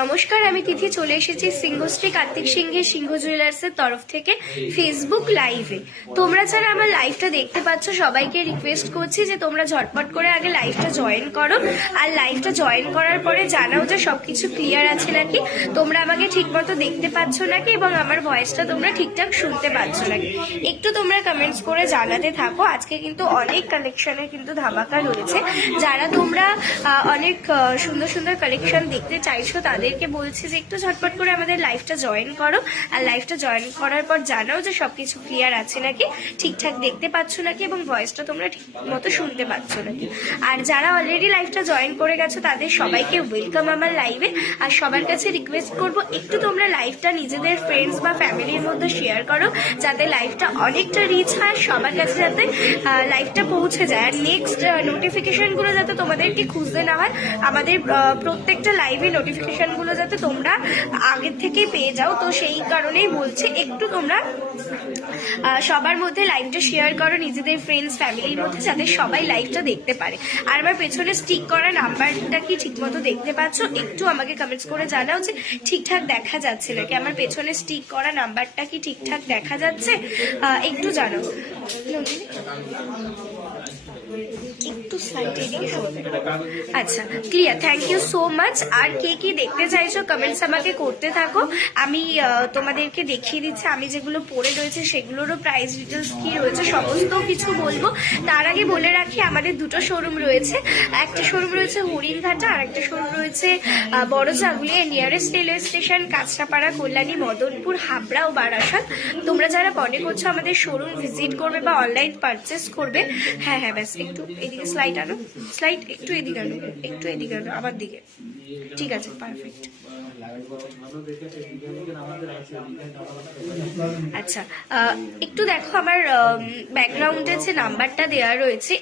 নমস্কার, আমি তিথি চলে এসেছি সিংহশ্রী কার্তিক সিংহের সিংহ জুয়েলার্সের তরফ থেকে ফেসবুক লাইভে। তোমরা যারা আমার লাইভটা দেখতে পাচ্ছ সবাইকে রিকোয়েস্ট করছি যে তোমরা ঝটপট করে আগে লাইভটা জয়েন করো, আর লাইভটা জয়েন করার পরে জানাও যে সবকিছু ক্লিয়ার আছে নাকি, তোমরা আমাকে ঠিক মতো দেখতে পাচ্ছ নাকি এবং আমার ভয়েসটা তোমরা ঠিকঠাক শুনতে পাচ্ছ নাকি। একটু তোমরা কমেন্টস করে জানাতে থাকো। আজকে কিন্তু অনেক কালেকশনের কিন্তু ধামাকা রয়েছে। যারা তোমরা অনেক সুন্দর সুন্দর কালেকশন দেখতে চাইছো তাদেরকে বলছি যে একটু ঝটপট করে আমাদের লাইভটা জয়েন করো, আর লাইভটা জয়েন করার পর জানাও যে সবকিছু ক্লিয়ার আছে নাকি, ঠিকঠাক দেখতে পাচ্ছ নাকি এবং ভয়েসটা তোমরা ঠিক মতো শুনতে পাচ্ছ নাকি। আর যারা অলরেডি লাইভটা জয়েন করে গেছো তাদের সবাইকে ওয়েলকাম আমার লাইভে। আর সবার কাছে রিকোয়েস্ট করবো একটু তোমরা লাইভটা নিজেদের ফ্রেন্ডস বা ফ্যামিলির মধ্যে শেয়ার করো, যাতে লাইভটা অনেকটা রিচ হয়, সবার কাছে যাতে লাইভটা পৌঁছে যায়। আর নেক্সট নোটিফিকেশনগুলো যাতে তোমাদেরকে খুঁজতে না হয়, আমাদের প্রত্যেকটা লাইভে নোটিফিকেশনগুলো যাতে তোমরা আগের থেকেই পেয়ে যাও, তো সেই কারণেই বলছি একটু তোমরা সবার মধ্যে লাইভটা শেয়ার করো নিজেদের ফ্রেন্ডস ফ্যামিলির মধ্যে, যাতে সবাই লাইভটা দেখতে পারে। আর আমার পেছনে স্টিক করা নাম্বারটা কি ঠিকমতো দেখতে পাচ্ছ? একটু আমাকে কমেন্টস করে জানাও যে ঠিকঠাক দেখা যাচ্ছে নাকি। আমার পেছনে স্টিক করা নাম্বারটা কি ঠিকঠাক দেখা যাচ্ছে একটু জানাও। একটু সাইডে এদিকে সরবে। আচ্ছা, clear, thank you so much. আর কে কি দেখতে চাইছো কমেন্টস আমাকে করতে থাকো। আমি তোমাদেরকে দেখিয়ে দিচ্ছি আমি যেগুলো পরে রয়েছে সেগুলোরও প্রাইস ডিটেলস কি রয়েছে সমস্ত কিছু বলবো। তার আগে বলে রাখি আমাদের দুটো শোরুম রয়েছে। একটা শোরুম রয়েছে হরিণঘাটা, আর একটা শোরুম রয়েছে বড় Chagulia nearest railway station, Kanchrapara, Kalyani, Madanpur, Habra ও বারাসাত। তোমরা যারা মনে করছো আমাদের শোরুম ভিজিট করবে বা অনলাইন পারচেস করবে, হ্যাঁ ব্যাস একটু এদিকে স্লাইড আনো, স্লাইড একটু এদিকে আনো, একটু এদিকে আনো আমার দিকে। ঠিক আছে, পারফেক্ট। আচ্ছা, একটু দেখো আমার ব্যাকগ্রাউন্ডে যে নাম্বারটা দেওয়া রয়েছে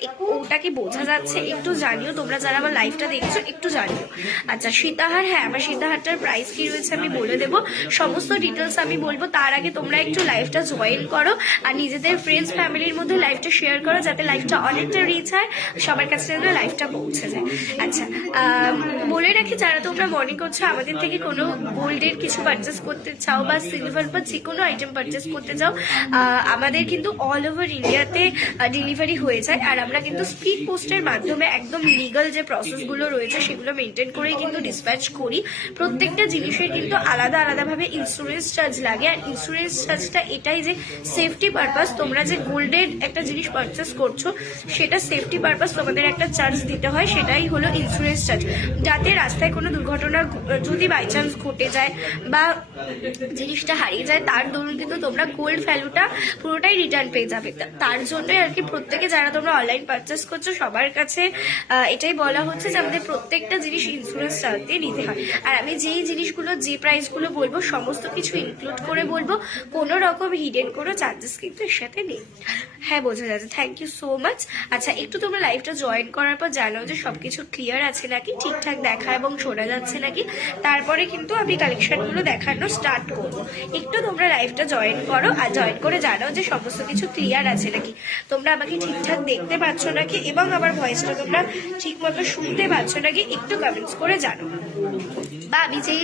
ওটা কি বোঝা যাচ্ছে একটু জানিও। তোমরা যারা আমার লাইভটা দেখছো একটু জানিও। আচ্ছা, সীতাহার, হ্যাঁ আমার সীতাহারটার প্রাইস কি রয়েছে আমি বলে দেবো, সমস্ত ডিটেলস আমি বলবো। তার আগে তোমরা একটু লাইভটা জয়েন করো আর নিজেদের ফ্রেন্ডস ফ্যামিলির মধ্যে লাইভটা শেয়ার করো, যাতে লাইভটা অনেকটা রিচ হয়, সবার কাছে যেন লাইভটা পৌঁছে যায়। আচ্ছা, বলে রাখি যারা তোমরা মনে করছো আমাদের থেকে কোনো গোল্ডের কিছু পারচেস করতে চাও বা সিলভার বা যে কোনো আইটেম পারচেস করতে চাও, আমাদের কিন্তু অল ওভার ইন্ডিয়াতে ডেলিভারি হয়ে যায়। আর আমরা কিন্তু স্পিড পোস্টের মাধ্যমে একদম লিগাল যে প্রসেসগুলো রয়েছে সেগুলো মেনটেন করেই কিন্তু ডিসপ্যাচ করি। প্রত্যেকটা জিনিসের কিন্তু আলাদা আলাদাভাবে ইন্স্যুরেন্স চার্জ লাগে, আর ইন্স্যুরেন্স চার্জটা এটাই যে সেফটি পারপাস। তোমরা যে গোল্ডের একটা জিনিস পারচেস করছো সেটা সেফটি পারপাস তোমাদের একটা চার্জ দিতে হয়, সেটাই হলো ইন্স্যুরেন্স চার্জ। যাতে রাস্তায় কোনো দুর্ঘটনা যদি বাই চান্স ঘটে যায় বা জিনিসটা হারিয়ে যায়, তার দরুন কিন্তু তোমরা গোল্ড ভ্যালুটা পুরোটাই রিটার্ন পেয়ে যাবে। তার জন্যই আর কি প্রত্যেকে যারা তোমরা অনলাইন পারচেস করছো সবার কাছে এটাই বলা হচ্ছে যে আমাদের প্রত্যেকটা জিনিস ইন্স্যুরেন্স চার্জ দিয়ে নিতে হয়। আর আমি যেই জিনিসগুলো যে প্রাইসগুলো বলবো সমস্ত কিছু ইনক্লুড করে বলবো, কোনো রকম হিডেন কোনো চার্জেস কিন্তু এর সাথে নেই। হ্যাঁ বোঝা যাচ্ছে, থ্যাংক ইউ সো মাচ। আচ্ছা, একটু তোমরা লাইভটা জয়েন করার পর জানাও যে সবকিছু ক্লিয়ার আছে নাকি, ঠিকঠাক দেখা এবং শোনা যাচ্ছে নাকি, তারপরে কিন্তু আমি কালেকশনগুলো দেখানো স্টার্ট করবো। একটু তোমরা লাইভটা জয়েন করো আর জয়েন করে জানাও যে সমস্ত কিছু ক্লিয়ার আছে নাকি, তোমরা আমাকে ঠিকঠাক দেখতে পাচ্ছ নাকি এবং আমার ভয়েসটা তোমরা ঠিক মতো শুনতে পাচ্ছ নাকি, একটু কমেন্টস করে জানো। বা আমি যেই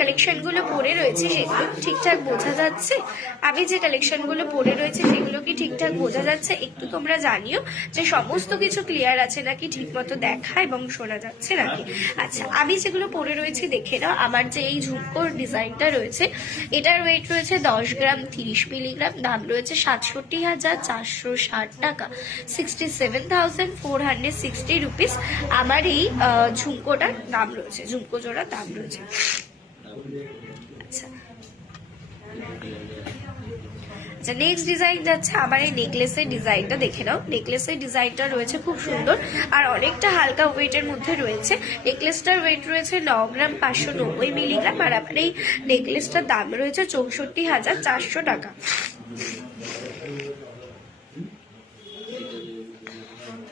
কালেকশনগুলো পরে রয়েছে সেগুলো ঠিকঠাক বোঝা যাচ্ছে, আমি যে কালেকশনগুলো পরে রয়েছে সেগুলো কি ঠিকঠাক বোঝা যাচ্ছে, একটু তোমরা জানিও যে সমস্ত কিছু ক্লিয়ার আছে নাকি, ঠিক মতো দেখা এবং শোনা যাচ্ছে নাকি। আচ্ছা, আমি যেগুলো পরে রয়েছে দেখে নাও। আমার যে এই ঝুমকোর ডিজাইনটা রয়েছে এটার ওয়েট রয়েছে 10 গ্রাম 30 মিলিগ্রাম, দাম রয়েছে 67,460 টাকা, 67,460 রুপিস আমার এই ঝুমকোটার দাম রয়েছে, ঝুমকো জোড়ার দাম রয়েছে। আচ্ছা, আচ্ছা নেক্সট ডিজাইন যাচ্ছে আমার এই নেকলেসের ডিজাইনটা দেখে নাও। নেকলেসের ডিজাইনটা রয়েছে খুব সুন্দর আর অনেকটা হালকা ওয়েটের মধ্যে রয়েছে। নেকলেসটার ওয়েট রয়েছে 9 গ্রাম 590 মিলিগ্রাম, আর আমার এই নেকলেসটার দাম রয়েছে 64,400 টাকা।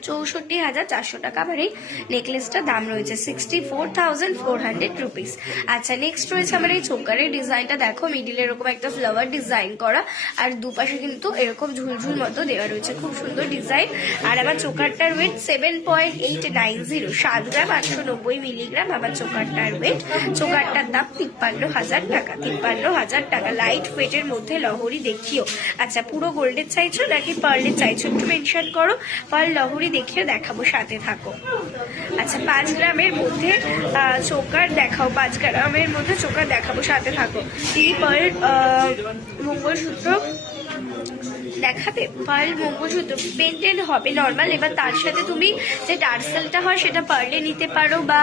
64,400 টাকা আমার এই নেকলেসটার দাম রয়েছে, 64,400 রুপিস। আচ্ছা, নেক্সট রয়েছে আমার এই চোকারের ডিজাইনটা। দেখো মিডিলে এরকম একটা ফ্লাওয়ার ডিজাইন করা, আর দুপাশে কিন্তু এরকম ঝুলঝুল মতো দেওয়া রয়েছে, খুব সুন্দর ডিজাইন। আর আমার চোকারটার ওয়েট 7.890, 7 গ্রাম 890 মিলিগ্রাম আমার চোকারটার ওয়েট। চোকারটার দাম 53,000 টাকা, 53,000 টাকা। লাইট ওয়েটের মধ্যে লহরি দেখিও। আচ্ছা, পুরো গোল্ডের চাইছো নাকি পার্লের চাইছো একটু মেনশন করো, পার্ল লহরি দেখিয়ে দেখাবো, সাথে থাকো। আচ্ছা, 5 গ্রামের মধ্যে চোকার দেখাও, 5 গ্রামের মধ্যে চোকার দেখাবো, সাথে থাকো। এই পার্ল মঙ্গলসূত্র দেখাবে, পার্ল মঙ্গলসূত্র পেন্টেড হবে নর্মাল। এবার তার সাথে তুমি যে টার্সেলটা হয় সেটা পার্লে নিতে পারো, বা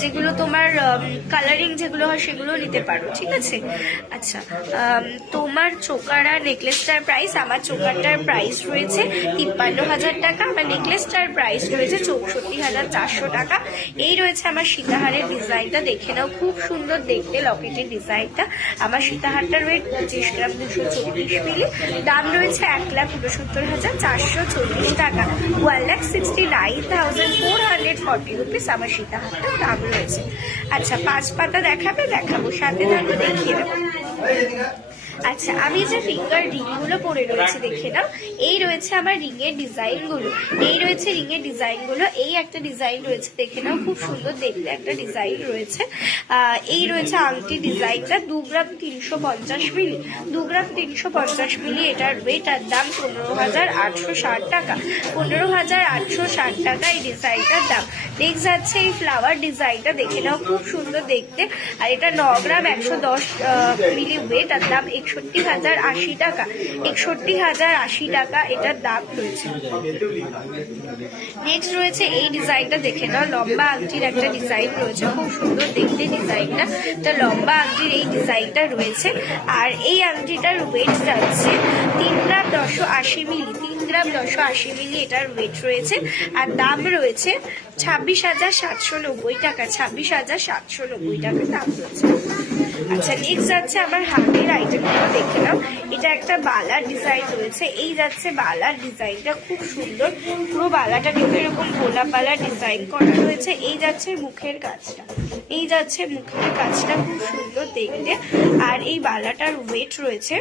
যেগুলো তোমার কালারিং যেগুলো হয় সেগুলো নিতে পারো, ঠিক আছে। আচ্ছা, তোমার চোকার আর নেকলেসটার প্রাইস, আমার চোকারটার প্রাইস রয়েছে 53,000 টাকা, আমার নেকলেসটার প্রাইস রয়েছে 64,400 টাকা। এই রয়েছে আমার সীতাহারের ডিজাইনটা, দেখে নাও, খুব সুন্দর দেখতে লকেটের ডিজাইনটা। আমার সীতাহারটার ওয়েট 25 গ্রাম 240 মিলি, দাম রয়েছে 1,69,440 টাকা, 1,69,440 রুপিস আমার সীতাহারটার দাম রয়েছে। আচ্ছা, 5 পাতা দেখাবে, দেখাবো, সাথে থাকবে, দেখিয়ে দেবো। আচ্ছা, আমি যে ফিঙ্গার রিংগুলো পরে রয়েছে দেখে নাও, এই রয়েছে আমার রিংয়ের ডিজাইনগুলো, এই রয়েছে রিংয়ের ডিজাইনগুলো। এই একটা ডিজাইন রয়েছে দেখে নাও, খুব সুন্দর দেখতে একটা ডিজাইন রয়েছে। এই রয়েছে আংটি ডিজাইনটা, 2 গ্রাম 350 মিলি, 2 গ্রাম 350 মিলি এটার ওয়েট, আর দাম 15,860 টাকা, 15,860 টাকা এই ডিজাইনটার দাম। নেক্সট যাচ্ছে এই ফ্লাওয়ার ডিজাইনটা, দেখে নাও, খুব সুন্দর দেখতে, আর এটা 9 গ্রাম 110 মিলি ওয়েট, আর দাম 61,080 টাকা, 61,080 টাকা এটার দাম রয়েছে। নেক্সট রয়েছে এই ডিজাইনটা, দেখে নাও, লম্বা আংটির একটা ডিজাইন রয়েছে, খুব সুন্দর দেখতে ডিজাইনটা, এটা লম্বা আংটির এই ডিজাইনটা রয়েছে। আর এই আংটিটার ওয়েট যাচ্ছে 3 গ্রাম 980 মিলি, 3 গ্রাম 980 মিলি এটার ওয়েট রয়েছে, আর দাম রয়েছে 26,790 টাকা, 26,790 টাকা দাম রয়েছে। আচ্ছা, নেক্সট যাচ্ছে আমার হাতের আইটেমগুলো, দেখে নাও, এটা একটা বালার ডিজাইন রয়েছে, এই যাচ্ছে বালার ডিজাইনটা, খুব সুন্দর, পুরো বালাটা কিন্তু এরকম গোলাপ বালার ডিজাইন করা রয়েছে। এই যাচ্ছে মুখের কাজটা, এই যাচ্ছে মুখের কাজটা, খুব সুন্দর দেখতে। আর এই বালাটার ওয়েট রয়েছে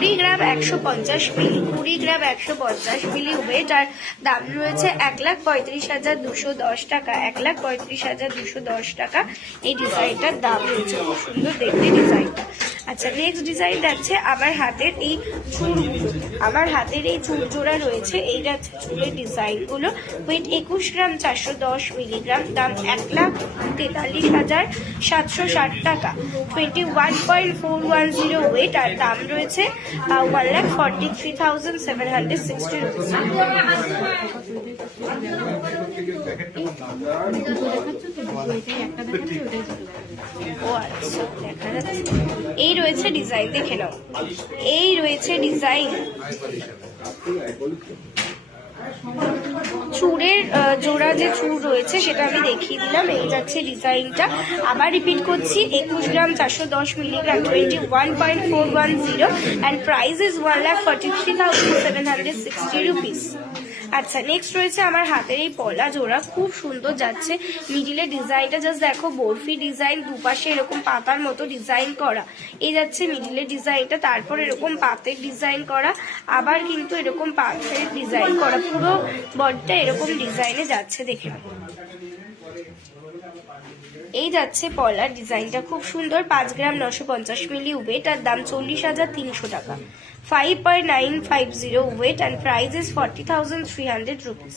20 গ্রাম 150 মিলি, 20 গ্রাম 150 মিলি ওয়েট, আর দাম রয়েছে 1,35,210 টাকা, 1,35,210 টাকা এই ডিজাইনটার দাম রয়েছে, খুব সুন্দর দেখতে ডিজাইনটা। আচ্ছা, নেক্সট ডিজাইন যাচ্ছে আমার হাতের এই চুড়গুলো, আমার হাতের এই চুড় জোড়া রয়েছে, এই যাচ্ছে চুড়ের ডিজাইনগুলো, ওয়েট 21 গ্রাম 410 মিলিগ্রাম, দাম 1,43,760 টাকা, 21.410 ওয়েট, আর দাম রয়েছে 1,43,760 রুপিস। ও আচ্ছা, দেখা যাচ্ছে, এই রয়েছে ডিজাইন, দেখে নাও, এই রয়েছে ডিজাইন। চুড়ের জোড়া যে চুড় রয়েছে সেটা আমি দেখিয়ে দিলাম, এই যাচ্ছে ডিজাইনটা। আবার রিপিট করছি, 21 গ্রাম 410 milligram, 21.410, and price is 1,43,760 rupees. আচ্ছা, নেক্সট রয়েছে আমার হাতের এই পলা জোড়া, খুব সুন্দর যাচ্ছে, মিডিলের ডিজাইনটা জাস্ট দেখো, বরফি ডিজাইন, দুপাশে এরকম পাতার মতো ডিজাইন করা, এই যাচ্ছে মিডিলের ডিজাইনটা, তারপর এরকম পাতের ডিজাইন করা, আবার কিন্তু এরকম পাতের ডিজাইন করা, পুরো বডিটা এরকম ডিজাইনে যাচ্ছে, দেখে এই যাচ্ছে পলার ডিজাইনটা, খুব সুন্দর, 5 গ্রাম 950 মিলি ওয়েট, আর দাম 40,300 টাকা, 5.950 wait, and price is 40,300 rupees।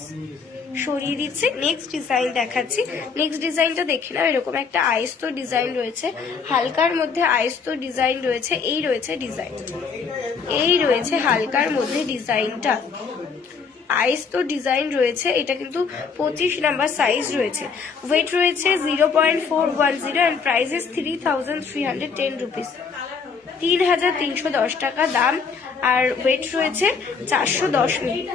সরিয়ে দিচ্ছি, নেক্সট ডিজাইন দেখাচ্ছি। নেক্সট ডিজাইনটা দেখে নাও, এরকম একটা আয়স্ত ডিজাইন রয়েছে, হালকার মধ্যে আয়স্ত ডিজাইন রয়েছে, এই রয়েছে ডিজাইন, এই রয়েছে হালকার মধ্যে ডিজাইনটা, আয়স্ত ডিজাইন রয়েছে, এটা কিন্তু 25 নাম্বার সাইজ রয়েছে, ওয়েট রয়েছে 0.410, and price is 3,310 rupees, 3,310 টাকা দাম, আর ওয়েট রয়েছে 410 মিলি।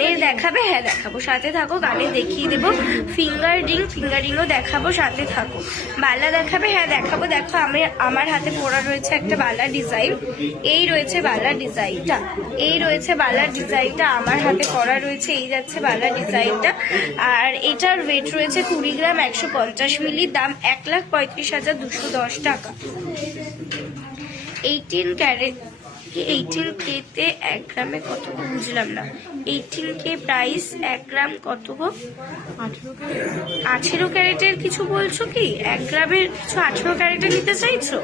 কানের দেখাবে? হ্যাঁ দেখাবো, সাথে থাকো। কানের দেখিয়ে দেবো। ফিঙ্গারিংও দেখাবো, সাথে থাকো। বালা দেখাবে? হ্যাঁ দেখাবো। দেখো আমার হাতে পরা রয়েছে একটা বালা ডিজাইন। এই রয়েছে বালার ডিজাইনটা, এই রয়েছে বালার ডিজাইনটা আমার হাতে পরা রয়েছে। এই যাচ্ছে বালার ডিজাইনটা। আর এটার ওয়েট রয়েছে 20 গ্রাম, 150 মিলি, দাম 1,35,210 টাকা। 18K তে 1 গ্রামে কত বুঝলাম না। 18K প্রাইস, 1 গ্রাম কত গো? 18 ক্যারেটের কিছু বলছো কি? 1 গ্রামের কিছু 18 ক্যারেটের নিতে চাইছো?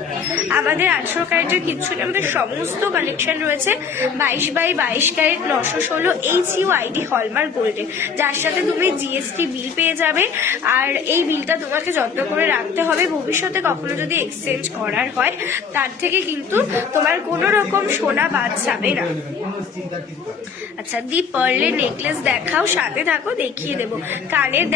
আমাদের 18 ক্যারেটের কিছু নেই, আমাদের সমস্ত কালেকশন রয়েছে 22x22 ক্যারেট 916 HUID হলমার্ক গোল্ডে, যার সাথে তুমি GST বিল পেয়ে যাবে। আর এই বিলটা তোমাকে যত্ন করে রাখতে হবে, ভবিষ্যতে কখনো যদি এক্সচেঞ্জ করার হয় তার থেকে কিন্তু তোমার কোনো রকম সোনা বাদ যাবে না। আচ্ছা, দি পার্লের নেকলেস দেখাও, সাথে থাকো, দেখিয়ে দেবো। কানের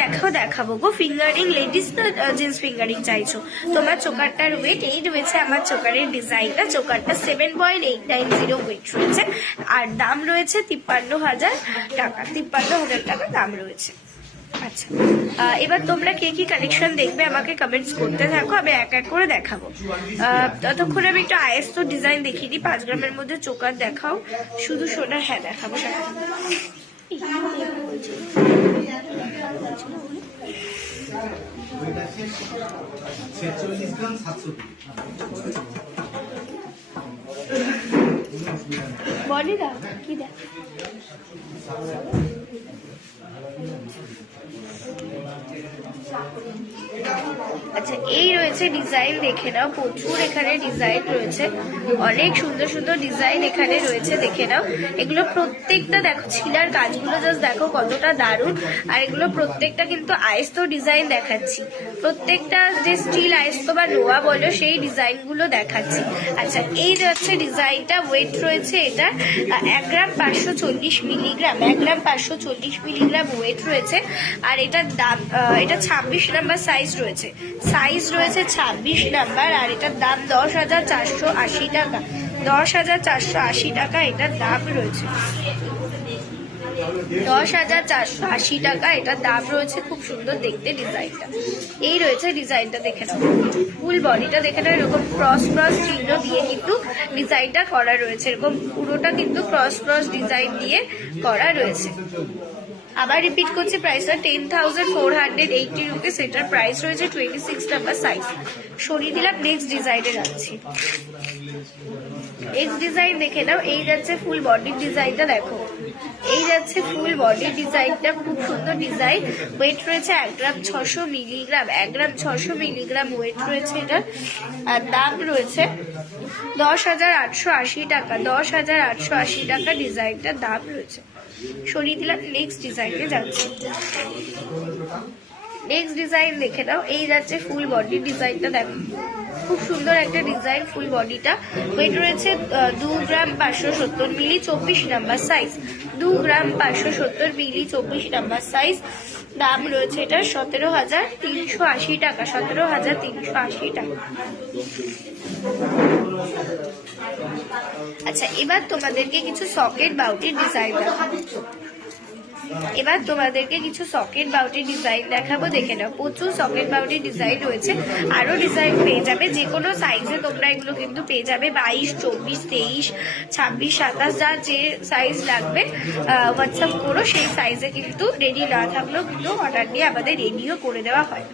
দেখাবো গো। ফিঙ্গারিং লেডিস না জেন্টস ফিঙ্গারিং চাইছো? তোমার চোকারটার ওয়েট, এই রয়েছে আমার চোকারের ডিজাইনটা। চোকারটা 7.890 ওয়েট রয়েছে, আর দাম রয়েছে 53,000 টাকা। 53,000 টাকা দাম রয়েছে। আচ্ছা, এবার তোমরা কে কি কালেকশন দেখবে আমাকে কমেন্টস করতে থাকো, আমি এক এক করে দেখাবো। ততক্ষণ আমি একটু আয়েস্ত ডিজাইন দেখিয়ে দিই। 5 গ্রামের মধ্যে চোকার দেখাও, শুধু সোনার। হ্যাঁ দেখাবো। বলি দা কি দেখ। আচ্ছা, এই রয়েছে ডিজাইন, দেখে নাও। প্রচুর এখানে ডিজাইন রয়েছে, অনেক সুন্দর সুন্দর ডিজাইন এখানে রয়েছে, দেখে নাও। এগুলো প্রত্যেকটা দেখো, ছিলার কাজগুলো জাস্ট দেখো কতটা দারুণ। আর এগুলো প্রত্যেকটা কিন্তু আয়স্ত ডিজাইন দেখাচ্ছি, প্রত্যেকটা যে স্টিল আয়স্ত বা নোয়া বলো সেই ডিজাইনগুলো দেখাচ্ছি। আচ্ছা, এই যাচ্ছে ডিজাইনটা, ওয়েট রয়েছে এটা 1 গ্রাম 540 মিলিগ্রাম, 1 গ্রাম 540 মিলিগ্রাম ওয়েট রয়েছে। আর এটার দাম, এটা 26 নাম্বার সাইজ রয়েছে, 26 নাম্বার। আর এটার দাম 10,480 টাকা, 10,480 টাকা এটার দাম রয়েছে। 10,480 টাকা এটার দাম রয়েছে। খুব সুন্দর দেখতে ডিজাইনটা। এই রয়েছে ডিজাইনটা, দেখে নাও। ফুল বডিটা দেখে নাও, এরকম ক্রস চিহ্ন দিয়ে কিন্তু ডিজাইনটা করা রয়েছে। এরকম পুরোটা কিন্তু ক্রস ডিজাইন দিয়ে করা রয়েছে। আবার রিপিট করছি, প্রাইসটা 10,480 রুপিস। এটার প্রাইস রয়েছে 26 নাম্বার সাইজ। সরিয়ে দিলাম, নেক্সট ডিজাইনে যাচ্ছি। নেক্সট ডিজাইন দেখে নাও। এই যাচ্ছে ফুল বডির ডিজাইনটা, দেখো। এই যাচ্ছে ফুল বডির ডিজাইনটা, খুব সুন্দর ডিজাইন। ওয়েট রয়েছে 1 গ্রাম 600 মিলিগ্রাম, 1 গ্রাম 600 মিলিগ্রাম ওয়েট রয়েছে এটা। আর দাম রয়েছে 10,880 টাকা, 10,880 টাকা ডিজাইনটার দাম রয়েছে। সরিয়ে দিলাম, নেক্সট ডিজাইনে যাচ্ছে। নেক্সট ডিজাইন দেখে নাও। এই যাচ্ছে ফুল বডির ডিজাইনটা, দেখো। খুব সুন্দর একটা ডিজাইন, ফুল বডিটা। ওয়েট রয়েছে 2 গ্রাম 570 মিলি, 24 নাম্বার সাইজ। 2 গ্রাম 570 মিলি, 24 নাম্বার সাইজ। দাম রয়েছে এটা 17,380 টাকা, 17,380 টাকা। আচ্ছা, এবার তোমাদেরকে কিছু সকেট বাউটির ডিজাইন দেখাবো। দেখাবো, দেখে নাও। প্রচুর সকেট বাউটির ডিজাইন রয়েছে, আরো ডিজাইন পেয়ে যাবে। যে কোনো সাইজে তোমরা এগুলো কিন্তু পেয়ে যাবে। 22, 24, 23, 26, 27, যা যে সাইজ লাগবে হোয়াটসঅ্যাপ করো। সেই সাইজে কিন্তু রেডি না থাকলেও কিন্তু অর্ডার দিয়ে আমাদের রেডিও করে দেওয়া হয়।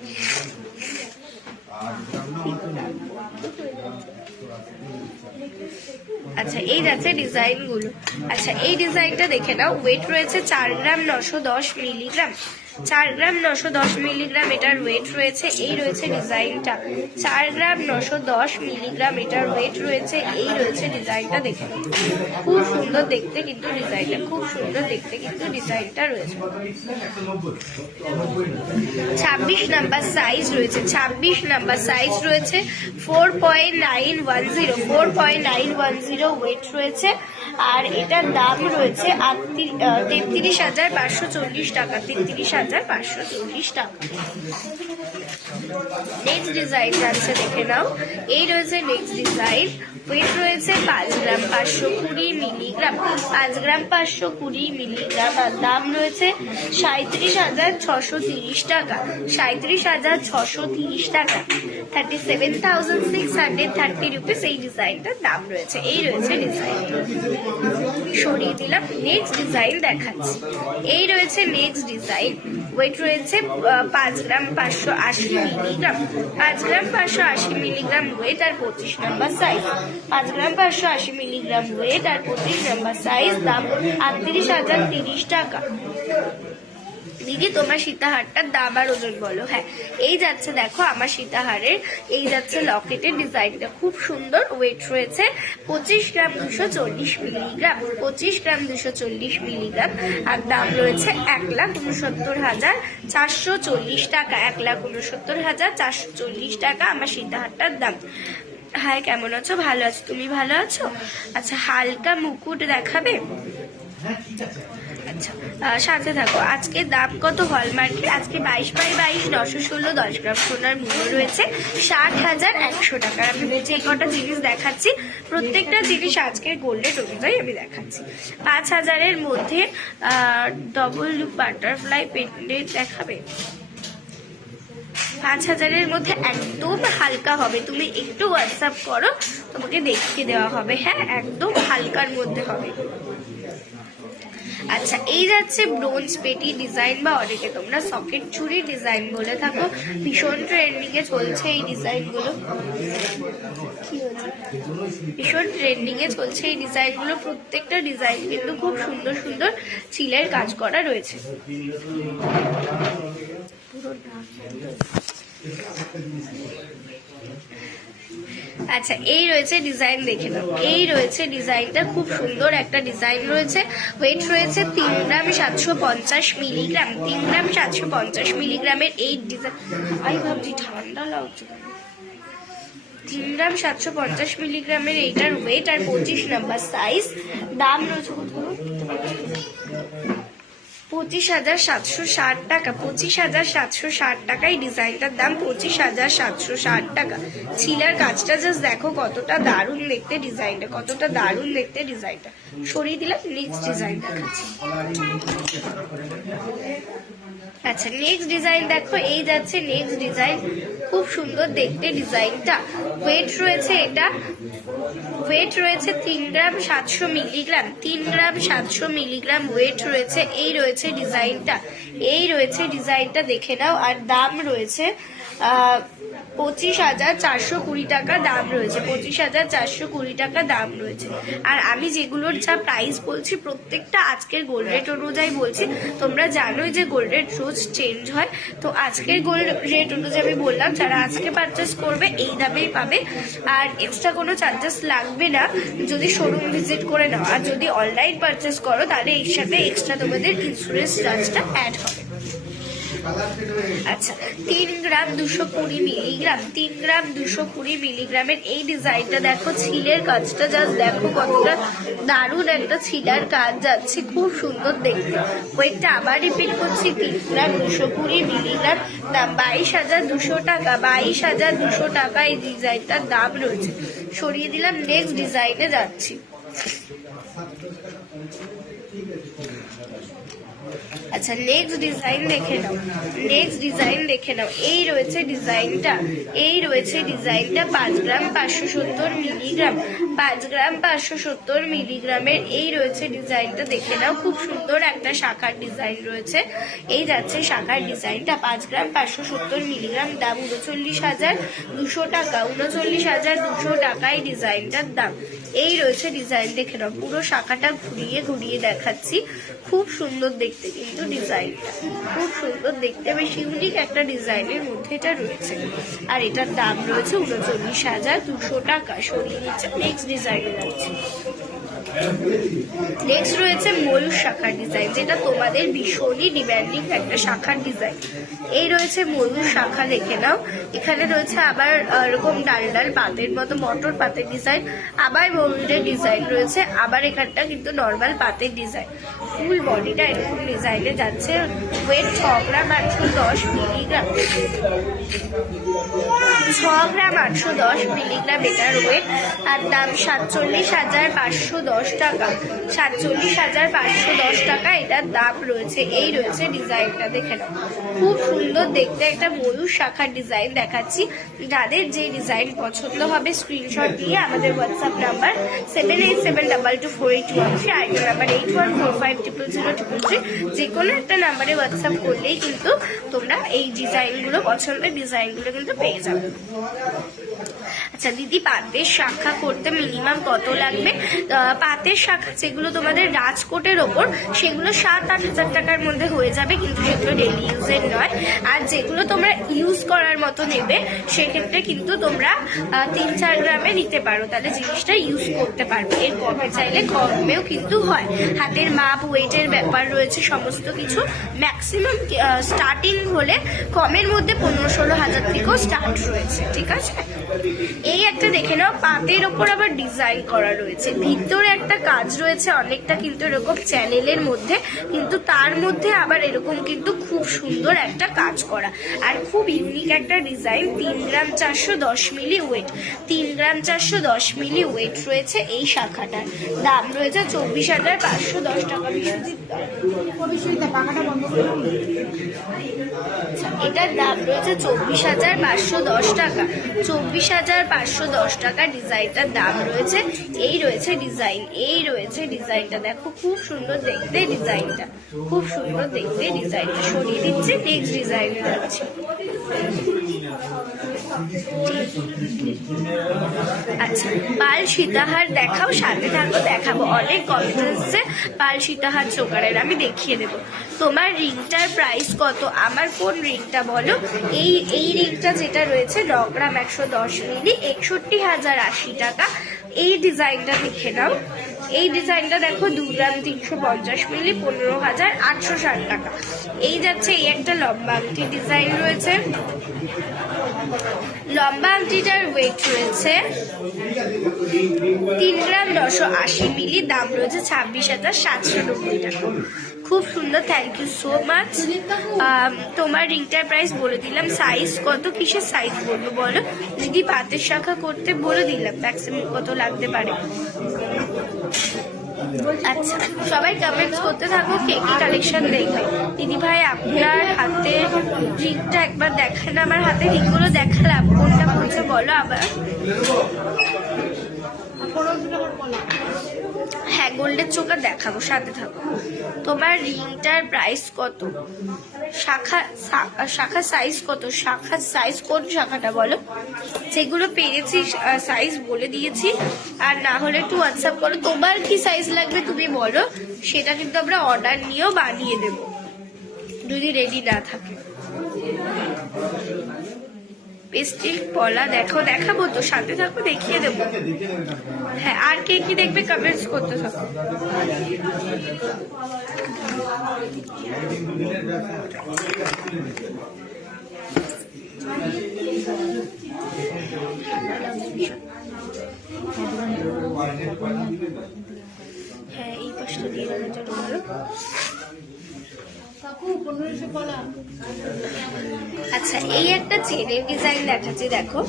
আচ্ছা, এই যাচ্ছে ডিজাইন গুলো। আচ্ছা, এই ডিজাইনটা দেখে নাও। ওয়েট রয়েছে 4 গ্রাম 910 মিলিগ্রাম, 4 গ্রাম 910 মিলিগ্রাম এটার ওয়েট রয়েছে। এই রয়েছে ডিজাইনটা, 4 গ্রাম 910 মিলিগ্রাম এটার ওয়েট রয়েছে। এই রয়েছে ডিজাইনটা, দেখে নাও। খুব সুন্দর দেখতে কিন্তু ডিজাইনটা, খুব সুন্দর দেখতে কিন্তু ডিজাইনটা রয়েছে। 26 নাম্বার সাইজ রয়েছে, 26 নাম্বার সাইজ রয়েছে। 4.910, 4.910 ওয়েট রয়েছে। আর এটার দাম রয়েছে 33,540 টাকা, 33,540 32,540 টাকা। নেক্সট ডিজাইন যাচ্ছে, দেখে নাও। এই রয়েছে নেক্সট ডিজাইন। ওয়েট রয়েছে 5 গ্রাম 520 মিলিগ্রাম, 5 গ্রাম 520 মিলিগ্রাম। আর দাম রয়েছে 37,630 টাকা, 37,630 টাকা, 37,630 রুপিস এই ডিজাইনটার দাম রয়েছে। এই রয়েছে ডিজাইন, সরিয়ে দিলাম। নেক্সট ডিজাইন দেখাচ্ছি। এই রয়েছে নেক্সট ডিজাইন। ওয়েট রয়েছে 5 গ্রাম 580 মিলিগ্রাম, 5 গ্রাম 580 মিলিগ্রাম ওয়েট আর 25 নাম্বার সাইজ, 5 গ্রাম 580 মিলিগ্রাম ওয়েট আর 25 নাম্বার সাইজ। দাম 38,030 টাকা। দিদি তোমার সীতাহারটার দাম আর ওজন বলো। হ্যাঁ, এই যাচ্ছে দেখো আমার সীতাহারের, এই যাচ্ছে লকেটের ডিজাইনটা, খুব সুন্দর। ওয়েট রয়েছে 25 গ্রাম 240 মিলিগ্রাম, 25 গ্রাম 240 মিলিগ্রাম। আর দাম রয়েছে 1,69,440 টাকা, 1,69,440 টাকা আমার সীতাহারটার দাম। হ্যাঁ, কেমন আছো? ভালো আছো, তুমি ভালো আছো? আচ্ছা, হালকা মুকুট দেখাবে? আচ্ছা, সাথে থাকো। আজকে দাম কত হলমার্কের? আজকে 22/22 916 10 গ্রাম সোনার মূল্য রয়েছে 60,100 টাকা। আমি বলছি এই কটা জিনিস দেখাচ্ছি, প্রত্যেকটা জিনিস আজকের গোল্ড রেট অনুযায়ী আমি দেখাচ্ছি। 5,000-এর মধ্যে ডবল লুপ বাটারফ্লাই পেন্ডেন্ট দেখাবে? 5,000-এর মধ্যে একদম হালকা হবে, তুমি একটু হোয়াটসঅ্যাপ করো, তোমাকে দেখিয়ে দেওয়া হবে। হ্যাঁ, একদম হালকার মধ্যে হবে। আচ্ছা, এই যাচ্ছে ব্রোঞ্জ পেটি ডিজাইন, বা অনেকে তোমরা সকেট চুড়ি ডিজাইন বলে থাকো। ভীষণ ট্রেন্ডিং এ চলছে এই ডিজাইনগুলো, ভীষণ ট্রেন্ডিং এ চলছে এই ডিজাইনগুলো। প্রত্যেকটা ডিজাইন কিন্তু খুব সুন্দর সুন্দর চিলের কাজ করা রয়েছে। আচ্ছা, এই রয়েছে ডিজাইন, দেখে নাও। এই রয়েছে ডিজাইনটা, খুব সুন্দর একটা ডিজাইন রয়েছে। ওয়েট রয়েছে 3 গ্রাম 750 মিলিগ্রাম, 3 গ্রাম 750 মিলিগ্রামের এই ডিজাইন। আমি ভাবছি ঠান্ডা লাগছে। 3 গ্রাম 750 মিলিগ্রামের এইটার ওয়েট আর 25 নাম্বার সাইজ। দাম রয়েছে 25,760 টাকা, 25,760 টাকা এই ডিজাইনটার দাম, 25,760 টাকা। ছিলার কাজটা জাস্ট দেখো কতটা দারুণ দেখতে ডিজাইনটা, কতটা দারুণ দেখতে ডিজাইনটা। সরিয়ে দিলাম। নেক্সট ডিজাইন দেখাচ্ছি। আচ্ছা, নেক্সট ডিজাইন দেখো। এই যাচ্ছে নেক্সট ডিজাইন, খুব সুন্দর দেখতে ডিজাইনটা। ওয়েট রয়েছে, এটা ওয়েট রয়েছে 3 গ্রাম 700 মিলিগ্রাম, 3 গ্রাম 700 মিলিগ্রাম ওয়েট রয়েছে। এই রয়েছে ডিজাইনটা, এই রয়েছে ডিজাইনটা, দেখে নাও। আর দাম রয়েছে 25,420 টাকা দাম রয়েছে, 25,420 টাকা দাম রয়েছে। আর আমি যেগুলোর যা প্রাইস বলছি প্রত্যেকটা আজকের গোল্ড রেট অনুযায়ী বলছি। তোমরা জানোই যে গোল্ড রেট রোজ চেঞ্জ হয়, তো আজকের গোল্ড রেট অনুযায়ী আমি বললাম যারা আজকে পারচেস করবে এই দামেই পাবে। আর এক্সট্রা কোনো চার্জেস লাগবে না যদি শোরুম ভিজিট করে নাও। আর যদি অনলাইন পারচেস করো তাহলে এর সাথে এক্সট্রা তোমাদের ইন্স্যুরেন্স চার্জটা অ্যাড হবে। আচ্ছা, 3 গ্রাম 220 মিলিগ্রাম, 3 গ্রাম 220 মিলিগ্রামের এই ডিজাইনটা দেখো। ছিলের কাজটা জাস্ট দেখো কতটা দারুণ একটা ছিলার কাজ যাচ্ছে, খুব সুন্দর দেখতে। ওয়েটটা আবার রিপিট করছি, 3 গ্রাম 220 মিলিগ্রাম। দাম 22,200 টাকা, 22,200 টাকা এই ডিজাইনটার দাম রয়েছে। সরিয়ে দিলাম। নেক্সট ডিজাইনে যাচ্ছি। আচ্ছা, নেক্সট ডিজাইন দেখে নাও, নেক্সট ডিজাইন দেখে নাও। এই রয়েছে ডিজাইনটা, এই রয়েছে ডিজাইনটা 5 গ্রাম 570 মিলিগ্রাম, 5 গ্রাম 570 মিলিগ্রামের এই রয়েছে ডিজাইনটা, দেখে নাও। খুব সুন্দর একটা শাখার ডিজাইন রয়েছে। এই যাচ্ছে শাখার ডিজাইনটা, 5 গ্রাম 570 মিলিগ্রাম। দাম 39,200 টাকা, 39,200 টাকা এই ডিজাইনটার দাম। এই রয়েছে ডিজাইন, দেখে নাও। পুরো শাখাটা ঘুরিয়ে ঘুরিয়ে দেখাচ্ছি, খুব সুন্দর দেখতে কিন্তু ডিজাইনটা, খুব সুন্দর দেখতে, বেশ ইউনিক একটা ডিজাইনের মধ্যে এটা রয়েছে। আর এটার দাম রয়েছে 39,200 টাকা। সরিয়ে নিচ্ছে। নেক্সট ডিজাইনে যাচ্ছে। নেক্সট রয়েছে ময়ূর শাখার ডিজাইন, যেটা তোমাদের ভীষণই ডিম্যান্ডিং একটা শাখার ডিজাইন। এই রয়েছে ময়ূর শাখা, দেখে নাও। এখানে রয়েছে আবার এরকম ডাল ডাল পাতের মতো মটর পাতের ডিজাইন, আবার ময়ূরের ডিজাইন রয়েছে, আবার এখানটা কিন্তু নর্মাল পাতের ডিজাইন। ফুল বডিটা এরকম ডিজাইনে যাচ্ছে। ওয়েট 6 গ্রাম 810 মিলিগ্রাম, 6 গ্রাম 810 মিলিগ্রাম এটার ওয়েট। আর দাম 47,510 টাকা, 47,510 টাকা এটার দাম রয়েছে। এই রয়েছে ডিজাইনটা, দেখে নাও, খুব সুন্দর দেখতে একটা ময়ূর শাখার ডিজাইন দেখাচ্ছি। যাদের যে ডিজাইন পছন্দ হবে স্ক্রিনশট দিয়ে আমাদের হোয়াটসঅ্যাপ নাম্বার 7872248113, আইডি নাম্বার 8145000033, যে কোনো একটা নাম্বারে হোয়াটসঅ্যাপ করলেই কিন্তু তোমরা এই ডিজাইনগুলো, পছন্দের ডিজাইনগুলো কিন্তু পেয়ে যাবে। আচ্ছা দিদি, পাতের শাখা করতে মিনিমাম কত লাগবে? পাতের শাখা যেগুলো তোমাদের রাজকোটের ওপর, সেগুলো 7-8 হাজার টাকার মধ্যে হয়ে যাবে, কিন্তু সেগুলো ডেলি ইউজের নয়। আর যেগুলো তোমরা ইউজ করার মতো নেবে, সেক্ষেত্রে কিন্তু তোমরা 3-4 গ্রামে নিতে পারো, তাহলে জিনিসটা ইউজ করতে পারবে। এর কমে চাইলে কমেও কিন্তু হয়। হাতের মাপ, ওয়েটের ব্যাপার রয়েছে, সমস্ত কিছু। ম্যাক্সিমাম স্টার্টিং হলে কমের মধ্যে 15-16 হাজার থেকেও স্টার্ট রয়েছে, ঠিক আছে। এই একটা দেখে নাও, পাতের ওপর আবার ডিজাইন করা রয়েছে, ভিতরে একটা কাজ রয়েছে অনেকটা কিন্তু এরকম চ্যানেলের মধ্যে, কিন্তু তার মধ্যে আবার এরকম কিন্তু খুব সুন্দর একটা কাজ করা, আর খুব ইউনিক একটা ডিজাইন। 3 গ্রাম 410 মিলি ওয়েট, 3 গ্রাম 410 মিলি ওয়েট রয়েছে এই শাখাটার। দাম রয়েছে 24,510 টাকা। এটার দাম রয়েছে 24,510 টাকা, 24,510 টাকা ডিজাইনটার দাম রয়েছে। এই রয়েছে ডিজাইন, এই রয়েছে ডিজাইনটা, দেখো খুব সুন্দর দেখতে ডিজাইনটা, খুব সুন্দর দেখতে ডিজাইনটা। সরিয়ে দিচ্ছি, নেক্সট ডিজাইনে যাচ্ছি। আচ্ছা, পাল সীতাহার দেখাও, সাথে থাকো, দেখাবো। অনেক কমেন্ট এসেছে পাল সীতাহার চোকারের, আমি দেখিয়ে দেবো। তোমার রিংটার প্রাইস কত? আমার কোন রিংটা বলো? এই রিংটা যেটা রয়েছে 9 গ্রাম 110 মিলি, 61,080 টাকা। এই ডিজাইনটা দেখে নাও, এই ডিজাইনটা দেখো 2 গ্রাম 350 মিলি, 15,860 টাকা। এই যাচ্ছে, এই একটা লম্বা আংটি ডিজাইন রয়েছে, লম্বা আংটিটার ওয়েট রয়েছে 3 গ্রাম 980 মিলি, দাম রয়েছে 26,790 টাকা। খুব সুন্দর, থ্যাংক ইউ সো মাচ। তোমার রিংটার প্রাইস বলে দিলাম। সাইজ কত? কিসের সাইজ বলবো বলো দিদি? পাতের শাখা করতে বলে দিলাম ম্যাক্সিমাম কত লাগতে পারে। আচ্ছা, সবাই কমেন্টস করতে থাকো, কে কি কালেকশন দেখবে। দিদি ভাই, আপনার হাতের রিংটা একবার দেখান। আমার হাতের রিংগুলো দেখালাম, কোনটা বলছে বলো আবার। হ্যাঁ, গোল্ডের চোকার দেখাবো, সাথে থাকো। তোমার রিংটার প্রাইস কত? শাখা সাইজ কত? শাখার সাইজ কোন শাখাটা বলো? যেগুলো পেরেছি সাইজ বলে দিয়েছি, আর না হলে একটু হোয়াটসঅ্যাপ করো। তোমার কি সাইজ লাগবে তুমি বলো, সেটা কিন্তু আমরা অর্ডার নিয়েও বানিয়ে দেব যদি রেডি না থাকে। পেস্টিক পলা দেখো, দেখাবো তো, সাথে থাকো, দেখিয়ে দেবো। হ্যাঁ, আর কে কি দেখবে কমেন্টস করতে থাকো। হ্যাঁ, এই পাশটা দিয়ে দেওয়ার জন্য বলো। আচ্ছা, এই একটা চেনের ডিজাইন দেখাচ্ছি, দেখো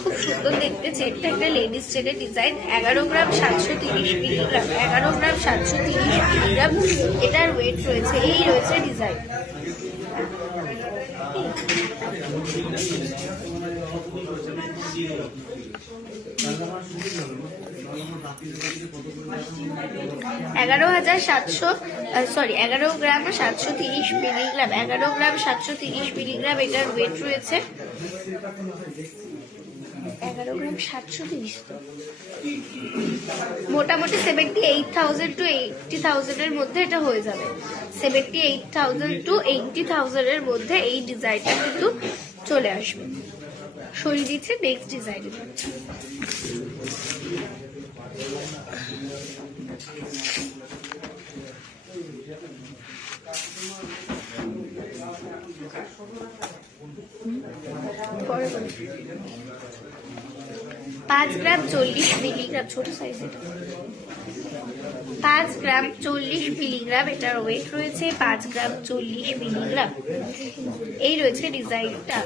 খুব সুন্দর দেখতে চেনটা, একটা লেডিস চেনের ডিজাইন। 11 গ্রাম 730 মিলিগ্রাম, 11 গ্রাম 730 মিলিগ্রাম এটার ওয়েট রয়েছে। এই রয়েছে ডিজাইন। 11 গ্রাম 730 মিলিগ্রাম, 11 গ্রাম 730 মিলিগ্রাম এটার ওয়েট রয়েছে। 11 গ্রাম 730, মোটামুটি 78,000 to 80,000 এর মধ্যে এটা হয়ে যাবে। 78,000 to 80,000 এর মধ্যে এই ডিজাইনটা কিন্তু চলে আসবে। সরিয়ে দিচ্ছে, নেক্সট ডিজাইন। পাঁচ গ্রাম 40 মিলিগ্রাম, ছোট সাইজ এটা। 5 গ্রাম 40 মিলিগ্রাম এটার ওয়েট রয়েছে, 5 গ্রাম 40 মিলিগ্রাম। এই রয়েছে ডিজাইনটা,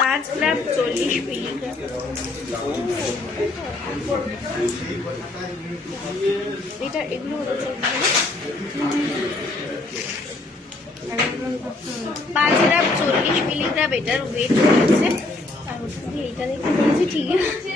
5 গ্রাম 40 মিলিগ্রাম। এটা এগুলো হচ্ছে 5 গ্রাম 40 মিলিগ্রাম এটার ওয়েট রয়েছে। এইটা দেখতে পেয়েছি, ঠিক আছে।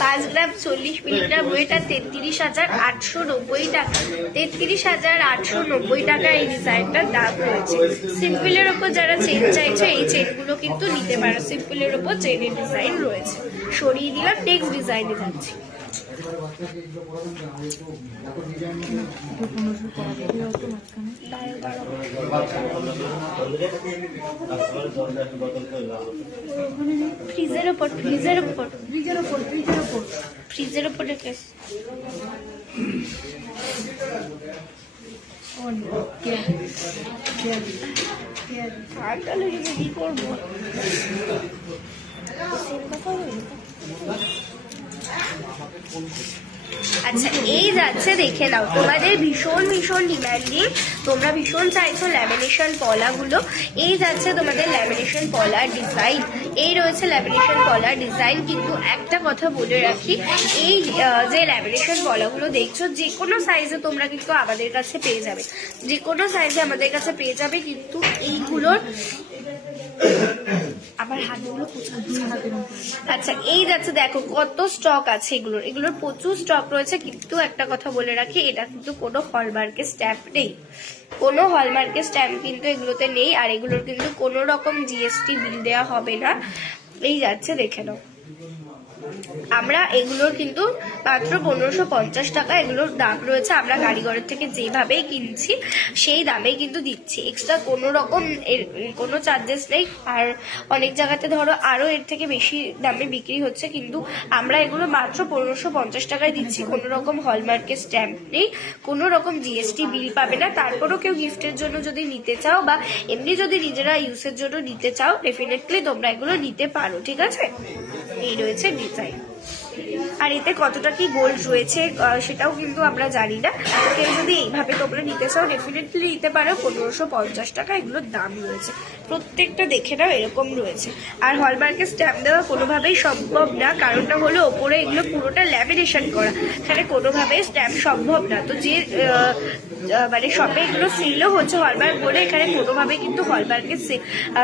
5 গ্রাম 40 মিলিগ্রাম ওয়েট আর 33,890 টাকা। 33,890 টাকা এই ডিজাইনটার দাম রয়েছে। সিম্পলের ওপর যারা চেন চাইছো এই চেনগুলো কিন্তু নিতে পারো। সিম্পলের ওপর চেনের ডিজাইন রয়েছে। সরিয়ে দিলাম, নেক্সট ডিজাইনে যাচ্ছি। ফ্রিজের ওপর রেখে কি করবো? আচ্ছা, এই যাচ্ছে, দেখে নাও। তোমাদের ভীষণ ভীষণ ডিমান্ডিং, তোমরা ভীষণ চাইছো ল্যামিনেশন পলাগুলো। এই যাচ্ছে তোমাদের ল্যামিনেশন পলার ডিজাইন। এই রয়েছে ল্যামিনেশন পলার ডিজাইন। কিন্তু একটা কথা বলে রাখি, এই যে ল্যামিনেশন পলাগুলো দেখছো, যে কোনো সাইজে তোমরা কিন্তু আমাদের কাছে পেয়ে যাবে, যে কোনো সাইজে আমাদের কাছে পেয়ে যাবে। কিন্তু এইগুলোর আমার হাতগুলো আচ্ছা, এই যাচ্ছে, দেখো কত স্টক আছে এগুলোর। এগুলোর প্রচুর স্টক রয়েছে। কিন্তু একটা কথা বলে রাখি, এটা কিন্তু কোনো হলমার্কের স্ট্যাম্প নেই, কোনো হলমার্কের স্ট্যাম্প কিন্তু এগুলোতে নেই। আর এগুলোর কিন্তু কোনো রকম জিএসটি বিল দেওয়া হবে না। এই যাচ্ছে, দেখে নাও। আমরা এগুলোর কিন্তু মাত্র 1550 টাকা এগুলোর দাম রয়েছে। আমরা কারিগরের থেকে যেভাবেই কিনছি সেই দামেই কিন্তু দিচ্ছি। এক্সট্রা কোনো রকম কোনো চার্জেস নেই। আর অনেক জায়গাতে ধরো আরো এর থেকে বেশি দামে বিক্রি হচ্ছে, কিন্তু আমরা এগুলো মাত্র 1550 টাকায় দিচ্ছি। কোনো রকম হলমার্কের স্ট্যাম্প নেই, কোনো রকম জিএসটি বিল পাবে না। তারপরও কেউ গিফটের জন্য যদি নিতে চাও বা এমনি যদি নিজেরা ইউজের জন্য নিতে চাও, ডেফিনেটলি তোমরা এগুলো নিতে পারো, ঠিক আছে। এই রয়েছে ডিজাইন। আর এতে কতটা কি গোল্ড রয়েছে সেটাও কিন্তু আমরা জানি না। কেউ যদি এইভাবে তোমরা নিতে চাও ডেফিনেটলি নিতে পারো। 1550 টাকা এগুলোর দাম রয়েছে। প্রত্যেকটা দেখে নাও এরকম রয়েছে। আর হলমার্কের স্ট্যাম্প দেওয়া কোনোভাবেই সম্ভব না, কারণটা হলো ওপরে এগুলো পুরোটা ল্যামিনেশন করা, এখানে কোনোভাবেই স্ট্যাম্প সম্ভব না। তো যে মানে শপে এগুলো সেলও হচ্ছে হলমার্ক বলে, এখানে কোনোভাবেই কিন্তু হলমার্কের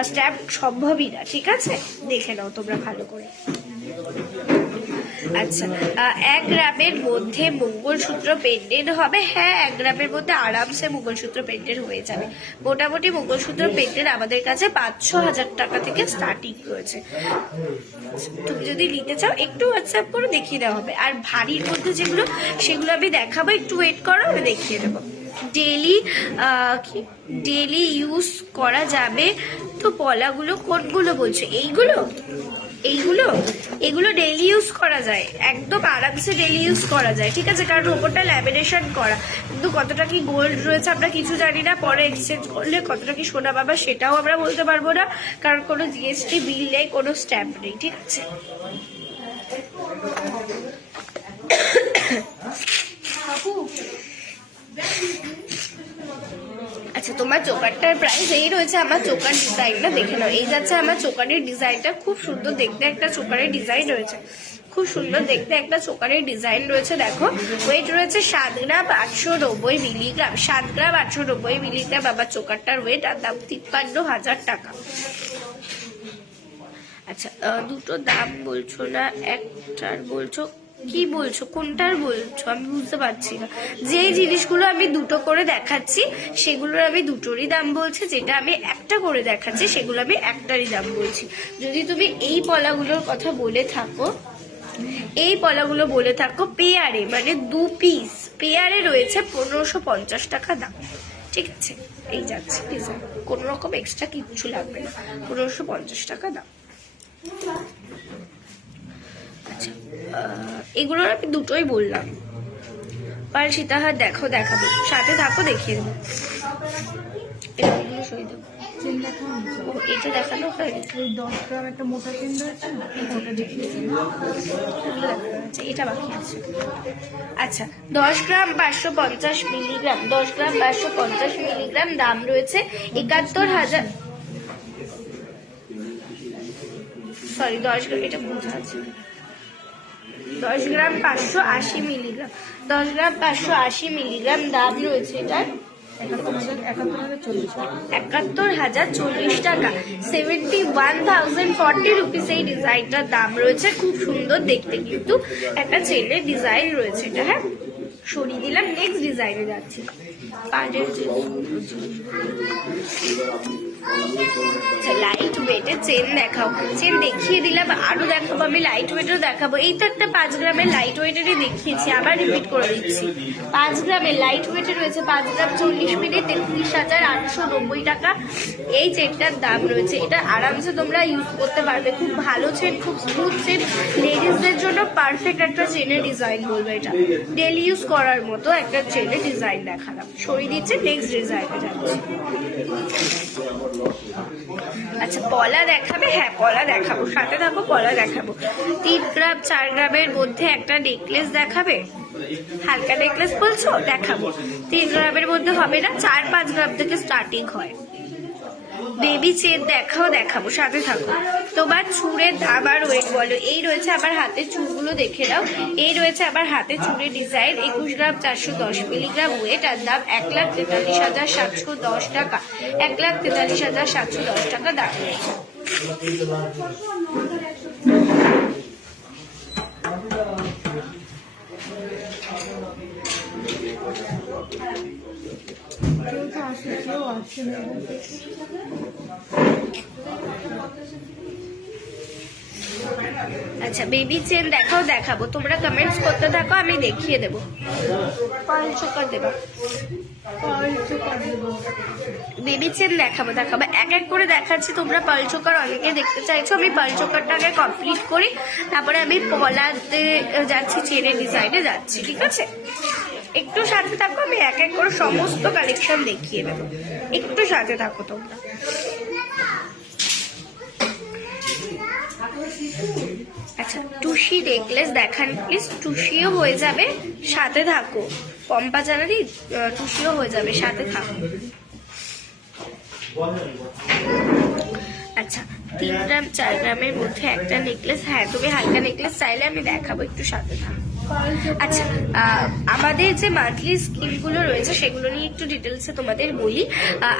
স্ট্যাম্প সম্ভবই না, ঠিক আছে। দেখে নাও তোমরা ভালো করে। আচ্ছা, 1 গ্রামের মধ্যে মঙ্গলসূত্র পেন্ডেন্ট হবে। হ্যাঁ, 1 গ্রামের মধ্যে আরামসে মঙ্গলসূত্র পেন্ডেন্ট হয়ে যাবে। মোটামুটি মঙ্গলসূত্র পেন্ডেন্ট আমাদের কাছে 500,000 টাকা থেকে স্টার্টিং রয়েছে। তুমি যদি নিতে চাও একটু হোয়াটসঅ্যাপ করে দেখিয়ে দেওয়া হবে। আর ভারীর মধ্যে যেগুলো সেগুলো আমি দেখাবো, একটু ওয়েট করো, আমি দেখিয়ে দেবো। ডেলি ইউজ করা যাবে তো পলাগুলো কোনগুলো বলছো? এইগুলো ডেলি ইউজ করা যায়, একদম আরামসে ডেলি ইউজ করা যায়, ঠিক আছে। কারণ ওপরটা ল্যামিনেশন করা। কিন্তু কতটা কি গোল্ড রয়েছে আমরা কিছু জানি না। পরে এক্সচেঞ্জ করলে কতটা কি সোনা পাবা সেটাও আমরা বলতে পারবো না, কারণ কোনো জিএসটি বিল নেই, কোনো স্ট্যাম্প নেই, ঠিক আছে। আচ্ছা, তোমার চোকারটার প্রাইস এই রয়েছে। আমার চোকার ডিজাইনটা দেখে নাও। এই যাচ্ছে আমার চোকারের ডিজাইনটা, খুব সুন্দর দেখতে একটা চোকারের ডিজাইন রয়েছে, খুব সুন্দর দেখতে একটা চোকারের ডিজাইন রয়েছে। দেখো, ওয়েট রয়েছে 7 গ্রাম 890 মিলিগ্রাম। 7 গ্রাম 890 মিলিগ্রাম আমার চোকারটার ওয়েট। আর দাম 53,000 টাকা। আচ্ছা, দুটো দাম বলছো না, একটার বলছো? কি বলছো, কোনটার বলছো আমি বুঝতে পারছি না। যে জিনিসগুলো আমি দুটো করে দেখাচ্ছি সেগুলোর আমি দুটোরই দাম বলছি, যেটা আমি একটা করে দেখাচ্ছি সেগুলো আমি একটারই দাম বলছি। যদি তুমি এই পলাগুলোর কথা বলে থাকো, পেয়ারে মানে 2 পিস পেয়ারে রয়েছে 1550 টাকা দাম, ঠিক আছে। এই যাচ্ছে ডিজাইন, কোনো রকম এক্সট্রা কিচ্ছু লাগবে না, 1550 টাকা দাম। এগুলোর আমি দুটোই বললাম। পাল সীতাহার দেখাবো, সাথে থাকো, দেখিয়ে দেবো। এগুলো সই দেবো। ও এটা দেখানো হয়, 10 গ্রাম একটা মোটা চেন রয়েছে, ওটা দেখিয়েছি। এটা বাকি আছে। আচ্ছা, 10 গ্রাম 550 মিলিগ্রাম, 10 গ্রাম 550 মিলিগ্রাম দাম রয়েছে 71,000। সরি, 10 গ্রাম, এটা বোঝা আছে। 10 গ্রাম 580 মিলিগ্রাম, 10 গ্রাম 580 মিলিগ্রাম দাম রয়েছে এটার 71,040 টাকা, 71,040 রুপিস এই ডিজাইনটার দাম রয়েছে। খুব সুন্দর দেখতে, কিন্তু একটা চেনের ডিজাইন রয়েছে এটা। হ্যাঁ, সরিয়ে দিলাম, নেক্সট ডিজাইনে যাচ্ছি। লাইট ওয়েটের চেন দেখাও, চেন দেখিয়ে দিলাম, আরো দেখাবো আমি, লাইট ওয়েটেরও দেখাবো। এই তো একটা 5 গ্রামের লাইট ওয়েটেরই দেখিয়েছি, আবার রিপিট করে দিচ্ছি। 5 গ্রামের লাইট ওয়েটের রয়েছে 5 গ্রাম 40 মিলি, 33,890 টাকা এই চেনটার দাম রয়েছে। এটা আরামসে তোমরা ইউজ করতে পারবে, খুব ভালো চেন, খুব স্মুথ চেন, লেডিসদের জন্য পারফেক্ট একটা চেনের ডিজাইন বলবো। এটা ডেলি ইউজ করার মতো একটা চেনের ডিজাইন দেখালাম, সরিয়ে দিচ্ছে, নেক্সট ডিজাইনে যাচ্ছে। আচ্ছা, পলা দেখাবে? হ্যাঁ, পলা দেখাবো, সাথে থাকো, পলা দেখাবো। 3 গ্রাম 4 গ্রামের মধ্যে একটা নেকলেস দেখাবে? হালকা নেকলেস বলছো? দেখাবো। 3 গ্রামের মধ্যে হবে না, 4-5 গ্রাম থেকে স্টার্টিং হয়। বেবি চেন দেখাবো, সাথে থাকো। তোমার চুড়ের দাম আর ওয়েট বলো। এই রয়েছে আবার হাতের চুড়গুলো দেখে নাও। এই রয়েছে আবার হাতের চুড়ের ডিজাইন, 21 গ্রাম 410 মিলিগ্রাম ওয়েট, আর দাম 1,43,710 টাকা, 1,43,710 টাকা দাম রয়েছে। আচ্ছা, বেবি চেন দেখাবো, তোমরা কমেন্টস করতে থাকো, আমি দেখিয়ে দেবো। পাল চোকার দেবা? বেবি চেন দেখাবো, এক এক করে দেখাচ্ছি। তোমরা পাল চোকার অনেকে দেখতে চাইছো, আমি পাল চোকারটাকে কমপ্লিট করি, তারপরে আমি পলাতে যাচ্ছি, চেনের ডিজাইনে যাচ্ছি, ঠিক আছে? একটু সাথে থাকো, আমি এক এক করে সমস্ত কালেকশন দেখিয়ে দেবো, একটু সাথে থাকো তোমরা। আচ্ছা, টুসি নেকলেস দেখান প্লিজ, টুসিও হয়ে যাবে, সাথে থাকো। পম্পা জ্যালারি টুসিও হয়ে যাবে, সাথে থাকো। আচ্ছা, 3 গ্রাম 4 গ্রামের মধ্যে একটা নেকলেস। হ্যাঁ, তুমি হালকা নেকলেস চাইলে আমি দেখাবো, একটু সাথে থাকো। আচ্ছা, আমাদের যে মান্থলি স্কিমগুলো রয়েছে সেগুলো নিয়ে একটু ডিটেলসে তোমাদের বলি।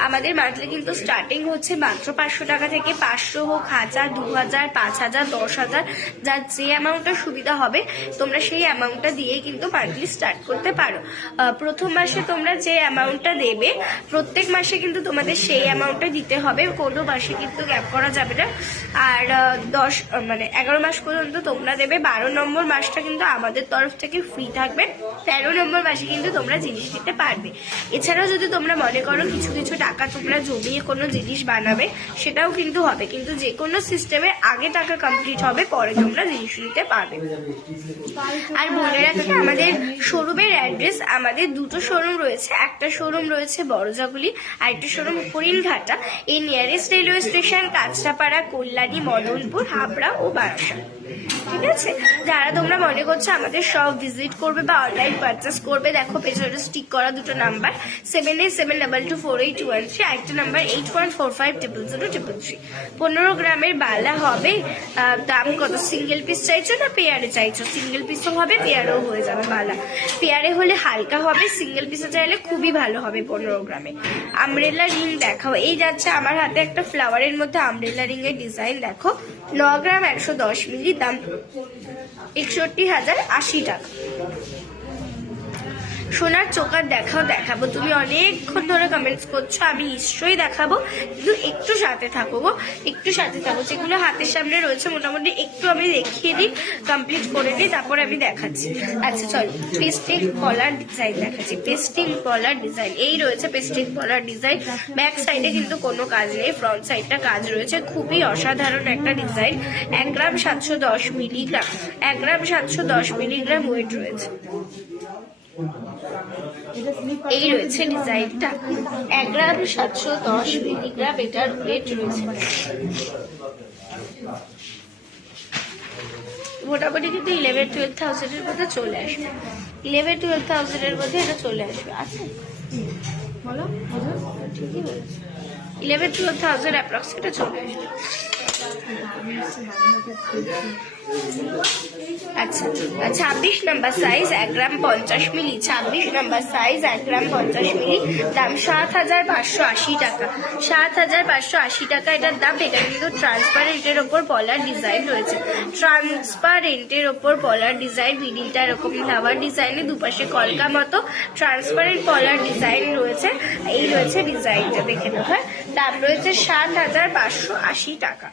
আমাদের মান্থলি কিন্তু স্টার্টিং হচ্ছে মাত্র 500 টাকা থেকে। 500 হোক, 1000, 2000, 5000, 10,000, যার যে অ্যামাউন্টটা সুবিধা হবে তোমরা সেই অ্যামাউন্টটা দিয়েই কিন্তু মান্থলি স্টার্ট করতে পারো। প্রথম মাসে তোমরা যে অ্যামাউন্টটা দেবে, প্রত্যেক মাসে কিন্তু তোমাদের সেই অ্যামাউন্টটা দিতে হবে, কোনো মাসে কিন্তু গ্যাপ করা যাবে না। আর 11 মাস পর্যন্ত তোমরা দেবে। 12 নম্বর মাসটা কিন্তু আমাদের তরফ থেকে ফ্রি থাকবে। 13 নম্বর মাসে কিন্তু তোমরা জিনিস নিতে পারবে। এছাড়াও যদি তোমরা মনে করো কিছু কিছু টাকা তোমরা জমিয়ে কোনো জিনিস বানাবে, সেটাও কিন্তু হবে, কিন্তু যে কোনো সিস্টেমে আগে টাকা কমপ্লিট হবে, পরে তোমরা জিনিস নিতে পারবে। আর বলে রাখতে, আমাদের শোরুমের অ্যাড্রেস, আমাদের দুটো শোরুম রয়েছে। একটা শোরুম রয়েছে বড়জাগুলি, আর একটা শোরুম হরিণঘাটা। এই nearest railway station Kanchrapara, Kalyani, Madanpur, Habra ও বারাসাত, ঠিক আছে? যারা তোমরা মনে করছো আমাদের সব ভিজিট করবে বা অনলাইন পারচেস করবে, দেখো পেছনে স্টিক করা দুটো নাম্বার, 7872248113, আরেকটা নাম্বার 8145000033। 15 গ্রামের বালা হবে। দাম কত? সিঙ্গেল পিস চাইছো না পেয়ারে চাইছো? সিঙ্গেল পিসও হবে, পেয়ারেও হয়ে যাবে বালা। পেয়ারে হলে হালকা হবে, সিঙ্গেল পিসে চাইলে খুবই ভালো হবে 15 গ্রামে। আমব্রেলা রিং দেখাও। এই যাচ্ছে আমার হাতে একটা ফ্লাওয়ারের মধ্যে আমব্রেলা রিং এর ডিজাইন, দেখো। 9 গ্রাম 110 মিলি, দাম 61,080 টাকা। সোনার চোকার দেখাবো, তুমি অনেকক্ষণ ধরে কমেন্টস করছো, আমি নিশ্চয়ই দেখাবো, কিন্তু একটু সাথে থাকো গো, একটু সাথে থাকো। যেগুলো হাতের সামনে রয়েছে মোটামুটি একটু আমি দেখিয়ে দিই, কমপ্লিট করে দিই, তারপরে আমি দেখাচ্ছি। আচ্ছা চলো, পেস্টিং কলার ডিজাইন দেখাচ্ছি। পেস্টিং কলার ডিজাইন, এই রয়েছে পেস্টিং কলার ডিজাইন। ব্যাক সাইডে কিন্তু কোনো কাজ নেই, ফ্রন্ট সাইডটা কাজ রয়েছে। খুবই অসাধারণ একটা ডিজাইন। 1 গ্রাম 710 মিলিগ্রাম, 1 গ্রাম 710 মিলিগ্রাম ওয়েট রয়েছে। এই রয়েছে ডিজাইনটা, 1 গ্রাম 710 মিলিগ্রাম এটার ওয়েট রয়েছে। মোটামুটি কিন্তু 11-12,000 এর মধ্যে চলে আসবে, 11-12,000 এর মধ্যে এটা চলে আসবে। আছে বলো ঠিকই বলেছে, 11-12,000 অ্যাপ্রক্স এটা চলে আসবে। আচ্ছা 26 নাম্বার সাইজ, 1 গ্রাম 50 মিলি, 26 নাম্বার সাইজ, 1 গ্রাম 50 মিলি, দাম 7,580 টাকা, 7,580 টাকা এটার দাম। এটা কিন্তু ট্রান্সপারেন্টের ওপর পলার ডিজাইন রয়েছে, ট্রান্সপারেন্টের ওপর পলার ডিজাইন, মিডিলটা এরকম ফ্লাওয়ার ডিজাইনে, দুপাশে কলকা মতো ট্রান্সপারেন্ট পলার ডিজাইন রয়েছে। এই রয়েছে ডিজাইনটা, দেখে নাও। হ্যাঁ, দাম রয়েছে 7,580 টাকা।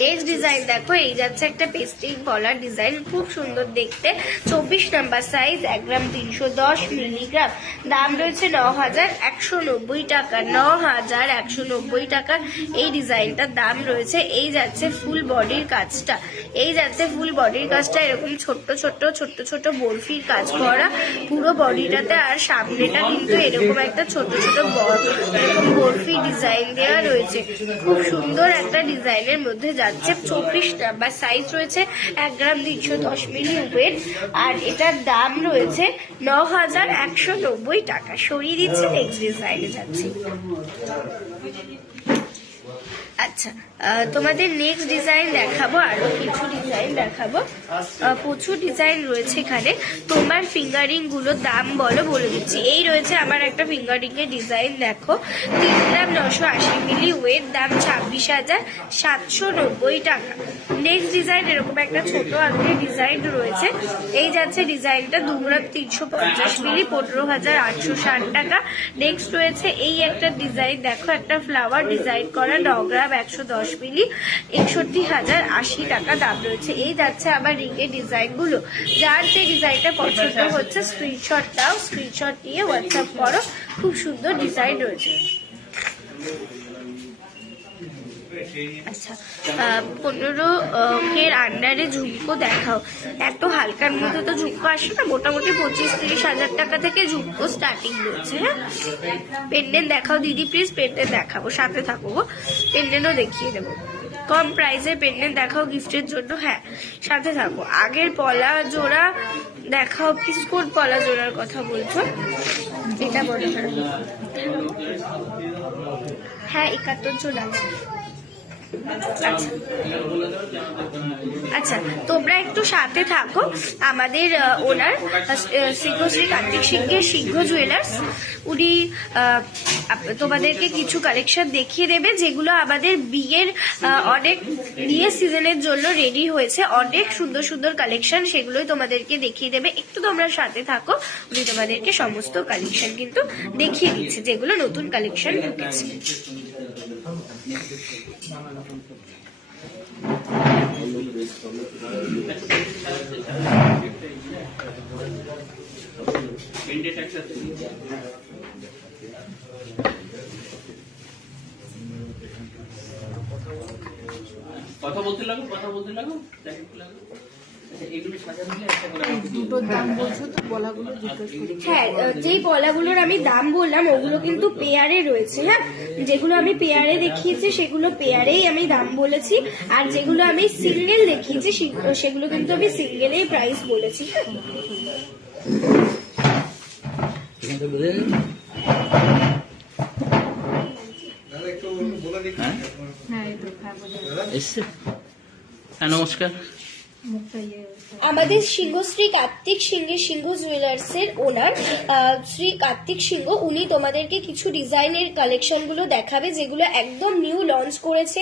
নেক্সট ডিজাইন দেখো, এই যাচ্ছে একটা পেস্টিং কলার ডিজাইন, খুব সুন্দর দেখতে। 24 নাম্বার সাইজ, 1 গ্রাম 310 মিলিগ্রাম, দাম রয়েছে 9,190 টাকা, 9,190 টাকা এই ডিজাইনটার দাম রয়েছে। এই যাচ্ছে ফুল বডির কাজটা, এই যাচ্ছে ফুল বডির কাজটা, এরকম ছোট্ট ছোট্ট বরফির কাজ করা পুরো বডিটাতে, আর সামনেটা কিন্তু এরকম একটা ছোট এরকম বরফি ডিজাইন দেওয়া রয়েছে। খুব সুন্দর একটা ডিজাইনের মধ্যে যাচ্ছে। 24 নাম্বার সাইজ রয়েছে, 1 গ্রাম 310 মিলি ওয়েট, আর এটার দাম রয়েছে 9,190 টাকা। সরিয়ে দিচ্ছি, নেক্সট ডিজাইনে যাচ্ছি। আচ্ছা, তোমাদের নেক্সট ডিজাইন দেখাবো, আরো কিছু ডিজাইন দেখাবো। প্রচুর ডিজাইন রয়েছে এখানে। তোমার ফিঙ্গারিং গুলোর দাম বলে দিচ্ছি। এই রয়েছে আমার একটা ফিঙ্গারিং এর ডিজাইন, দেখো 3 গ্রাম 980 মিলি ওয়েট, দাম 26,790 টাকা। নেক্সট ডিজাইন, এরকম একটা ছোট আঙুলের ডিজাইন রয়েছে। এই যাচ্ছে ডিজাইনটা, 2 গ্রাম 350 মিলি, 15,860 টাকা। নেক্সট রয়েছে এই একটা ডিজাইন, দেখো একটা ফ্লাওয়ার ডিজাইন করা, 9 গ্রাম 110 মিলি, 61,080 টাকা দাম রয়েছে। এই যাচ্ছে আবার রিং এর ডিজাইন গুলো। যার যে ডিজাইনটা পছন্দ হচ্ছে স্ক্রিনশট দাও, স্ক্রিনশট নিয়ে হোয়াটসঅ্যাপ করো, খুব সুন্দর ডিজাইন রয়েছে। আচ্ছা, 15 এর আন্ডারে ঝুমকো দেখাও। এত হালকার মধ্যে তো ঝুমকো আসে না, মোটামুটি 25-30 হাজার টাকা থেকে ঝুমকো স্টার্টিং রয়েছে। হ্যাঁ, পেন্ডেন্ট দেখাও দিদি প্লিজ, পেন্ডেন্ট দেখাবো, সাথে থাকো গো, পেন্ডেন্টও দেখিয়ে দেবো। কম প্রাইসে পেন্ডেন্ট দেখাও গিফটের জন্য, হ্যাঁ সাথে থাকো। আগের পলা জোড়া দেখাও প্লিজ, কোন পলা জোড়ার কথা বলছো? এটা বলো। হ্যাঁ, 71 জন আছে। আচ্ছা, তোমরা একটু সাথে থাকো। আমাদের ওনার শ্রী কার্তিক সিংহের সিংহ জুয়েলার্স, উনি তোমাদেরকে কিছু কালেকশন দেখিয়ে দেবে, যেগুলো আমাদের বিয়ের অনেক বিয়ের সিজনের জন্য রেডি হয়েছে। অনেক সুন্দর সুন্দর কালেকশন, সেগুলোই তোমাদেরকে দেখিয়ে দেবে। একটু তোমরা সাথে থাকো, উনি তোমাদেরকে সমস্ত কালেকশন কিন্তু দেখিয়ে দিচ্ছে, যেগুলো নতুন কালেকশন ঢুকেছে। কথা বলতে লাগো। হ্যাঁ, যেই পলাগুলোর আমি দাম বললাম ওগুলো কিন্তু পেয়ারে রয়েছে। হ্যাঁ, যেগুলো আমি পেয়ারে দেখিয়েছি সেগুলো পেয়ারেই আমি দাম বলেছি, আর যেগুলো আমি সিঙ্গেল দেখিয়েছি সেগুলো কিন্তু আমি সিঙ্গেলেই প্রাইস বলেছি। হ্যাঁ, নমস্কার। মুখটা ইয়ে আমাদের সিংহ শ্রী কার্তিক সিংহের সিংহ জুয়েলার্সের ওনার শ্রী কার্তিক সিংহ, উনি তোমাদেরকে কিছু ডিজাইনের কালেকশনগুলো দেখাবে যেগুলো একদম নিউ লঞ্চ করেছে।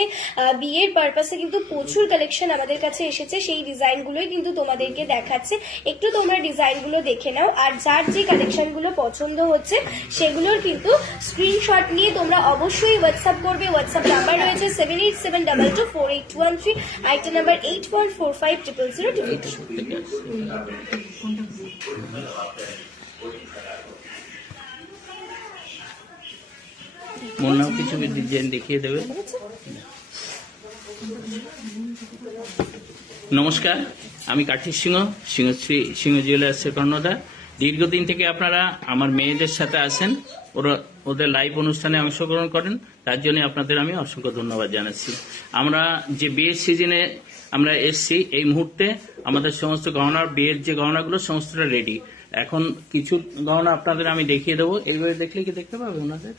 বিয়ের পারপাসে কিন্তু প্রচুর কালেকশন আমাদের কাছে এসেছে, সেই ডিজাইনগুলোই কিন্তু তোমাদেরকে দেখাচ্ছে। একটু তোমরা ডিজাইনগুলো দেখে নাও, আর যার যে কালেকশনগুলো পছন্দ হচ্ছে সেগুলোর কিন্তু স্ক্রিনশট নিয়ে তোমরা অবশ্যই হোয়াটসঅ্যাপ করবে। হোয়াটসঅ্যাপ নাম্বার রয়েছে 7872248113, আইটা নাম্বার 81450002। মন্নাও কিছু ডিজাইন দেখিয়ে দেবে। নমস্কার, আমি কার্তিক সিংহ, সিংহশ্রী সিংহ জুয়েলার্সের কর্ণধার। দীর্ঘদিন থেকে আপনারা আমার মেয়েদের সাথে আসেন, ওদের লাইভ অনুষ্ঠানে অংশগ্রহণ করেন, তার জন্য আপনাদের আমি অসংখ্য ধন্যবাদ জানাচ্ছি। আমরা যে বিয়ের সিজনে আমরা এসছি, এই মুহূর্তে আমাদের সমস্ত গহনা, বিয়ের যে গহনাগুলো সমস্তটা রেডি। এখন কিছু গহনা আপনাদের আমি দেখিয়ে দেবো, এইভাবে দেখলে কি দেখতে পাবে ওনাদের?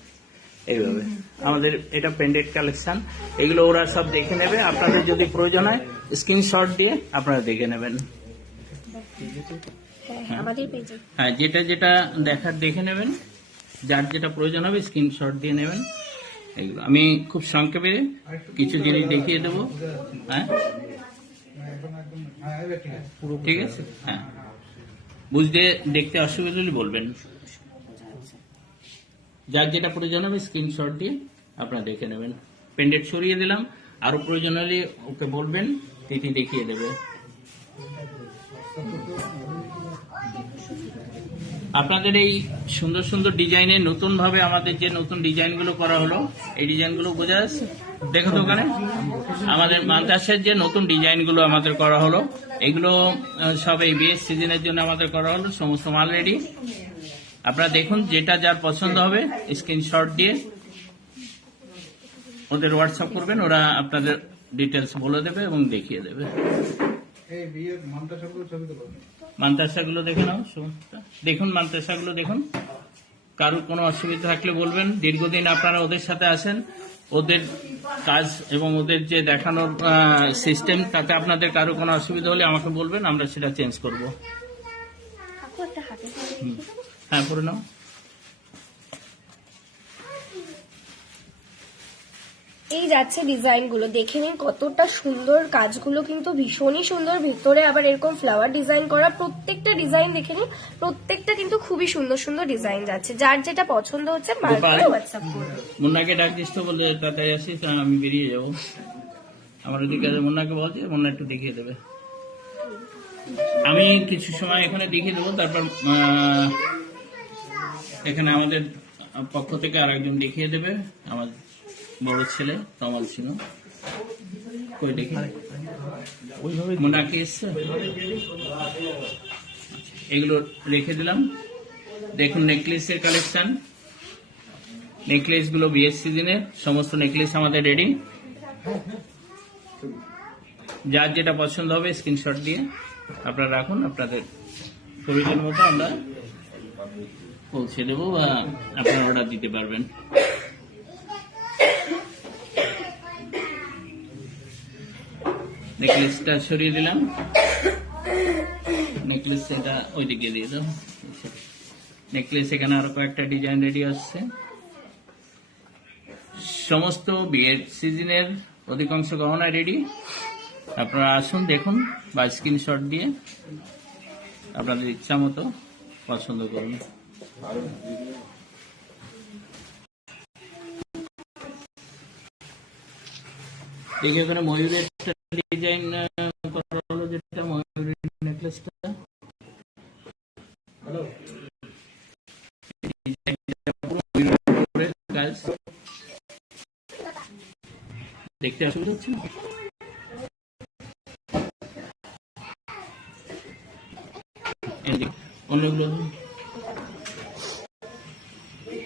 এইভাবে আমাদের এটা পেন্ডেন্ট কালেকশন, এগুলো ওরা সব দেখে নেবে। আপনাদের যদি প্রয়োজন হয় স্ক্রিনশট দিয়ে আপনারা দেখে নেবেন। হ্যাঁ, যেটা যেটা দেখার দেখে নেবেন, যার যেটা প্রয়োজন হবে স্ক্রিনশট দিয়ে নেবেন। এইগুলো আমি খুব সংক্ষেপে কিছু জিনিস দেখিয়ে দেবো। হ্যাঁ, ঠিক আছে। হ্যাঁ, বুঝতে দেখতে অসুবিধা হলে বলবেন। যার যেটা প্রয়োজন হবে স্ক্রিনশট দিয়ে আপনারা দেখে নেবেন। পেন্ডেন্ট সরিয়ে দিলাম, আরো প্রয়োজন হলে ওকে বলবেন, তিথি দেখিয়ে দেবে। আপনাদের এই সুন্দর সুন্দর ডিজাইনে নতুন ভাবে আমাদের যে নতুন ডিজাইনগুলো করা হলো, এই ডিজাইনগুলো বোঝা যাচ্ছে? দেখো তো ওখানে আমাদের মান্তাসের যে নতুন ডিজাইনগুলো আমাদের করা হলো, এগুলো সব এই বিয়ের সিজনের জন্য আমাদের করা হলো। সমস্ত মাল রেডি। আপনারা দেখুন, যেটা যার পছন্দ হবে স্ক্রিনশট দিয়ে ওদের হোয়াটসঅ্যাপ করবেন, ওরা আপনাদের ডিটেলস বলে দেবে এবং দেখিয়ে দেবে। মান্তাসাগুলো দেখে নাও, দেখুন মান্তাসাগুলো দেখুন। কারোর কোনো অসুবিধা থাকলে বলবেন। দীর্ঘদিন আপনারা ওদের সাথে আছেন, ওদের কাজ এবং ওদের যে দেখানোর সিস্টেম, তাতে আপনাদের কারো কোনো অসুবিধা হলে আমাকে বলবেন, আমরা সেটা চেঞ্জ করব। হ্যাঁ, পড়ে নাও। এই যাচ্ছে ডিজাইনগুলো, দেখে নিন কতটা সুন্দর। কাজগুলো কিন্তু ভীষণই সুন্দর, ভিতরে আবার এরকম ফ্লাওয়ার ডিজাইন করা। প্রত্যেকটা ডিজাইন দেখে নিন, প্রত্যেকটা কিন্তু খুবই সুন্দর সুন্দর ডিজাইন যাচ্ছে। যার যেটা পছন্দ হচ্ছে মার্ক করে হোয়াটসঅ্যাপ করবে। মুন্নাকে ডাক দিস তো, বলে তাড়াতাড়ি আসিস, আমি বেরিয়ে যাবো। আমার ওদিকে মুন্নাকে বলছে, মুন্না একটু দেখিয়ে দেবে। আমি কিছু সময় এখানে দেখিয়ে দেবো, তারপর এখানে আমাদের পক্ষ থেকে আরেকজন দেখিয়ে দেবে, আমার বড় ছেলে তমাল সিংহ। কই দেখি ওইভাবে মুন্নাকে এসছে, এগুলো রেখে দিলাম। দেখুন নেকলেসের কালেকশন, নেকলেস গুলো বিয়ের সিজনের সমস্ত নেকলেস আমাদের রেডি। যার যেটা পছন্দ হবে স্ক্রিনশট দিয়ে আপনারা রাখুন, আপনাদের প্রয়োজন মতো আমরা পৌঁছে দেবো বা আপনারা অর্ডার দিতে পারবেন। নেকলেসটা সরিয়ে দিলাম, নেকলেস এটা ওইদিকে দিয়ে দাও। নেকলেস এখানে আরো কয়েকটা ডিজাইন রেডি আসছে। সমস্ত বিয়ের সিজনের অধিকাংশ গহনা রেডি। আপনারা আসুন, দেখুন বা স্ক্রিনশট দিয়ে আপনাদের ইচ্ছা মতো পছন্দ করুন। এই যে ওখানে ময়ূরের ডিজাইন করা হলো, যেটা ময়ূরের নেকলেসটা, দেখতে অসুবিধা হচ্ছে না? অন্যগুলো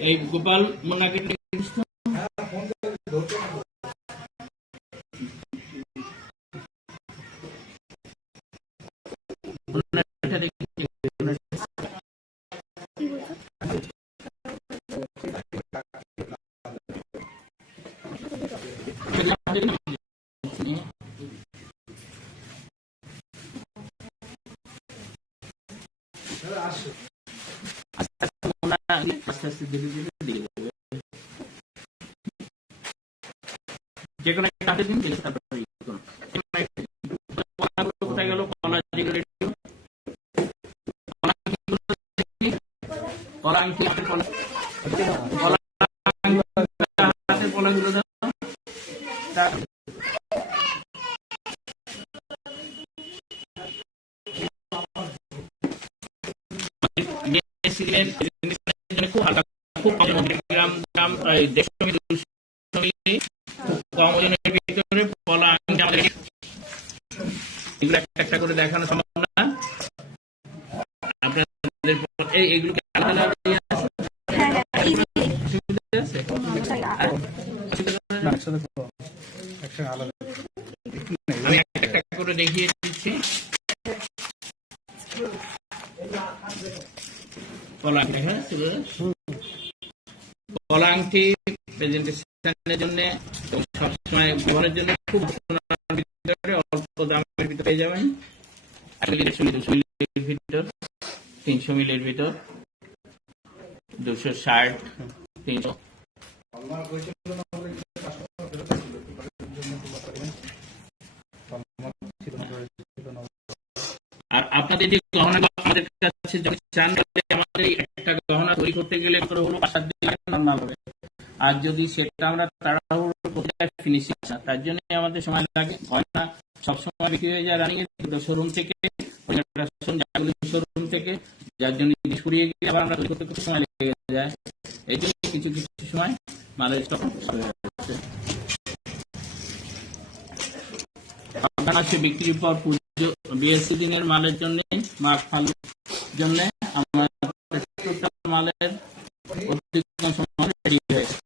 এই গোপাল মোনাকে আস্তে আস্তে ধীরে ধীরে দিয়ে দেবে। যে কোনো একটা হাতে দিন, দিলে তারপরে ইয়ে করুন। কলাগুলো কোথায় গেল? কলা যেগুলো রেডি, কলা আংটি হাতে কলাগুলো দাও। খুব হালকা, খুব গ্রাম গ্রাম 150 মিলি কম ওজনের ভিতরে কলা আংটি আমাদের এগুলো একটা একটা করে দেখানো সম্ভব না আপনাদের। এইগুলোকে আলাদা আলাদা আছে, আমি একটা একটা করে দেখিয়ে দিচ্ছি। কলা আংটি, হ্যাঁ, কলা আংটি প্রেজেন্টেশনের জন্য সবসময় ব্যবহারের জন্য খুব ভিতরে অল্প দামের ভিতরে পেয়ে যাবেন। 150 মিলির ভিতর, 300 মিলির ভিতর, 260, 300। আর আপনাদের যে গহনা আমাদের কাছে যদি চান, আমাদের একটা গহনা তৈরি করতে গেলে করে হলো 5-7 দিন রান্না হবে। আর যদি সেটা আমরা তাড়াহুড়ো করতে ফিনিশিং, তার জন্য আমাদের সময় লাগে। গয়না সবসময় বিক্রি হয়ে যায় রানিং শোরুম থেকে, শোরুম থেকে, যার জন্য ফুরিয়ে গিয়ে আবার আমরা তৈরি করতে সময় লেগে যায়। এই জন্য কিছু কিছু সময় মালের স্টক হয়ে যাচ্ছে। আপনারা সে বিক্রির পর পুজো বিএসসি দিনের মালের জন্য, মাঘ ফাল্গুনের জন্য আমাদের মালের অধিকাংশ মাল রেডি হয়ে গেছে।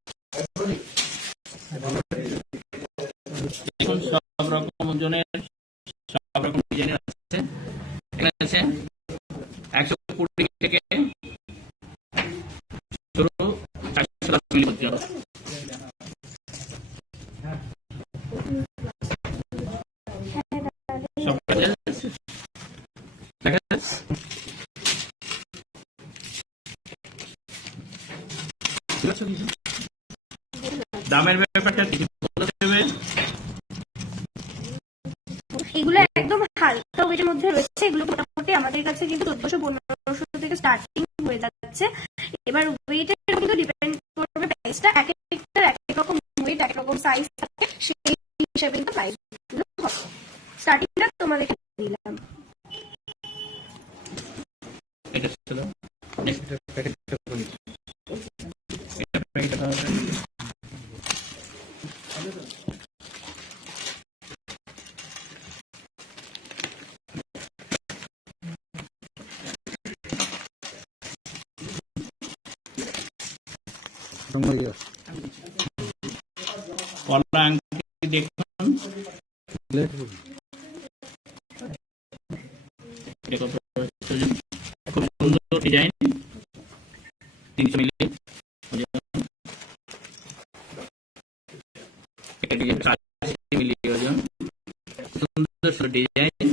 দেখুন সব রকম ওজনের, সব রকম ডিজাইনের আছে। এখানে আছে 120 থেকে শুরু 410 মিলি পর্যন্ত। সব কাজে দেখা যাচ্ছে। দামের ব্যাপারটা কিছু বলে দেবে। এগুলো একদম হালকা ওয়েটের মধ্যে রয়েছে। এগুলো মোটামুটি আমাদের কাছে কিন্তু 1400-1500 থেকে স্টার্টিং হয়ে যাচ্ছে। এবার ওয়েটের কিন্তু ডিপেন্ড করবে প্রাইসটা। এক একটার এক এক রকম ওয়েট, এক রকম সাইজ থাকে, সেই হিসাবে কিন্তু প্রাইস গুলো হবে। স্টার্টিংটা তোমাদেরকে দিলাম। এটা ছিল নেক্সট প্যাকেটটা বলি। এটা প্যাকেটটা কলা আংটি দেখুন, খুব সুন্দর ডিজাইন, 300 মিলি, 80 মিলি ওজন, সুন্দর ডিজাইন।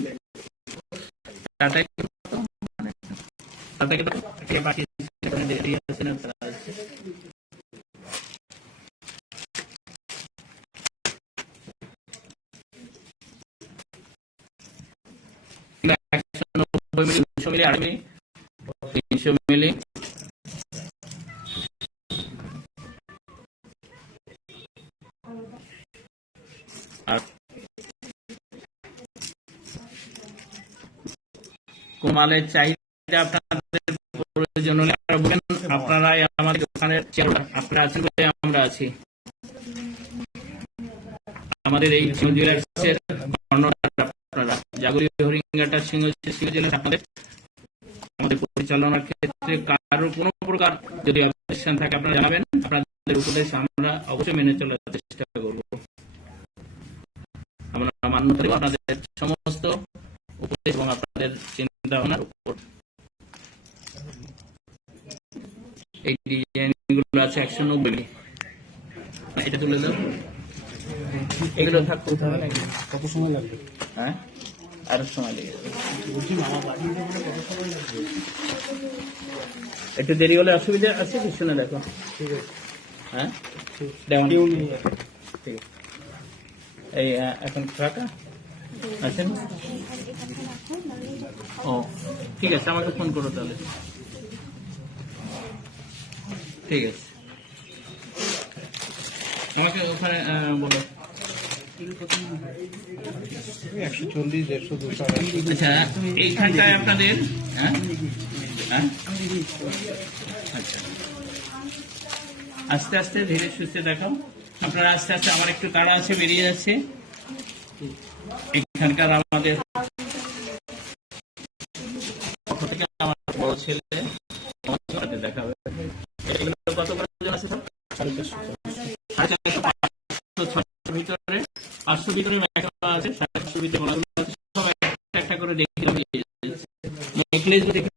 বাকি আছে না, মিলি, 200 মিলি, 8 মিলি, 300 মিলি। আর কোমালের চাহিদা আপনাদের প্রয়োজন হলে আপনারাই আমাদের দোকানের আপনারা আছেন বলে আমরা আছি। আমাদের এই জুয়েলার্সের আপনারা জাগরীয় হরিঙ্গাটা সিংহ জেলার আপনাদের আমাদের পরিচালনার ক্ষেত্রে কারো কোনো প্রকার যদি অবজেকশন থাকে আপনারা জানাবেন। আপনাদের উপদেশ আমরা অবশ্যই মেনে চলার চেষ্টা করব। আমরা মান্য করব আপনাদের সমস্ত উপদেশ এবং আপনাদের চিন্তা ভাবনার উপর। এই ডিজাইনগুলো আছে 190 মিলি। এটা তুলে দাও। এগুলো থাকতে হবে না, কত সময় লাগবে? হ্যাঁ, আরো সময় লেগে যাবে। একটু দেরি হলে অসুবিধা আছে কি? শুনে দেখো। ঠিক আছে, হ্যাঁ যেমন কেউ নেই। ঠিক আছে। এই এখন টাকা আছেন? ও ঠিক আছে, আমাকে ফোন করো তাহলে। ঠিক আছে, আমাকে ওখানে বলো। 140, 150, 200। আচ্ছা এইখানটায় আপনাদের হ্যাঁ হ্যাঁ আচ্ছা আস্তে আস্তে ধীরে সুস্থে দেখাও। আপনারা আস্তে আস্তে, আমার একটু তাড়া আছে, বেরিয়ে যাচ্ছে। এখানকার আমাদের পক্ষ থেকে আমার বড় ছেলে সাথে দেখা হবে। এগুলো কত করে ওজন আছে স্যার? 450, 500 ভিতরে 500 ভিতরে একটা আছে, 500 ভিতরে অনেকগুলো আছে, সব একটা একটা করে দেখে নেকলেস দেখে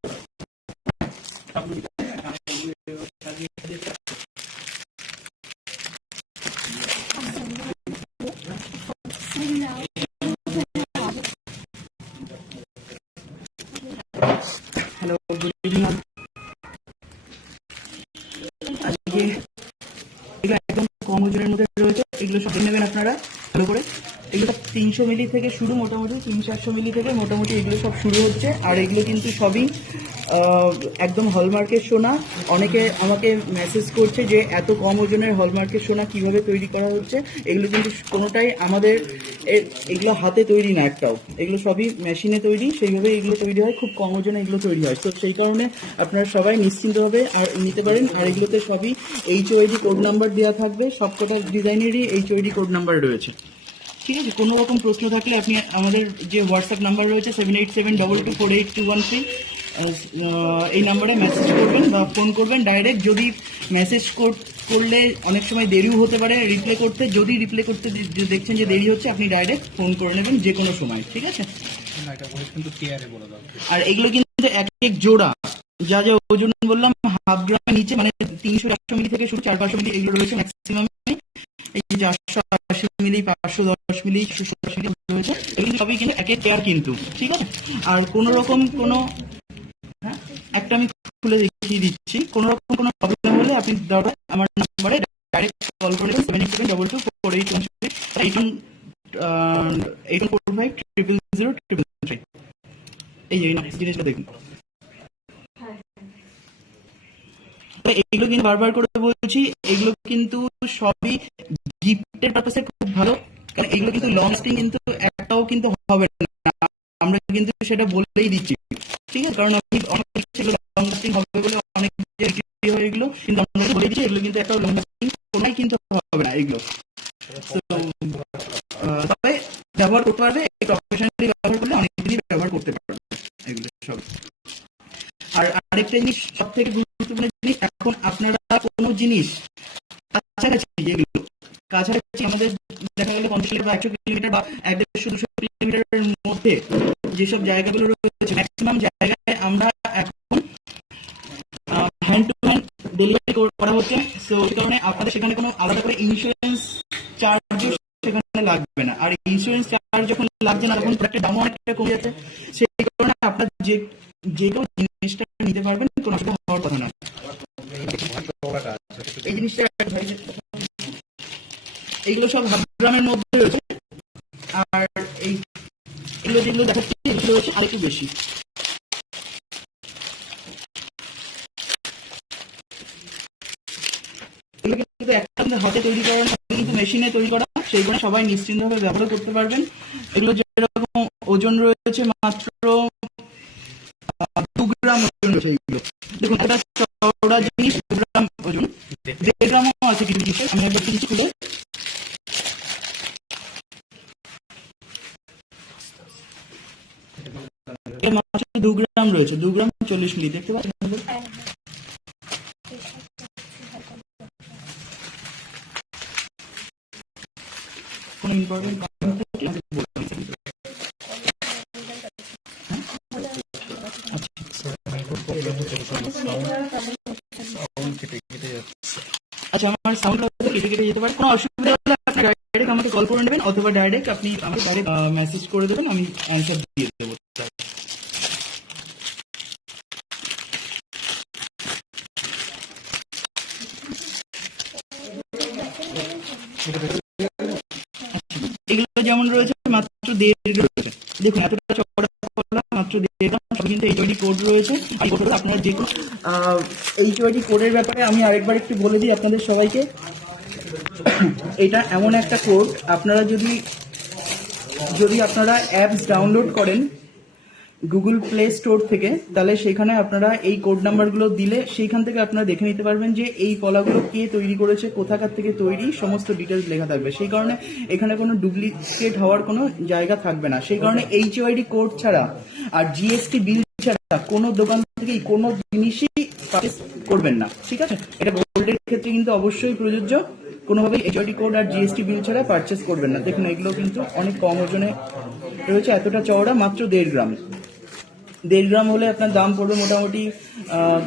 হ্যালো, গুড ইভিনিং। আজকে এগুলো একদম কম ওজনের মধ্যে রয়েছে, এগুলো সব দেখে নেবেন আপনারা ভালো করে। এগুলো 300 মিলি থেকে শুরু, মোটামুটি 300-400 মিলি থেকে মোটামুটি এগুলো সব শুরু হচ্ছে। আর এগুলো কিন্তু সবই একদম হলমার্কের সোনা। অনেকে আমাকে মেসেজ করছে যে এত কম ওজনের হলমার্কের সোনা কিভাবে তৈরি করা হচ্ছে। এগুলো কিন্তু কোনোটাই আমাদের এগুলো হাতে তৈরি না একটাও, এগুলো সবই মেশিনে তৈরি। সেইভাবে এগুলো তৈরি হয়, খুব কম ওজনে এগুলো তৈরি হয়। তো সেই কারণে আপনারা সবাই নিশ্চিন্তভাবে আর নিতে পারেন। আর এগুলোতে সবই HOID কোড নাম্বার দেওয়া থাকবে, সবকটা ডিজাইনেরই HOID কোড নাম্বার রয়েছে। ঠিক আছে, কোনো রকম প্রশ্ন থাকলে আপনি আমাদের যে হোয়াটসঅ্যাপ নাম্বার রয়েছে 7872248213, এই নাম্বারে মেসেজ করবেন বা ফোন করবেন ডাইরেক্ট। যদি মেসেজ করলে অনেক সময় দেরিও হতে পারে রিপ্লাই করতে, যদি রিপ্লাই করতে দেখছেন যে দেরি হচ্ছে, আপনি ডাইরেক্ট ফোন করে নেবেন যে কোনো সময়। ঠিক আছে, আর এগুলো কিন্তু এক এক জোড়া যা যা ওজন বললাম হাফ গ্রামের নিচে, মানে 300-400 মিলি থেকে শুরু, 400-500 মিলি এগুলো রয়েছে ম্যাক্সিমাম। এই যে 480 মিলি, 510 মিলি, 170 মিলি রয়েছে, এগুলো সবই কিন্তু এক এক পেয়ার কিন্তু। ঠিক আছে, আর কোনো রকম কোনো একটা আমি খুলে দেখিয়ে দিচ্ছি। কোনো রকম কোনো প্রবলেম হলে আপনি দরকার আমার নাম্বারে ডাইরেক্ট কল করে 772248450000000000। এই যে জিনিসটা দেখুন। এগুলো কিন্তু বারবার করে বলছি, এগুলো কিন্তু সবই গিফটের পারপাসে খুব ভালো, কারণ এগুলো কিন্তু লং লাস্টিং কিন্তু একটাও কিন্তু হবে না, আমরা কিন্তু সেটা বলেই দিচ্ছি। ঠিক আছে, কারণ আমি অনেক সেগুলো লং লাস্টিং হবে বলে অনেক বিক্রি হয় এগুলো, কিন্তু আমরা বলে দিচ্ছি এগুলো কিন্তু একটা লং লাস্টিং কোনোই কিন্তু হবে না এগুলো। তবে ব্যবহার করতে পারবে, প্রফেশনালি ব্যবহার করলে অনেক দিনই ব্যবহার করতে পারবে এগুলো সব। আর আরেকটা জিনিস, সব থেকে গুরুত্বপূর্ণ জিনিস, এখন আপনারা কোনো জিনিস কাছাকাছি, যেগুলো কাছাকাছি আমাদের দেখা গেলে 50 কিলোমিটার বা 100 কিলোমিটার বা 150-200 কিলোমিটারের মধ্যে যেসব জায়গাগুলো রয়েছে, ম্যাক্সিমাম জায়গায় আমরা এখন হ্যান্ড টু হ্যান্ড ডেলিভারি করা হচ্ছে। সো সেই কারণে আপনাদের সেখানে কোনো আলাদা করে ইন্স্যুরেন্স চার্জও সেখানে লাগবে না। আর ইন্স্যুরেন্স চার্জ যখন লাগছে না, তখন প্রোডাক্টের দামও অনেকটা কমে যাচ্ছে। সেই কারণে আপনার যে কোনো জিনিসটা নিতে পারবেন, কোনো অসুবিধা হওয়ার কথা না। এই জিনিসটা এইগুলো সব হাফ গ্রামের মধ্যে রয়েছে, আর এইগুলো যেগুলো দেখাচ্ছি এগুলো রয়েছে আরেকটু বেশি। এগুলো কিন্তু একটা হাতে তৈরি করা না, কিন্তু মেশিনে তৈরি করা, সেইগুলো সবাই নিশ্চিন্তভাবে ব্যবহার করতে পারবেন। এগুলো যেরকম ওজন রয়েছে মাত্র 2 গ্রাম ওজন রয়েছে। এইগুলো দেখুন, একটা চওড়া জিনিস 2 গ্রাম ওজন, 1.5 গ্রামও আছে কিছু জিনিসের। আমি একটা জিনিস খুলে এর মাত্র 2 গ্রাম রয়েছে, 2 গ্রাম 40 মিলি, দেখতে পাচ্ছেন? কোনো ইম্পর্টেন্ট আচ্ছা, আমার সাউন্ড কেটে কেটে যেতে পারে, কোনো অসুবিধা হলে আপনি ডাইরেক্ট আমাকে কল করে নেবেন, অথবা ডাইরেক্ট আপনি আমাকে ডাইরেক্ট মেসেজ করে দেবেন, আমি অ্যান্সার দিয়ে দেবো। এগুলো যেমন রয়েছে মাত্র 1.5 রয়েছে, দেখুন এতটা চওড়া কলা, মাত্র 1.5 গ্রাম। সব কিন্তু এইচওডি কোড রয়েছে। এই কোড আপনারা যে কোনো এইচওডি কোডের ব্যাপারে আমি আরেকবার একটু বলে দিই আপনাদের সবাইকে। এটা এমন একটা কোড, আপনারা যদি আপনারা অ্যাপস ডাউনলোড করেন গুগল প্লে স্টোর থেকে, তাহলে সেখানে আপনারা এই কোড নাম্বারগুলো দিলে সেইখান থেকে আপনারা দেখে নিতে পারবেন যে এই কলাগুলো কে তৈরি করেছে, কোথাকার থেকে তৈরি, সমস্ত ডিটেলস লেখা থাকবে। সেই কারণে এখানে কোনো ডুপ্লিকেট হওয়ার কোনো জায়গা থাকবে না। সেই কারণে এইচওআইডি কোড ছাড়া আর জিএসটি বিল ছাড়া কোনো দোকান থেকেই কোনো জিনিসই পারচেজ করবেন না, ঠিক আছে? এটা গোল্ডের ক্ষেত্রে কিন্তু অবশ্যই প্রযোজ্য। কোনোভাবেই এইচওআইডি কোড আর জিএসটি বিল ছাড়া পারচেজ করবেন না। দেখুন এগুলো কিন্তু অনেক কম ওজনে রয়েছে, এতটা চওড়া, মাত্র 1.5 গ্রাম। 1.5 গ্রাম হলে আপনার দাম পড়বে মোটামুটি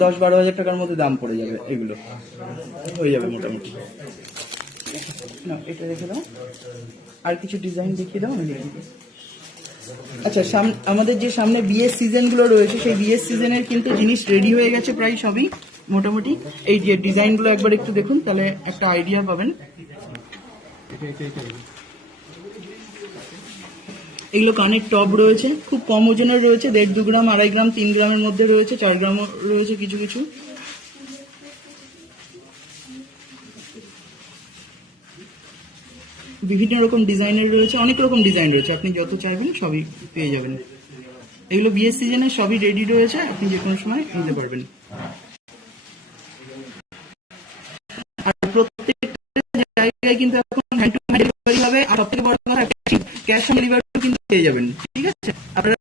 10-12 হাজার টাকার মধ্যে দাম পড়ে যাবে। এগুলো হয়ে যাবে মোটামুটি। না এটা রেখে দাও, আর কিছু ডিজাইন দেখিয়ে দাও, আমি দেখিয়ে দিই। আচ্ছা, আমাদের যে সামনে বিয়ের সিজনগুলো রয়েছে, সেই বিয়ের সিজনের কিন্তু জিনিস রেডি হয়ে গেছে প্রায় সবই মোটামুটি। এই যে ডিজাইনগুলো একবার একটু দেখুন, তাহলে একটা আইডিয়া পাবেন। এগুলো কানের টপ রয়েছে, খুব কম ওজনের রয়েছে, 1.5-2 গ্রাম, 2.5 গ্রাম, 3 গ্রামের মধ্যে রয়েছে, 4 গ্রামও রয়েছে কিছু কিছু। বিভিন্ন রকম ডিজাইনের রয়েছে, অনেক রকম ডিজাইন রয়েছে, আপনি যত চাইবেন সবই পেয়ে যাবেন। এগুলো বিয়ের সিজনে সবই রেডি রয়েছে, আপনি যে কোনো সময় নিতে পারবেন। আর প্রত্যেকটা জায়গায় কিন্তু এখন হ্যান্ড টু হ্যান্ড ডেলিভারি হবে। আর সব থেকে বড় কথা, ক্যাশ অন ডেলিভারি কিন্তু পেয়ে যাবেন, ঠিক আছে? আপনারা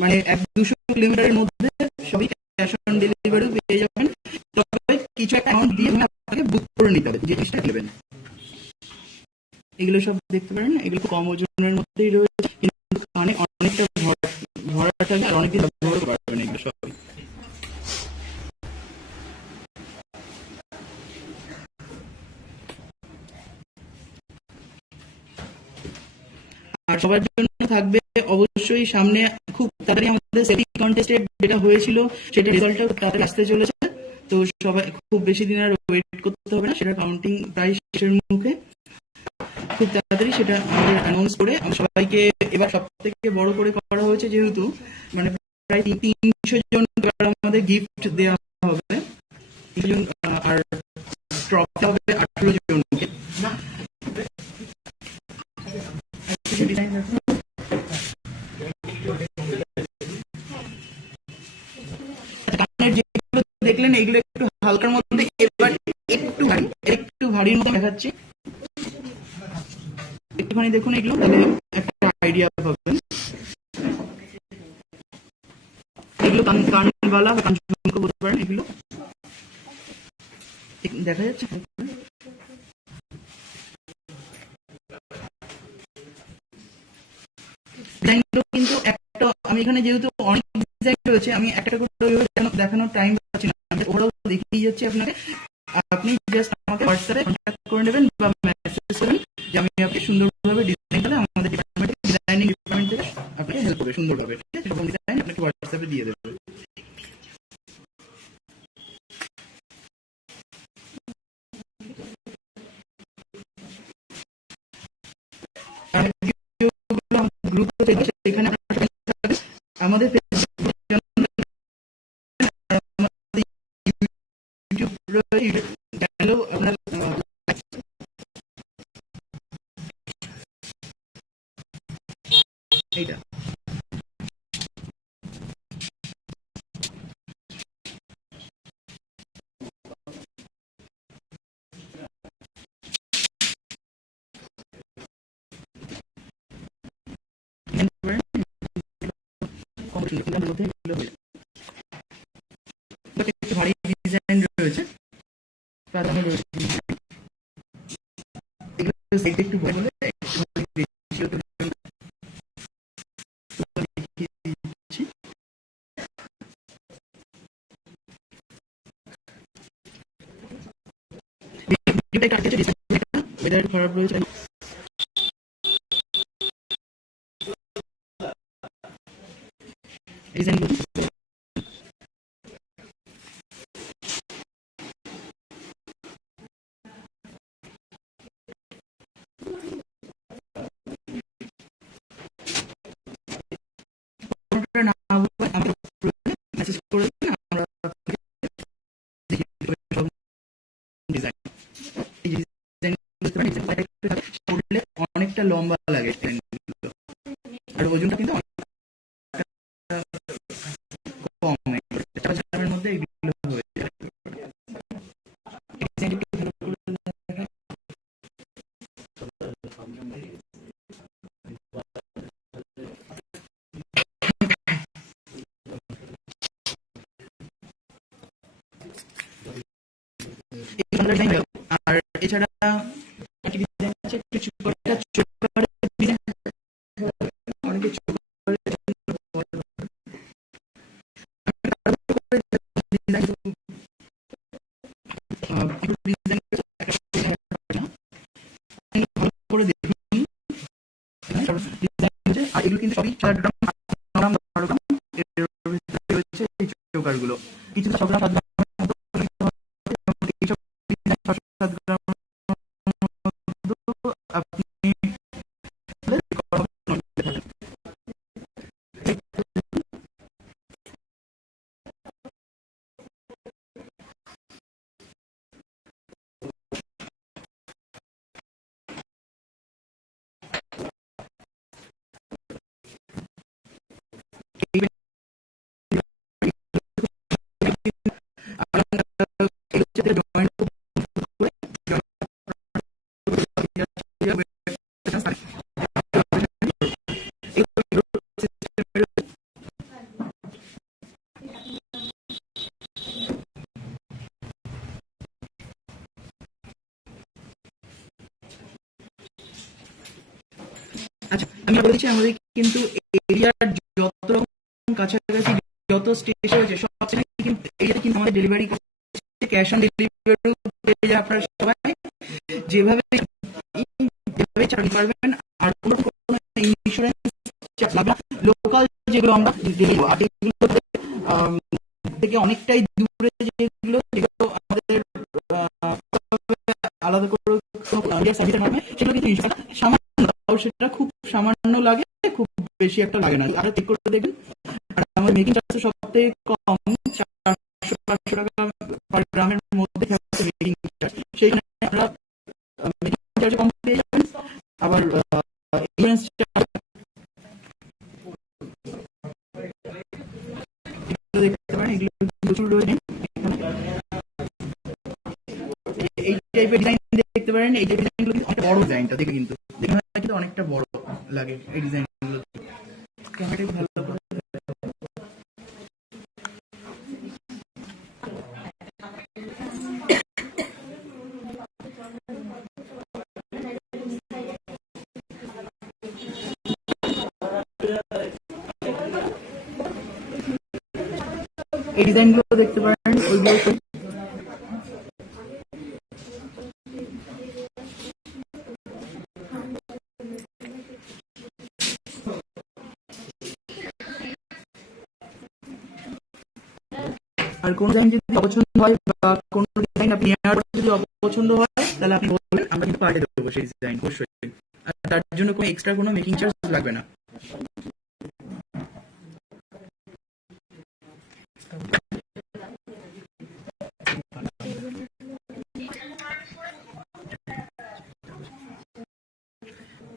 মানে 100-200 কিলোমিটারের মধ্যে সবই ক্যাশ অন ডেলিভারি পেয়ে যাবেন। তবে কিছু একটা অ্যামাউন্ট দিয়ে আপনাকে বুক করে নিতে হবে যে জিনিসটা নেবেন। এগুলো সব দেখতে পারেন, এগুলো কম ওজনের মধ্যেই রয়েছে, কিন্তু অনেকটা ভরা থাকে আর অনেকদিন ব্যবহার করতে পারবেন এগুলো সবই। আর সবার জন্য থাকবে অবশ্যই সামনে খুব তাড়াতাড়ি আমাদের সেলফি কন্টেস্টে যেটা হয়েছিল সেটা রেজাল্টটা তাড়াতাড়ি আসতে চলেছে। তো সবাই খুব বেশি দিন আর ওয়েট করতে হবে না, সেটা কাউন্টিং প্রায় শেষের মুখে। খুব তাড়াতাড়ি সেটা আমাদের অ্যানাউন্স করে সবাইকে এবার সব থেকে বড় করে করা হয়েছে, যেহেতু মানে প্রায় 300 জন আমাদের গিফট দেওয়া হবে, আর ট্রফি হবে 18 জনকে। যেগুলো দেখলেন এগুলো একটু হালকার মধ্যে, এবার একটু ভারীর মতো দেখাচ্ছি, একটুখানি দেখুন এগুলো, তাহলে একটা আইডিয়া পাবেন। এগুলো কানবালা বা কানঝুমকো বলতে পারেন। এগুলো দেখা যাচ্ছে কিন্তু একটা, আমি এখানে যেহেতু অনেক ডিজাইন রয়েছে, আমি একটা করে দেখানোর টাইম পাচ্ছি না, আমি ওরাও দেখিয়ে যাচ্ছি আপনাকে। আপনি জাস্ট আমাকে হোয়াটসঅ্যাপে কন্ট্যাক্ট করে নেবেন বা মেসেজ করবেন যে আমি আপনাকে সুন্দরভাবে ডিজাইন করে আমাদের ডিজাইনিং ডিপার্টমেন্ট থেকে আপনাকে হেল্প করবে সুন্দরভাবে, ঠিক আছে? এরকম ডিজাইন আপনাকে হোয়াটসঅ্যাপে দিয়ে দেবে। গ্রুপ সেখানে আমাদের আপনার এইটা ভারী ডিজাইন রয়েছে, প্রাধান্য রয়েছে। একটু বলে খারাপ রয়েছে। থাকে, পড়লে অনেকটা লম্বা লাগে ডিজাইনগুলো। আর ওজনটা কিন্তু অনেকটা কম, 4,000 এর মধ্যে এগুলো হয়ে যায়। এই ডিজাইনটা একটু ভালো করে দেখাই। এই ধরনের ডিজাইন হলো। আর এছাড়া একটা ডিজাইন আছে, একটু চোকারের ডিজাইন, অনেকে চোকারের ভালো করে দেখুন। আর এগুলো কিন্তু সবই 4 গ্রাম, 9 গ্রাম, 12 গ্রাম এর ভিতরে রয়েছে এই চোকারগুলো। কিছু 6 গ্রাম, 7 গ্রাম মতো এইসব ডিজাইন 6-7 গ্রাম আপনি আচ্ছা, আমি বলে দিচ্ছি, আমাদের কিন্তু এরিয়ার যত রকম কাছাকাছি যত স্টেশন রয়েছে সব কিন্তু এরিয়াতে কিন্তু আমাদের ডেলিভারি ক্যাশ অন ডেলিভারি পেয়ে যায় আপনারা সবাই। যেভাবে চালাতে পারবেন, আর কোনো ইন্স্যুরেন্স লাগবে না। লোকাল যেগুলো আমরা দেবো, আর এগুলোতে থেকে অনেকটাই দূরে যেগুলো আমাদের আলাদা করে সেগুলো কিন্তু সামান্য, সেটা খুব সামান্য লাগে, খুব বেশি একটা লাগে না। আর চেক করে দেখবেন। আর আমার মেকিং চার্জ সব থেকে কম, 400-500 টাকা পার গ্রামের মধ্যে মেকিং চার্জ। সেইখানে আমরা মেকিং চার্জ কম পেয়ে যাবেন। আবার ইন্স্যুরেন্স চার্জ দেখতে পারেন, এগুলো প্রচুর রয়েছে। এই টাইপের ডিজাইন দেখতে পারেন। এই ডিজাইনগুলো কিন্তু অনেক বড়, ডিজাইনটা দেখে কিন্তু অনেকটা বড় লাগে এই ডিজাইনগুলো। ক্যামেরাটা ভালো করে এই ডিজাইনগুলো দেখতে পারেন। ওইগুলো আর কোন ডিজাইন যদি অপছন্দ হয় বা কোন ডিজাইন আপনি নেওয়ার পর যদি অপছন্দ হয়, তাহলে আপনি বলবেন, আমরা কিন্তু পাঠিয়ে দেবো সেই ডিজাইন অবশ্যই। আর তার জন্য কোনো এক্সট্রা কোনো মেকিং চার্জ লাগবে না।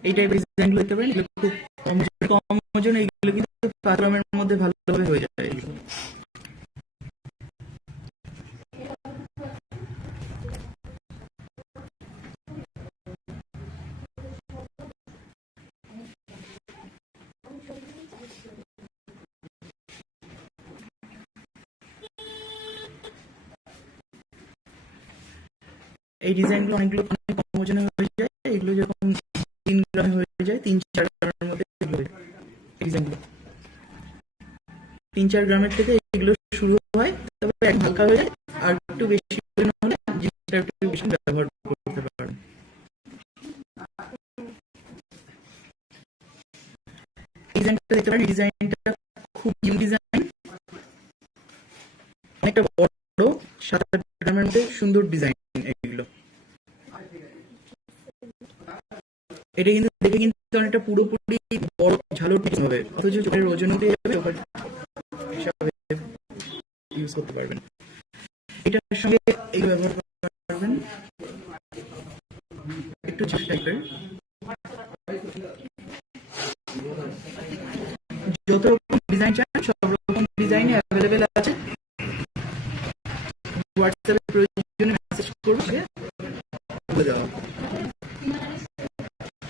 এই টাইপের ডিজাইনগুলো দেখতে পারেন। এগুলো খুব কম ওজন, এইগুলো কিন্তু 5 গ্রামের মধ্যে ভালোভাবে হয়ে যায়। এই ডিজাইনগুলো অনেকগুলো অনেক কম ওজনে হয়ে যায়। এগুলো যখন 3 গ্রামে হয়ে যায়, 3-4 গ্রামের মধ্যে এগুলো এই ডিজাইনগুলো 3-4 গ্রামের থেকে এগুলো শুরু হয়। তবে এক হালকা হয়ে যায়, আর একটু বেশি হলে জিনিসটা একটু বেশি ব্যবহার করতে পারেন। ডিজাইনটা দেখতে পারেন। ডিজাইনটা খুব ইউনিক ডিজাইন, অনেকটা বড়, 7-8 গ্রামের মধ্যে সুন্দর ডিজাইন এগুলো। এটা কিন্তু দেখে কিন্তু অনেকটা পুরোপুরি বড় ঝালর হবে, অথচ চোখের ওজন পেয়ে যাবে, ইউজ করতে পারবেন। এটার সঙ্গে এই ব্যবহার করতে পারবেন একটু টাইপের হোয়াটসঅ্যাপে প্রয়োজনে মেসেজ করবে, বলে দেওয়া হবে।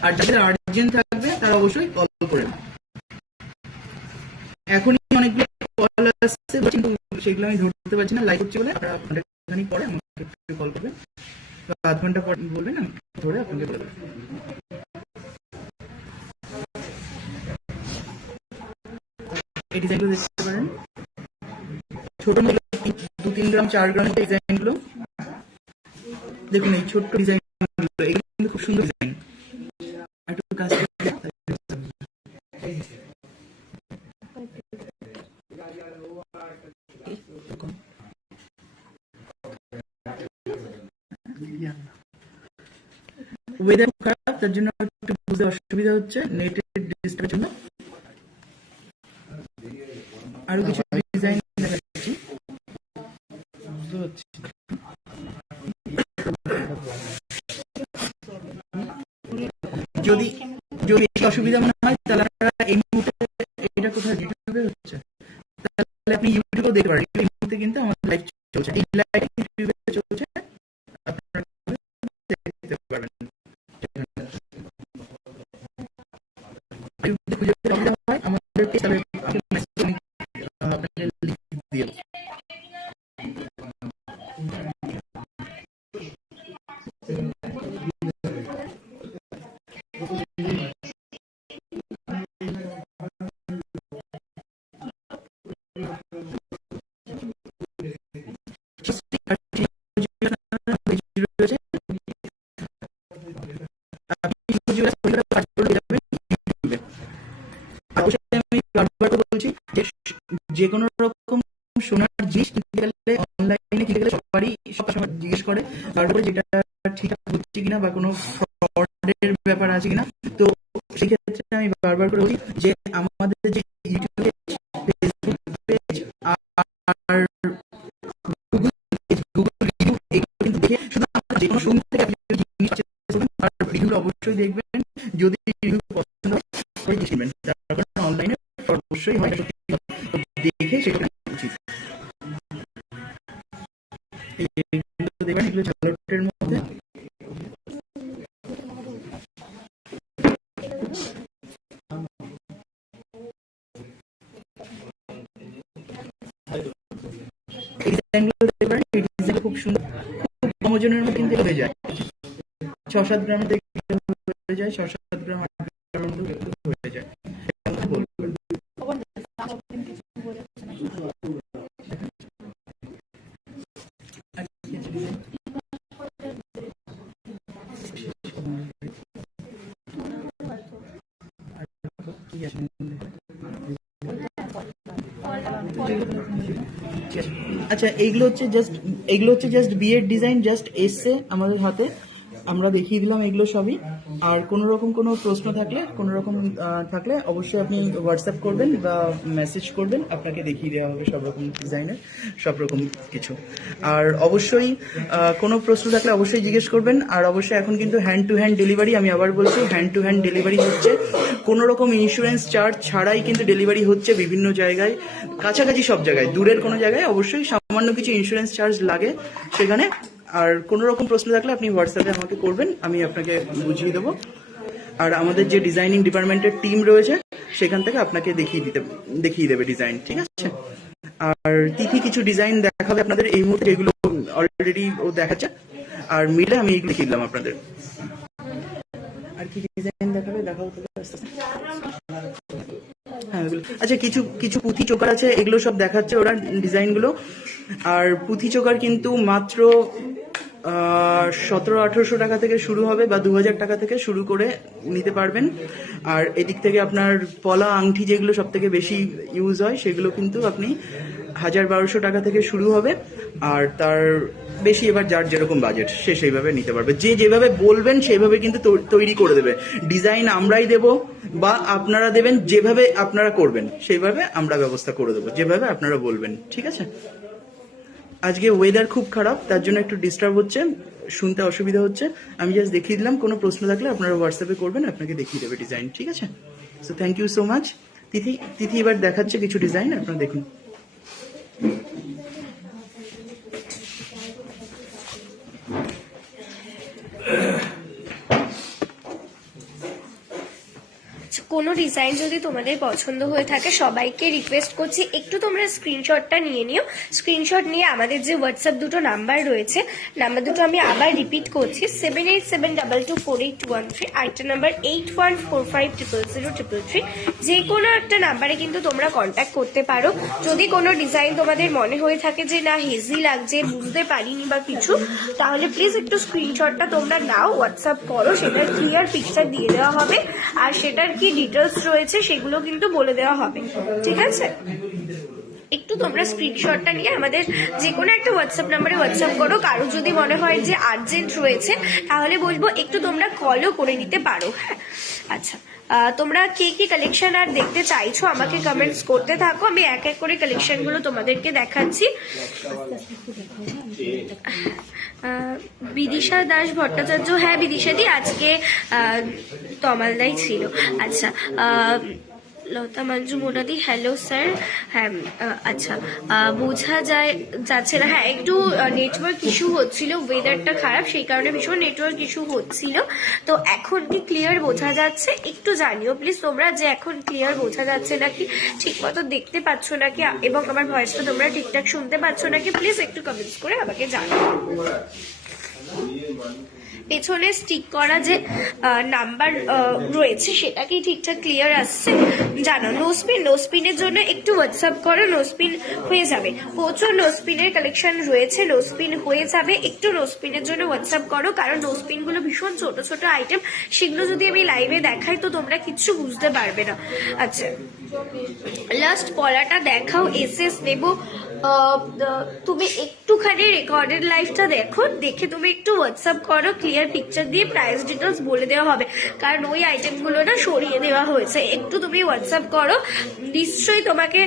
আর যাদের আর্জেন্ট থাকবে তারা অবশ্যই কল করেন। এখনই অনেকগুলো কল আসছে কিন্তু সেগুলো আমি ধরতে পারছি না, লাইভ হচ্ছে বলে। আপনারা ঘন্টাখানিক পরে আমাকে কল করবেন, আধ ঘন্টা পর বলবেন, আমি ধরে আপনাকে বলে দেবো। এই ডিজাইনগুলো দেখতে পারেন, ছোট 2-3 গ্রাম 4 গ্রাম ডিজাইন গুলো দেখুন। এই ছোট্ট ডিজাইন গুলো এগুলো কিন্তু খুব সুন্দর ডিজাইন। একটু কাজ ওয়েদার খারাপ, তার জন্য একটু বুঝতে অসুবিধা হচ্ছে নেটের ডিস্টার্বের জন্য। আরো কিছু ডিজাইন দেখাচ্ছি, বুঝতে পারছি। যদি যদি অসুবিধা মনে হয় তাহলে আপনারা এই মুহূর্তে এটা কোথায় ইউটিউবে হচ্ছে, তাহলে আপনি ইউটিউবেও দেখতে পারেন। এই মুহূর্তে কিন্তু আমাদের লাইভ চলছে, এই লাইভ ইউটিউবে চলছে, আপনারা দেখতে পারবেন। খুঁজে পেতে হয় আমাদেরকে, তাহলে আপনাকে লিঙ্ক দিয়ে দেব। যে কোনো রকম সোনার জিনিস কিনতে গেলে অনলাইনে কিনতে গেলে সবারই সবসময় জিজ্ঞেস করে তারপরে যেটা ঠিকঠাক হচ্ছে কিনা বা কোনো ফ্রডের ব্যাপার আছে কিনা। তো সেই ক্ষেত্রে আমি বারবার করে বলি যে আমাদের যে ইউটিউব পেজ, ফেসবুক পেজ আর গুগল রিভিউ এগুলো কিন্তু দেখে শুধু আপনারা যে কোনো শোরুম থেকে আপনি জিনিস আর রিভিউ অবশ্যই দেখবেন। যদি রিভিউ পছন্দ হয় জিনিস কিনবেন, তার কারণে অনলাইনে অবশ্যই হয় দেখে সেটা উচিত। দেখবেন এগুলো ঝালটের মধ্যে খুব সুন্দর, খুব কম ওজনের মধ্যে কিন্তু হয়ে যায়। 6-7 গ্রামের থেকে হয়ে যায়, 6-7 গ্রাম 8 গ্রামের মধ্যে হয়ে যায়। আচ্ছা, এইগুলো হচ্ছে জাস্ট বিয়ের ডিজাইন, জাস্ট এসছে আমাদের হাতে, আমরা দেখিয়ে দিলাম এগুলো সবই। আর কোনো রকম কোনো প্রশ্ন থাকলে থাকলে অবশ্যই আপনি হোয়াটসঅ্যাপ করবেন বা মেসেজ করবেন, আপনাকে দেখিয়ে দেওয়া হবে সব রকম ডিজাইনের সব রকম কিছু। আর অবশ্যই কোনো প্রশ্ন থাকলে অবশ্যই জিজ্ঞেস করবেন। আর অবশ্যই এখন কিন্তু হ্যান্ড টু হ্যান্ড ডেলিভারি, আমি আবার বলছি হ্যান্ড টু হ্যান্ড ডেলিভারি হচ্ছে, কোনো রকম ইন্স্যুরেন্স চার্জ ছাড়াই কিন্তু ডেলিভারি হচ্ছে বিভিন্ন জায়গায়, কাছাকাছি সব জায়গায়, দূরের কোনো জায়গায় অবশ্যই সামান্য কিছু ইন্স্যুরেন্স চার্জ লাগে সেখানে। আর কোনো রকম প্রশ্ন থাকলে আপনি হোয়াটসঅ্যাপে আমাকে করবেন, আমি আপনাকে বুঝিয়ে দেবো। আর আমাদের যে ডিজাইনিং ডিপার্টমেন্টের টিম রয়েছে সেখান থেকে আপনাকে দেখিয়ে দেবে ডিজাইন, ঠিক আছে। আর তিথি কিছু ডিজাইন দেখাবে আপনাদের এই মুহূর্তে, এগুলো অলরেডি ও দেখাচ্ছে। আর মিলে আমি এইগুলো দেখিয়ে দিলাম আপনাদের। আর কি ডিজাইন দেখাবে দেখাও তো। হ্যাঁ, আচ্ছা, কিছু পুঁথি চোকার আছে, এগুলো সব দেখাচ্ছে ওরা ডিজাইনগুলো। আর পুঁথি চোকার কিন্তু মাত্র 1700-1800 টাকা থেকে শুরু হবে বা 2000 টাকা থেকে শুরু করে নিতে পারবেন। আর এদিক থেকে আপনার পলা আংটি যেগুলো সব থেকে বেশি ইউজ হয় সেগুলো কিন্তু আপনি 1000-1200 টাকা থেকে শুরু হবে। আর তার বেশি এবার যার যেরকম বাজেট সে সেইভাবে নিতে পারবে, যে যেভাবে বলবেন সেইভাবে কিন্তু তৈরি করে দেবে। ডিজাইন আমরাই দেব বা আপনারা দেবেন, যেভাবে আপনারা করবেন সেইভাবে আমরা ব্যবস্থা করে দেবো, যেভাবে আপনারা বলবেন, ঠিক আছে। আজকে ওয়েদার খুব খারাপ, তার জন্য একটু ডিস্টার্ব হচ্ছে, শুনতে অসুবিধা হচ্ছে। আমি জাস্ট দেখিয়ে দিলাম, কোনো প্রশ্ন থাকলে আপনারা হোয়াটসঅ্যাপে করবেন, আপনাকে দেখিয়ে দেবে ডিজাইন, ঠিক আছে। So thank you so much. Tithi এবার দেখাচ্ছে কিছু ডিজাইন, আপনারা দেখুন। কোনো ডিজাইন যদি তোমাদের পছন্দ হয়ে থাকে সবাইকে রিকোয়েস্ট করছি একটু তোমরা স্ক্রিনশটটা নিয়ে নিও। স্ক্রিনশট নিয়ে আমাদের যে হোয়াটসঅ্যাপ দুটো নাম্বার রয়েছে, নাম্বার দুটো আমি আবার রিপিট করছি, 7872248113, আরেকটা নাম্বার 8145000033। যে কোনো একটা নাম্বারে কিন্তু তোমরা কন্ট্যাক্ট করতে পারো। যদি কোনো ডিজাইন তোমাদের মনে হয়ে থাকে যে না হেজি লাগছে, বুঝতে পারিনি বা কিছু, তাহলে প্লিজ একটু স্ক্রিনশটটা তোমরা নাও, হোয়াটসঅ্যাপ করো, সেটার ক্লিয়ার পিকচার দিয়ে দেওয়া হবে আর সেটার কি ডিটেলস রয়েছে সেগুলো কিন্তু বলে দেওয়া হবে, ঠিক আছে? একটু তোমরা স্ক্রিনশটটা নিয়ে আমাদের যে কোনো একটা হোয়াটসঅ্যাপ নাম্বারে হোয়াটসঅ্যাপ করো। কারো যদি মনে হয় যে আর্জেন্ট রয়েছে তাহলে বলবো একটু তোমরা কলও করে নিতে পারো, হ্যাঁ? আচ্ছা, তোমরা কি কি কালেকশন আর দেখতে চাইছো আমাকে কমেন্টস করতে থাকো, আমি এক এক করে কালেকশনগুলো তোমাদেরকে দেখাচ্ছি। বিদিশা দাস ভট্টাচার্য, হ্যাঁ বিদিশাদি আজকে তমালদাই ছিল। আচ্ছা, লতা মঞ্জু মোটাদি, হ্যালো স্যার। হ্যাঁ আচ্ছা, বোঝা যাচ্ছে না, হ্যাঁ একটু নেটওয়ার্ক ইস্যু হচ্ছিল, ওয়েদারটা খারাপ সেই কারণে ভীষণ নেটওয়ার্ক ইস্যু হচ্ছিল। তো এখন কি ক্লিয়ার বোঝা যাচ্ছে একটু জানিও প্লিজ তোমরা, যে এখন ক্লিয়ার বোঝা যাচ্ছে নাকি, ঠিক মতো দেখতে পাচ্ছ নাকি, এবং আমার ভয়েসটা তোমরা ঠিকঠাক শুনতে পাচ্ছ নাকি, প্লিজ একটু কমেন্টস করে আমাকে জানাও। পেছনে স্টিক করা যে নাম্বার রয়েছে সেটা কি ঠিকঠাক ক্লিয়ার আসছে জানো? নোস্পিনের জন্য একটু হোয়াটসঅ্যাপ করো, নোস্পিন হয়ে যাবে। প্রচুর নোস্পিনের কালেকশন রয়েছে, নোস্পিন হয়ে যাবে। একটু নোস্পিনের জন্য হোয়াটসঅ্যাপ করো, কারণ নোস্পিন গুলো ভীষণ ছোট ছোট আইটেম, সেগুলো যদি আমি লাইভে দেখাই তো তোমরা কিচ্ছু বুঝতে পারবে না। আচ্ছা, লাস্ট পলাটা দেখাও, এসএস নেবো। তুমি একটুখানি রেকর্ডেড লাইভটা দেখো, দেখে তুমি একটু হোয়াটসঅ্যাপ করো, ক্লিয়ার পিকচার দিয়ে প্রাইস ডিটেলস বলে দেওয়া হবে, কারণ ওই আইটেমগুলো না সরিয়ে দেওয়া হয়েছে। একটু তুমি হোয়াটসঅ্যাপ করো, নিশ্চয়ই তোমাকে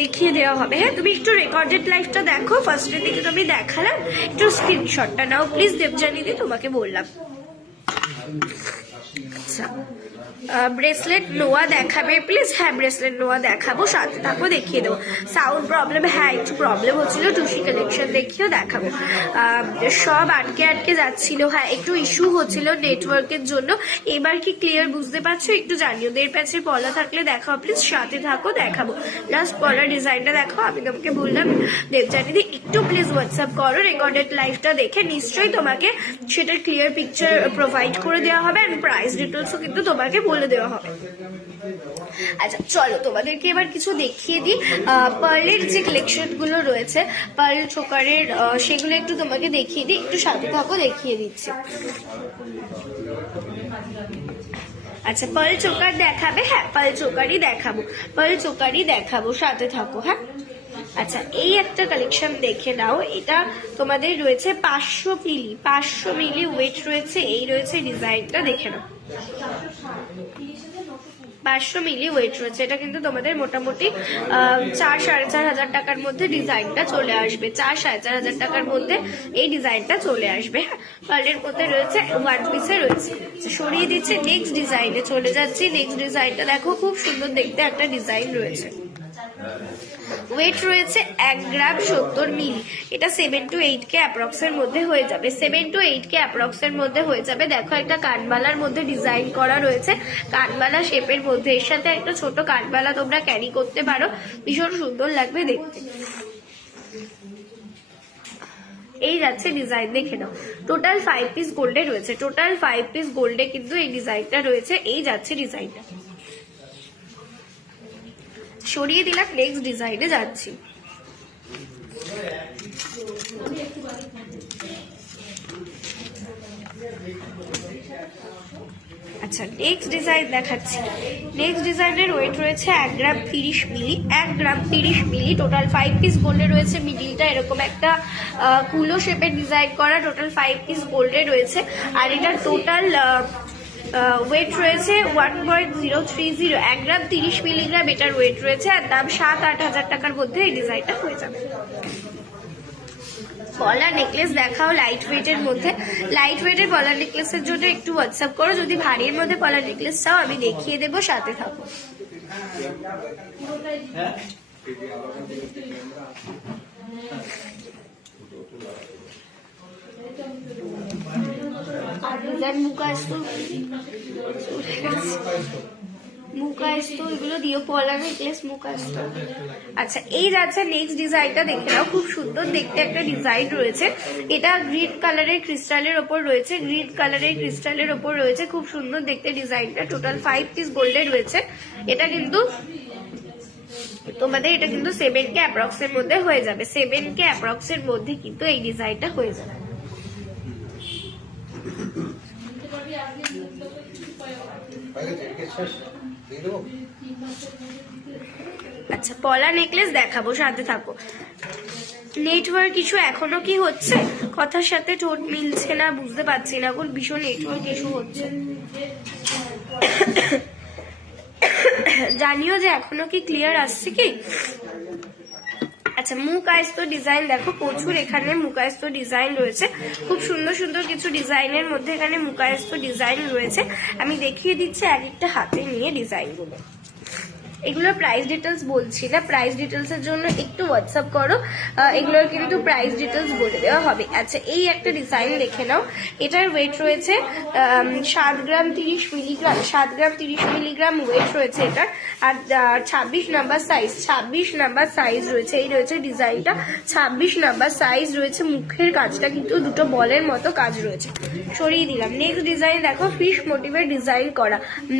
দেখিয়ে দেওয়া হবে। হ্যাঁ, তুমি একটু রেকর্ডেড লাইভটা দেখো, ফার্স্টের দিকে তুমি দেখালাম, একটু স্ক্রিনশটটা নাও প্লিজ দেবজানিদি, তোমাকে বললাম। আচ্ছা, ব্রেসলেট নোয়া দেখাবে প্লিজ? হ্যাঁ ব্রেসলেট নোয়া দেখাবো, সাথে থাকো, দেখিয়ে দেবো। সাউন্ড প্রবলেম, হ্যাঁ একটু প্রবলেম হচ্ছিল, টুসি কালেকশন দেখিয়েও দেখাবো। সব আটকে যাচ্ছিল, হ্যাঁ একটু ইস্যু হচ্ছিল নেটওয়ার্কের জন্য। এবার কি ক্লিয়ার বুঝতে পারছো একটু জানিও। 1.5 প্যাচের পলা থাকলে দেখাও প্লিজ, সাথে থাকো, দেখাবো। লাস্ট পলার ডিজাইনটা দেখো, আমি তোমাকে বললাম দেবজানিদি একটু প্লিজ হোয়াটসঅ্যাপ করো, রেকর্ডেড লাইভটা দেখে নিশ্চয়ই তোমাকে সেটার ক্লিয়ার পিকচার প্রোভাইড করে দেওয়া হবে, আর প্রাইস ডিটেলসও কিন্তু তোমাকে বলে দেওয়া হবে। আচ্ছা চলো তোমাদেরকে এবার কিছু দেখিয়ে দিই। পার্লের যে কালেকশন গুলো রয়েছে, পার্ল চোকারের, সেগুলো একটু তোমাকে দেখিয়ে দিই, একটু সাথে থাকো, দেখিয়ে দিচ্ছি। আচ্ছা, পার্ল চোকার দেখাবে? হ্যাঁ পার্ল চোকারই দেখাবো, পার্ল চোকারই দেখাবো, সাথে থাকো। হ্যাঁ আচ্ছা, এই একটা কালেকশন দেখে নাও, এটা তোমাদের রয়েছে 500 মিলি ওয়েট রয়েছে, এই রয়েছে ডিজাইনটা, দেখে নাও 500 মিলি ওয়েট রয়েছে। এটা কিন্তু তোমাদের মোটামুটি 4-4.5 টাকার মধ্যে ডিজাইনটা চলে আসবে, 4-4.5 টাকার মধ্যে এই ডিজাইনটা চলে আসবে। হ্যাঁ, পার্লের মধ্যে রয়েছে, ওয়ান পিসে রয়েছে। সরিয়ে দিচ্ছে, নেক্সট ডিজাইনে চলে যাচ্ছি। নেক্সট ডিজাইনটা দেখো, খুব সুন্দর দেখতে একটা ডিজাইন রয়েছে। ওয়েট রয়েছে 1 গ্রাম 70 মিলি, এটা 7 to 8K অ্যাপ্রক্স এর মধ্যে হয়ে যাবে, 7 to 8K অ্যাপ্রক্স এর মধ্যে হয়ে যাবে। দেখো একটা কানবালার মধ্যে ডিজাইন করা রয়েছে, কানবালা শেপের মধ্যে, এর সাথে একটা ছোট কানবালা তোমরা ক্যারি করতে পারো, ভীষণ সুন্দর লাগবে দেখতে। এই যাচ্ছে ডিজাইন, দেখে নাও। টোটাল 5 পিস গোল্ডে রয়েছে, টোটাল 5 পিস গোল্ডে কিন্তু এই ডিজাইনটা রয়েছে। এই যাচ্ছে ডিজাইনটা, সরিয়ে দিলাম, নেক্সট ডিজাইনে যাচ্ছি। আচ্ছা, নেক্সট ডিজাইন দেখাচ্ছি। নেক্সট ডিজাইনের ওয়েট রয়েছে 1 গ্রাম 30 মিলি, 1 গ্রাম 30 মিলি। টোটাল 5 পিস গোল্ডে রয়েছে, মিডিলটা এরকম একটা কুলো শেপের ডিজাইন করা, টোটাল 5 পিস গোল্ডে রয়েছে। আর এটা টোটাল ওয়েট রয়েছে 1.030, 1 গ্রাম 30 মিলিগ্রাম এটার ওয়েট রয়েছে, আর দাম 7-8 হাজার টাকার মধ্যে এই ডিজাইনটা হয়ে যাবে। পলা নেকলেস দেখাও লাইট ওয়েটের মধ্যে, লাইট ওয়েটের পলা নেকলেসের জন্য একটু হোয়াটসঅ্যাপ করো, যদি ভারীর মধ্যে পলা নেকলেস চাও আমি দেখিয়ে দেবো, সাথে থাকো। মুখ আসতো মুকাস্ত এগুলো দিও, পলা নেকলেস মুকাস্ত। আচ্ছা এই যাচ্ছে নেক্সট ডিজাইনটা দেখে নাও, খুব সুন্দর দেখতে একটা ডিজাইন রয়েছে। এটা গ্রিন কালারের ক্রিস্টালের ওপর রয়েছে, গ্রিন কালারের ক্রিস্টালের ওপর রয়েছে, খুব সুন্দর দেখতে ডিজাইনটা। টোটাল 5 পিস গোল্ডের রয়েছে। এটা কিন্তু তোমাদের এটা কিন্তু 7K অ্যাপ্রক্স এর মধ্যে হয়ে যাবে, 7K অ্যাপ্রক্স এর মধ্যে কিন্তু এই ডিজাইনটা হয়ে যাবে। আচ্ছা পলা নেকলেস দেখাবো, সাথে থাকো। নেটওয়ার্ক ইস্যু এখনো কি হচ্ছে? কথার সাথে টোন মিলছে না, বুঝতে পারছি না, এখন ভীষণ নেটওয়ার্ক ইস্যু হচ্ছে। জানিও যে এখনো কি ক্লিয়ার আসছে কি। আচ্ছা মুকাস্ত ডিজাইন দেখো, প্রচুর এখানে মুকাস্ত ডিজাইন রয়েছে, খুব সুন্দর সুন্দর কিছু ডিজাইনের মধ্যে এখানে মুকাস্ত ডিজাইন রয়েছে। আমি দেখিয়ে দিচ্ছি এক একটা হাতে নিয়ে ডিজাইনগুলো। এগুলোর প্রাইস ডিটেলস বলছি না, প্রাইস ডিটেলস এর জন্য একটু হোয়াটসঅ্যাপ করো, এগুলোর কিন্তু প্রাইস ডিটেলস বলে দেওয়া হবে। আচ্ছা এই একটা ডিজাইন দেখে নাও, এটার ওয়েট রয়েছে 7 গ্রাম 30 মিলিগ্রাম, 7 গ্রাম 30 মিলিগ্রাম ওয়েট রয়েছে এটার। আর 26 নাম্বার সাইজ, 26 নাম্বার সাইজ রয়েছে। এই রয়েছে ডিজাইনটা, 26 নাম্বার সাইজ রয়েছে। মুখের কাজটা কিন্তু দুটো বলের মতো কাজ রয়েছে, সরিয়ে দিলাম। নেক্সট ডিজাইন দেখো, ফিশ মোটিভের ডিজাইন করা,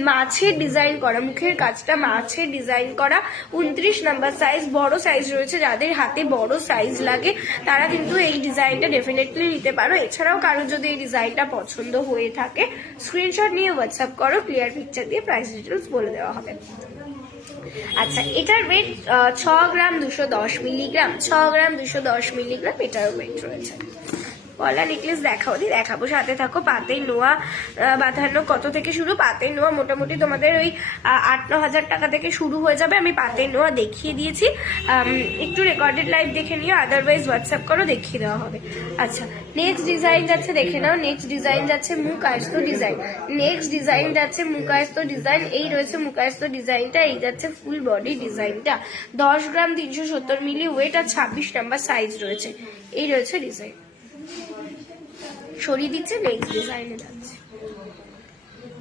মাছের ডিজাইন করা, মুখের কাজটা মাছের ডিজাইন করা। 29 নাম্বার সাইজ, বড় সাইজ রয়েছে। যাদের হাতে বড় সাইজ লাগে তারা কিন্তু এই ডিজাইনটা ডেফিনেটলি নিতে পারো। এছাড়াও কারো যদি এই ডিজাইনটা পছন্দ হয়ে থাকে স্ক্রিনশট নিয়ে হোয়াটসঅ্যাপ করো, ক্লিয়ার পিকচার দিয়ে প্রাইস ডিটেলস বলে দেওয়া হবে। আচ্ছা এটার ওয়েট 6 গ্রাম 210 মিলিগ্রাম, 6 গ্রাম 210 মিলিগ্রাম এটার ওয়েট রয়েছে। পলা নেকলেস দেখাবো, সাথে থাকো। পাতের নোয়া বাঁধানো কত থেকে শুরু? পাতের নোয়া মোটামুটি তোমাদের ওই 8-9 হাজার টাকা থেকে শুরু হয়ে যাবে। আমি পাতের নোয়া দেখিয়ে দিয়েছি, একটু রেকর্ডেড লাইভ দেখে নিও, আদারওয়াইজ হোয়াটসঅ্যাপ করো, দেখিয়ে দেওয়া হবে। আচ্ছা নেক্সট ডিজাইন যাচ্ছে দেখে নাও, নেক্সট ডিজাইন যাচ্ছে মুকাস্ত ডিজাইন, নেক্সট ডিজাইন যাচ্ছে মুকাস্ত ডিজাইন। এই রয়েছে মুকাস্ত ডিজাইনটা, এই যাচ্ছে ফুল বডি ডিজাইনটা। 10 গ্রাম 370 মিলি ওয়েট আর 26 নাম্বার সাইজ রয়েছে। এই রয়েছে ডিজাইন, সরিয়ে দিচ্ছে। নেক্সট ডিজাইনে যাচ্ছে।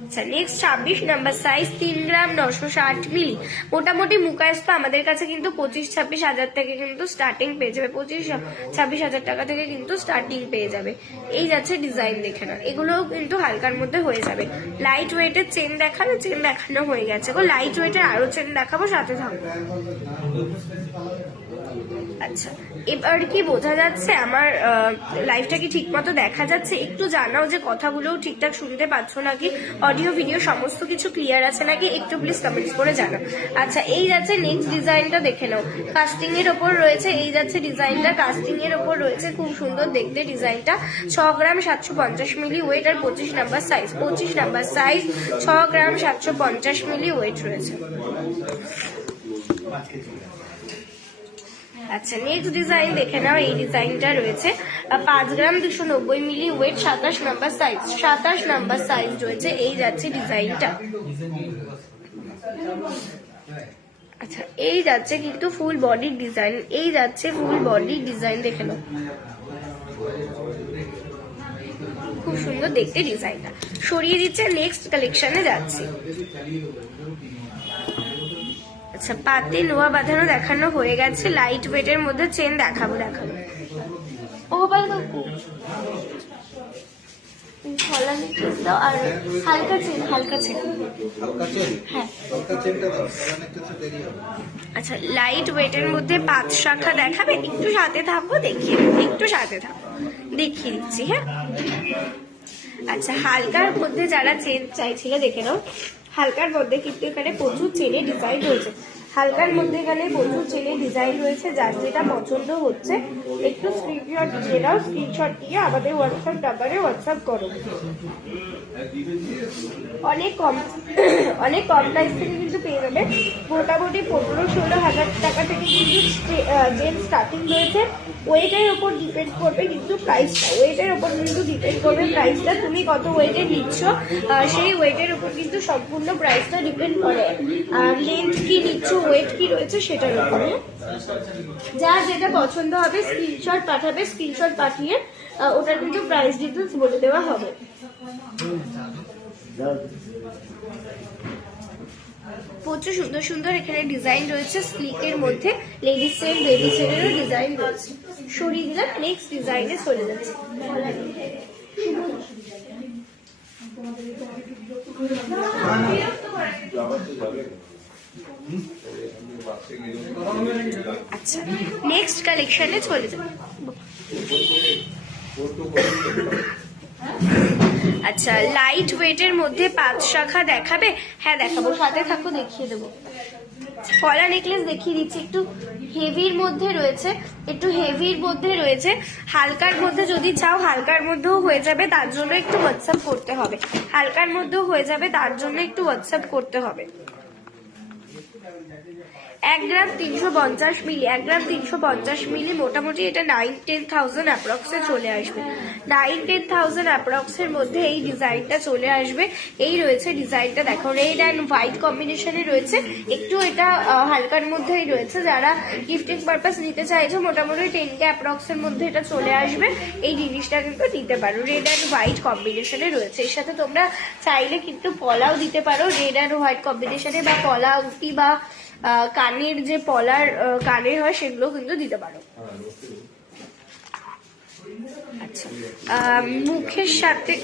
আচ্ছা নেক্সট 26 নাম্বার সাইজ, 3 গ্রাম 960 মিলি। মোটামুটি মুকাস্ত আমাদের কাছে কিন্তু 25-26 হাজার থেকে কিন্তু স্টার্টিং পেয়ে যাবে, 25-26 হাজার টাকা থেকে কিন্তু স্টার্টিং পেয়ে যাবে। এই যাচ্ছে ডিজাইন দেখে না, এগুলোও কিন্তু হালকার মধ্যে হয়ে যাবে। লাইট ওয়েটের চেন দেখানো, চেন দেখানো হয়ে গেছে গো। লাইট ওয়েটের আরো চেন দেখাবো, সাথে থাকবো। আচ্ছা এবার কি বোঝা যাচ্ছে? আমার লাইভটা কি ঠিক মতো দেখা যাচ্ছে? একটু জানাও যে কথাগুলোও ঠিকঠাক শুনতে পাচ্ছ নাকি, অডিও ভিডিও সমস্ত কিছু ক্লিয়ার আছে নাকি, একটু প্লিজ কমেন্টস করে জানাও। আচ্ছা এই যাচ্ছে নেক্সট ডিজাইনটা দেখে নাও, কাস্টিং এর ওপর রয়েছে। এই যাচ্ছে ডিজাইনটা, কাস্টিং এর ওপর রয়েছে, খুব সুন্দর দেখতে ডিজাইনটা। 6 গ্রাম 750 মিলি ওয়েট আর 25 নাম্বার সাইজ, 25 নাম্বার সাইজ, 6 গ্রাম 750 মিলি ওয়েট রয়েছে। আচ্ছা নেক্সট ডিজাইন দেখে নাও, এই ডিজাইনটা রয়েছে 5 gram 290 milli weight, 27 number size, 27 number size রয়েছে। এই যাচ্ছে ডিজাইনটা। আচ্ছা এই যাচ্ছে কিন্তু ফুল বডির ডিজাইন, এই যাচ্ছে ফুল বডির ডিজাইন দেখে নাও, খুব সুন্দর দেখতে ডিজাইনটা। সরিয়ে দিচ্ছে, নেক্সট কালেকশনে যাচ্ছি। আচ্ছা পাতে নোয়া বাঁধানো দেখানো হয়ে গেছে, লাইট ওয়েটের মধ্যে চেন দেখাবো। ও বাবু আর হালকা চেন, হালকা চেন, হ্যাঁ। আচ্ছা লাইট ওয়েটের মধ্যে 5 শাখা দেখাবে, একটু সাথে থাকো, দেখিয়ে একটু সাথে থাকো, দেখিয়ে দিচ্ছি। হ্যাঁ আচ্ছা হালকার মধ্যে যারা চেন চাইছিল দেখে নাও, হালকার মধ্যে কিন্তু এখানে প্রচুর চেনের ডিজাইন রয়েছে, হালকার মধ্যে এখানে প্রচুর চেনের ডিজাইন রয়েছে। যার যেটা পছন্দ হচ্ছে একটু স্ক্রিনশট দিয়ে নাও, স্ক্রিনশট দিয়ে আমাদের হোয়াটসঅ্যাপ নাম্বারে হোয়াটসঅ্যাপ করো। অনেক কম প্রাইস থেকে কিন্তু পেয়ে যাবে, মোটামুটি 15-16 হাজার টাকা থেকে কিন্তু জেন স্টার্টিং রয়েছে। ওয়েটের ওপর ডিপেন্ড করবে কিন্তু প্রাইসটা, ওয়েটের ওপর কিন্তু ডিপেন্ড করবে প্রাইসটা, তুমি কত ওয়েটে নিচ্ছ সেই ওয়েটের ওপর কিন্তু সম্পূর্ণ প্রাইসটা ডিপেন্ড করে। আর লেন্থ কি নিচ্ছ, ওয়েট কি রয়েছে সেটার উপরে। যার যেটা পছন্দ হবে স্ক্রিনশট পাঠাবে, স্ক্রিনশট পাঠিয়ে ওটার কিন্তু প্রাইস ডিটেলস বলে দেওয়া হবে। প্রচুর সুন্দর সুন্দর এখানে ডিজাইন রয়েছে স্লিকের মধ্যে, লেডিস সেল বেবি সেলেরও ডিজাইন রয়েছে। সরিয়ে দিলাম, নেক্সট ডিজাইনে চলে যাচ্ছে। আচ্ছা, নেক্সট কালেকশনে চলে যাব। আচ্ছা, লাইট ওয়েটের মধ্যে 5 শাখা দেখাবে? হ্যাঁ দেখাবো, সাথে থাকো, দেখিয়ে দেবো। পলা নেকলেস দেখিয়ে দিচ্ছি, একটু হেভির মধ্যে রয়েছে, একটু হেভির মধ্যে রয়েছে। হালকার মধ্যে যদি চাও হালকার মধ্যেও হয়ে যাবে, তার জন্য একটু হোয়াটসঅ্যাপ করতে হবে। হালকার মধ্যেও হয়ে যাবে, তার জন্য একটু হোয়াটসঅ্যাপ করতে হবে। 1 গ্রাম 350 মিলি, 1 গ্রাম 350 মিলি, মোটামুটি এটা 9-10,000 অ্যাপ্রক্সে চলে আসবে। 9-10,000 অ্যাপ্রক্সের মধ্যে এই ডিজাইনটা চলে আসবে। এই রয়েছে ডিজাইনটা, দেখো রেড অ্যান্ড হোয়াইট কম্বিনেশনে রয়েছে, একটু এটা হালকার মধ্যেই রয়েছে। যারা গিফটিং পারপাস নিতে চাইছো মোটামুটি 10K অ্যাপ্রক্সের মধ্যে এটা চলে আসবে। এই জিনিসটা কিন্তু নিতে পারো, রেড অ্যান্ড হোয়াইট কম্বিনেশনে রয়েছে। এর সাথে তোমরা চাইলে কিন্তু পলাও দিতে পারো রেড অ্যান্ড হোয়াইট কম্বিনেশনে, বা পলা উটি বা কানের যে পলার কানের হয় সেগুলো কিন্তু দিতে পারো। আচ্ছা, মুখের সাথে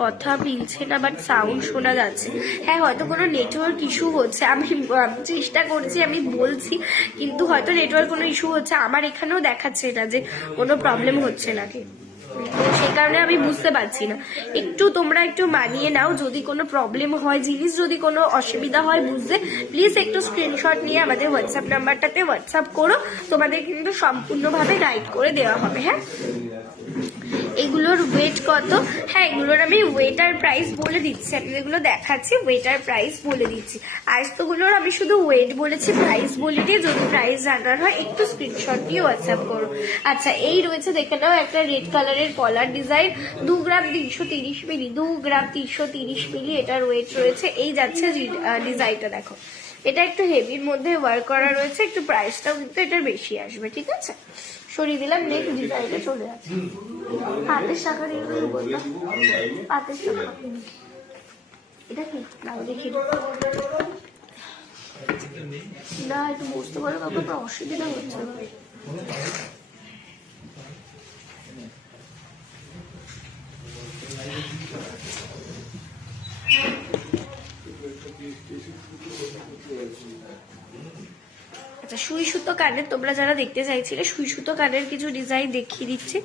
কথা মিলছে না, বাট সাউন্ড শোনা যাচ্ছে। হ্যাঁ, হয়তো কোনো নেটওয়ার্ক ইস্যু হচ্ছে, আমি চেষ্টা করছি, আমি বলছি, কিন্তু হয়তো নেটওয়ার্ক কোনো ইস্যু হচ্ছে। আমার এখানেও দেখাচ্ছে না যে কোনো প্রবলেম হচ্ছে নাকি, সেই কারণে আমি বুঝতে পারছি না। একটু তোমরা একটু মানিয়ে নাও, যদি কোনো প্রবলেম হয়, জিনিস যদি কোনো অসুবিধা হয় বুঝতে, প্লিজ একটু স্ক্রিনশট নিয়ে আমাদের হোয়াটসঅ্যাপ নাম্বারটাতে হোয়াটসঅ্যাপ করো, তোমাদের কিন্তু সম্পূর্ণভাবে গাইড করে দেওয়া হবে। হ্যাঁ, এগুলোর ওয়েট কত? হ্যাঁ, এগুলোর আমি ওয়েট আর প্রাইস বলে দিচ্ছি, আমি যেগুলো দেখাচ্ছি ওয়েট আর প্রাইস বলে দিচ্ছি। আজতগুলোর আমি শুধু ওয়েট বলেছি, প্রাইস বলিনি। যদি প্রাইস জানার হয় একটু স্ক্রিনশট দিয়ে হোয়াটসঅ্যাপ করো। আচ্ছা, এই রয়েছে দেখে নাও একটা রেড কালারের পলার ডিজাইন, 2 গ্রাম 330 মিলি, 2 গ্রাম 330 মিলি এটার ওয়েট রয়েছে। এই যাচ্ছে ডিজাইনটা, দেখো এটা একটু হেভির মধ্যে ওয়ার্ক করা রয়েছে, একটু প্রাইসটাও কিন্তু এটার বেশি আসবে। ঠিক আছে, সরিয়ে দিলাম, নেক্সট ডিজাইনে চলে যাচ্ছে। হাতের শাখা দিয়ে বললাম, হাতের শাখা এটা কি নাও দেখি না, একটু বুঝতে পারো বাবা, অসুবিধা হচ্ছে। আচ্ছা, সুই সুতো কানের, তোমরা যারা দেখতে চাইছিলে সুই সুতো কানের কিছু ডিজাইন দেখিয়ে দিচ্ছি।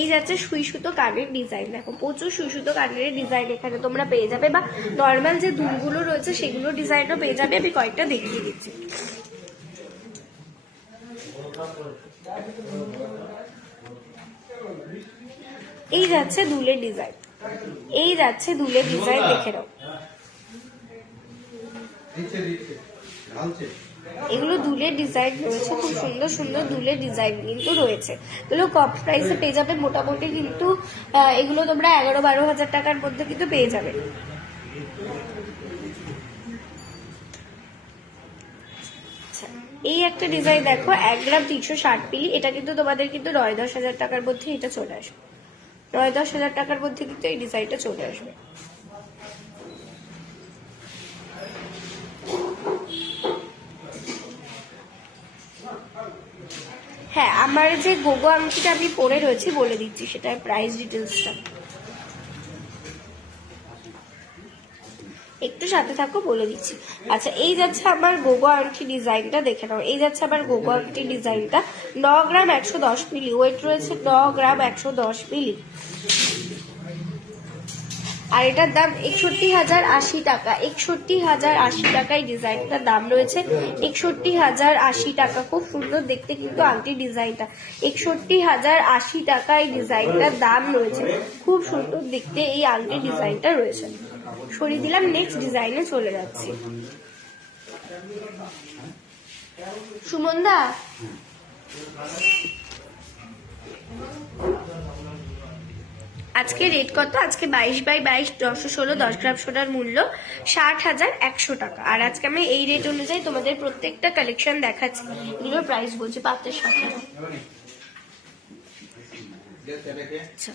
এই যাচ্ছে সুই সুতো কানের ডিজাইন, দেখো প্রচুর সুই সুতো কানের ডিজাইন এখানে তোমরা পেয়ে যাবে, বা নর্মাল যে দুলগুলো রয়েছে সেগুলো ডিজাইনও পেয়ে যাবে। আমি কয়েকটা দেখিয়ে দিচ্ছি। এই যাচ্ছে দুলের ডিজাইন, এই যাচ্ছে দুলের ডিজাইন, দেখে নাও। এগুলো দুলের ডিজাইন রয়েছে, খুব সুন্দর সুন্দর দুলের ডিজাইন কিন্তু রয়েছে। এগুলো কম প্রাইসে পেয়ে যাবে, মোটামুটি কিন্তু এগুলো তোমরা 11-12 হাজার টাকার মধ্যে কিন্তু পেয়ে যাবে। এই একটা ডিজাইন দেখো, 1 গ্রাম 360 মিলি, এটা কিন্তু তোমাদের কিন্তু 9-10 হাজার টাকার মধ্যে এটা চলে আসবে। 9-10 হাজার টাকার মধ্যে কিন্তু এই ডিজাইনটা চলে আসবে। হ্যাঁ, আমার যে গোগো আংটিটা আমি পরে রয়েছি বলে দিচ্ছি, সেটার প্রাইস ডিটেলসটা একটু সাথে থাকো, বলে দিচ্ছি। আচ্ছা, এই যাচ্ছে আমার গোগো আংটি ডিজাইনটা, দেখে নাও। এই যাচ্ছে আমার গোগো আংটি ডিজাইনটা, 9 গ্রাম 110 মিলি, ওয়েট রয়েছে 9 গ্রাম 110 মিলি, আর এটার দাম 61,080 টাকা। 61,080 টাকায় ডিজাইনটার দাম রয়েছে, 61,080 টাকা। খুব সুন্দর দেখতে কিন্তু আংটি ডিজাইনটা, 61,080 টাকায় ডিজাইনটার দাম রয়েছে। খুব সুন্দর দেখতে এই আংটি ডিজাইনটা রয়েছে। সরিয়ে দিলাম, নেক্সট ডিজাইনে চলে যাচ্ছি। সুমনদা, আজকে রেট কত? আজকে 22/22 1016 10 গ্রাম সোনার মূল্য 60,100 টাকা। আর আজকে আমি এই রেট অনুযায়ী তোমাদের প্রত্যেকটা কালেকশন দেখাচ্ছি, এগুলোর প্রাইস বলছি। পাতের সাথে আচ্ছা,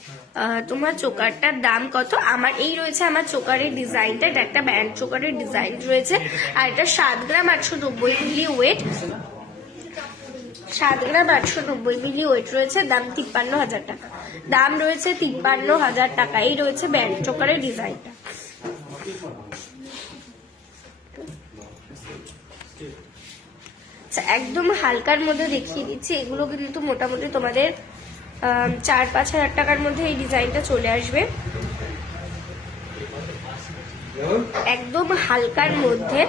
তোমার চোকারটার দাম কত? আমার এই রয়েছে আমার চোকারের ডিজাইনটা, এটা একটা ব্যান্ড চোকারের ডিজাইন রয়েছে, আর এটা 7 গ্রাম 890 মিলি ওয়েট, 7 গ্রাম 890 মিলি ওয়েট রয়েছে, দাম 53,000 টাকা, দাম রয়েছে 53,000 টাকা। এই রয়েছে ব্যান্ড চোকারের ডিজাইনটা। আচ্ছা, একদম হালকার মধ্যে দেখিয়ে দিচ্ছি, এগুলো কিন্তু মোটামুটি তোমাদের 4-5 হাজার টাকার মধ্যে এই ডিজাইনটা চলে আসবে। একদম হালকার মধ্যে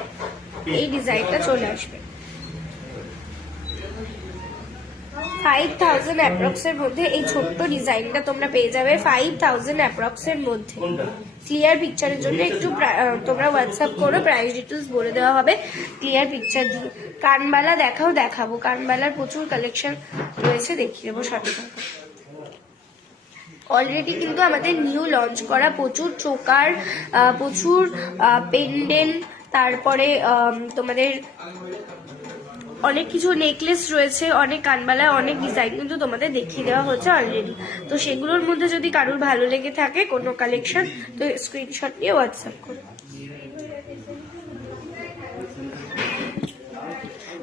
এই ডিজাইনটা চলে আসবে। 5,000 অ্যাপ্রক্স এর মধ্যে এই ছোট্ট ডিজাইনটা তোমরা পেয়ে যাবে 5,000 অ্যাপ্রক্স এর মধ্যে। ক্লিয়ার পিকচারের জন্য একটু তোমরা হোয়াটসঅ্যাপ করো, প্রাইস ডিটেলস বলে দেওয়া হবে ক্লিয়ার পিকচার দিয়ে। কানবালা দেখাবো, কানবালার প্রচুর কালেকশন রয়েছে, দেখিয়ে দেবো সাথে সাথে। অলরেডি কিন্তু আমাদের নিউ লঞ্চ করা প্রচুর চোকার, প্রচুর পেন্ডেন্ট, তারপরে তোমাদের অনেক কিছু নেকলেস রয়েছে, অনেক কানবালা, অনেক ডিজাইন কিন্তু তোমাদের দেখিয়ে দেওয়া হচ্ছে অলরেডি। তো সেগুলোর মধ্যে যদি কারোর ভালো লেগে থাকে কোনো কালেকশন, তো স্ক্রিনশট নিয়ে হোয়াটসঅ্যাপ করো।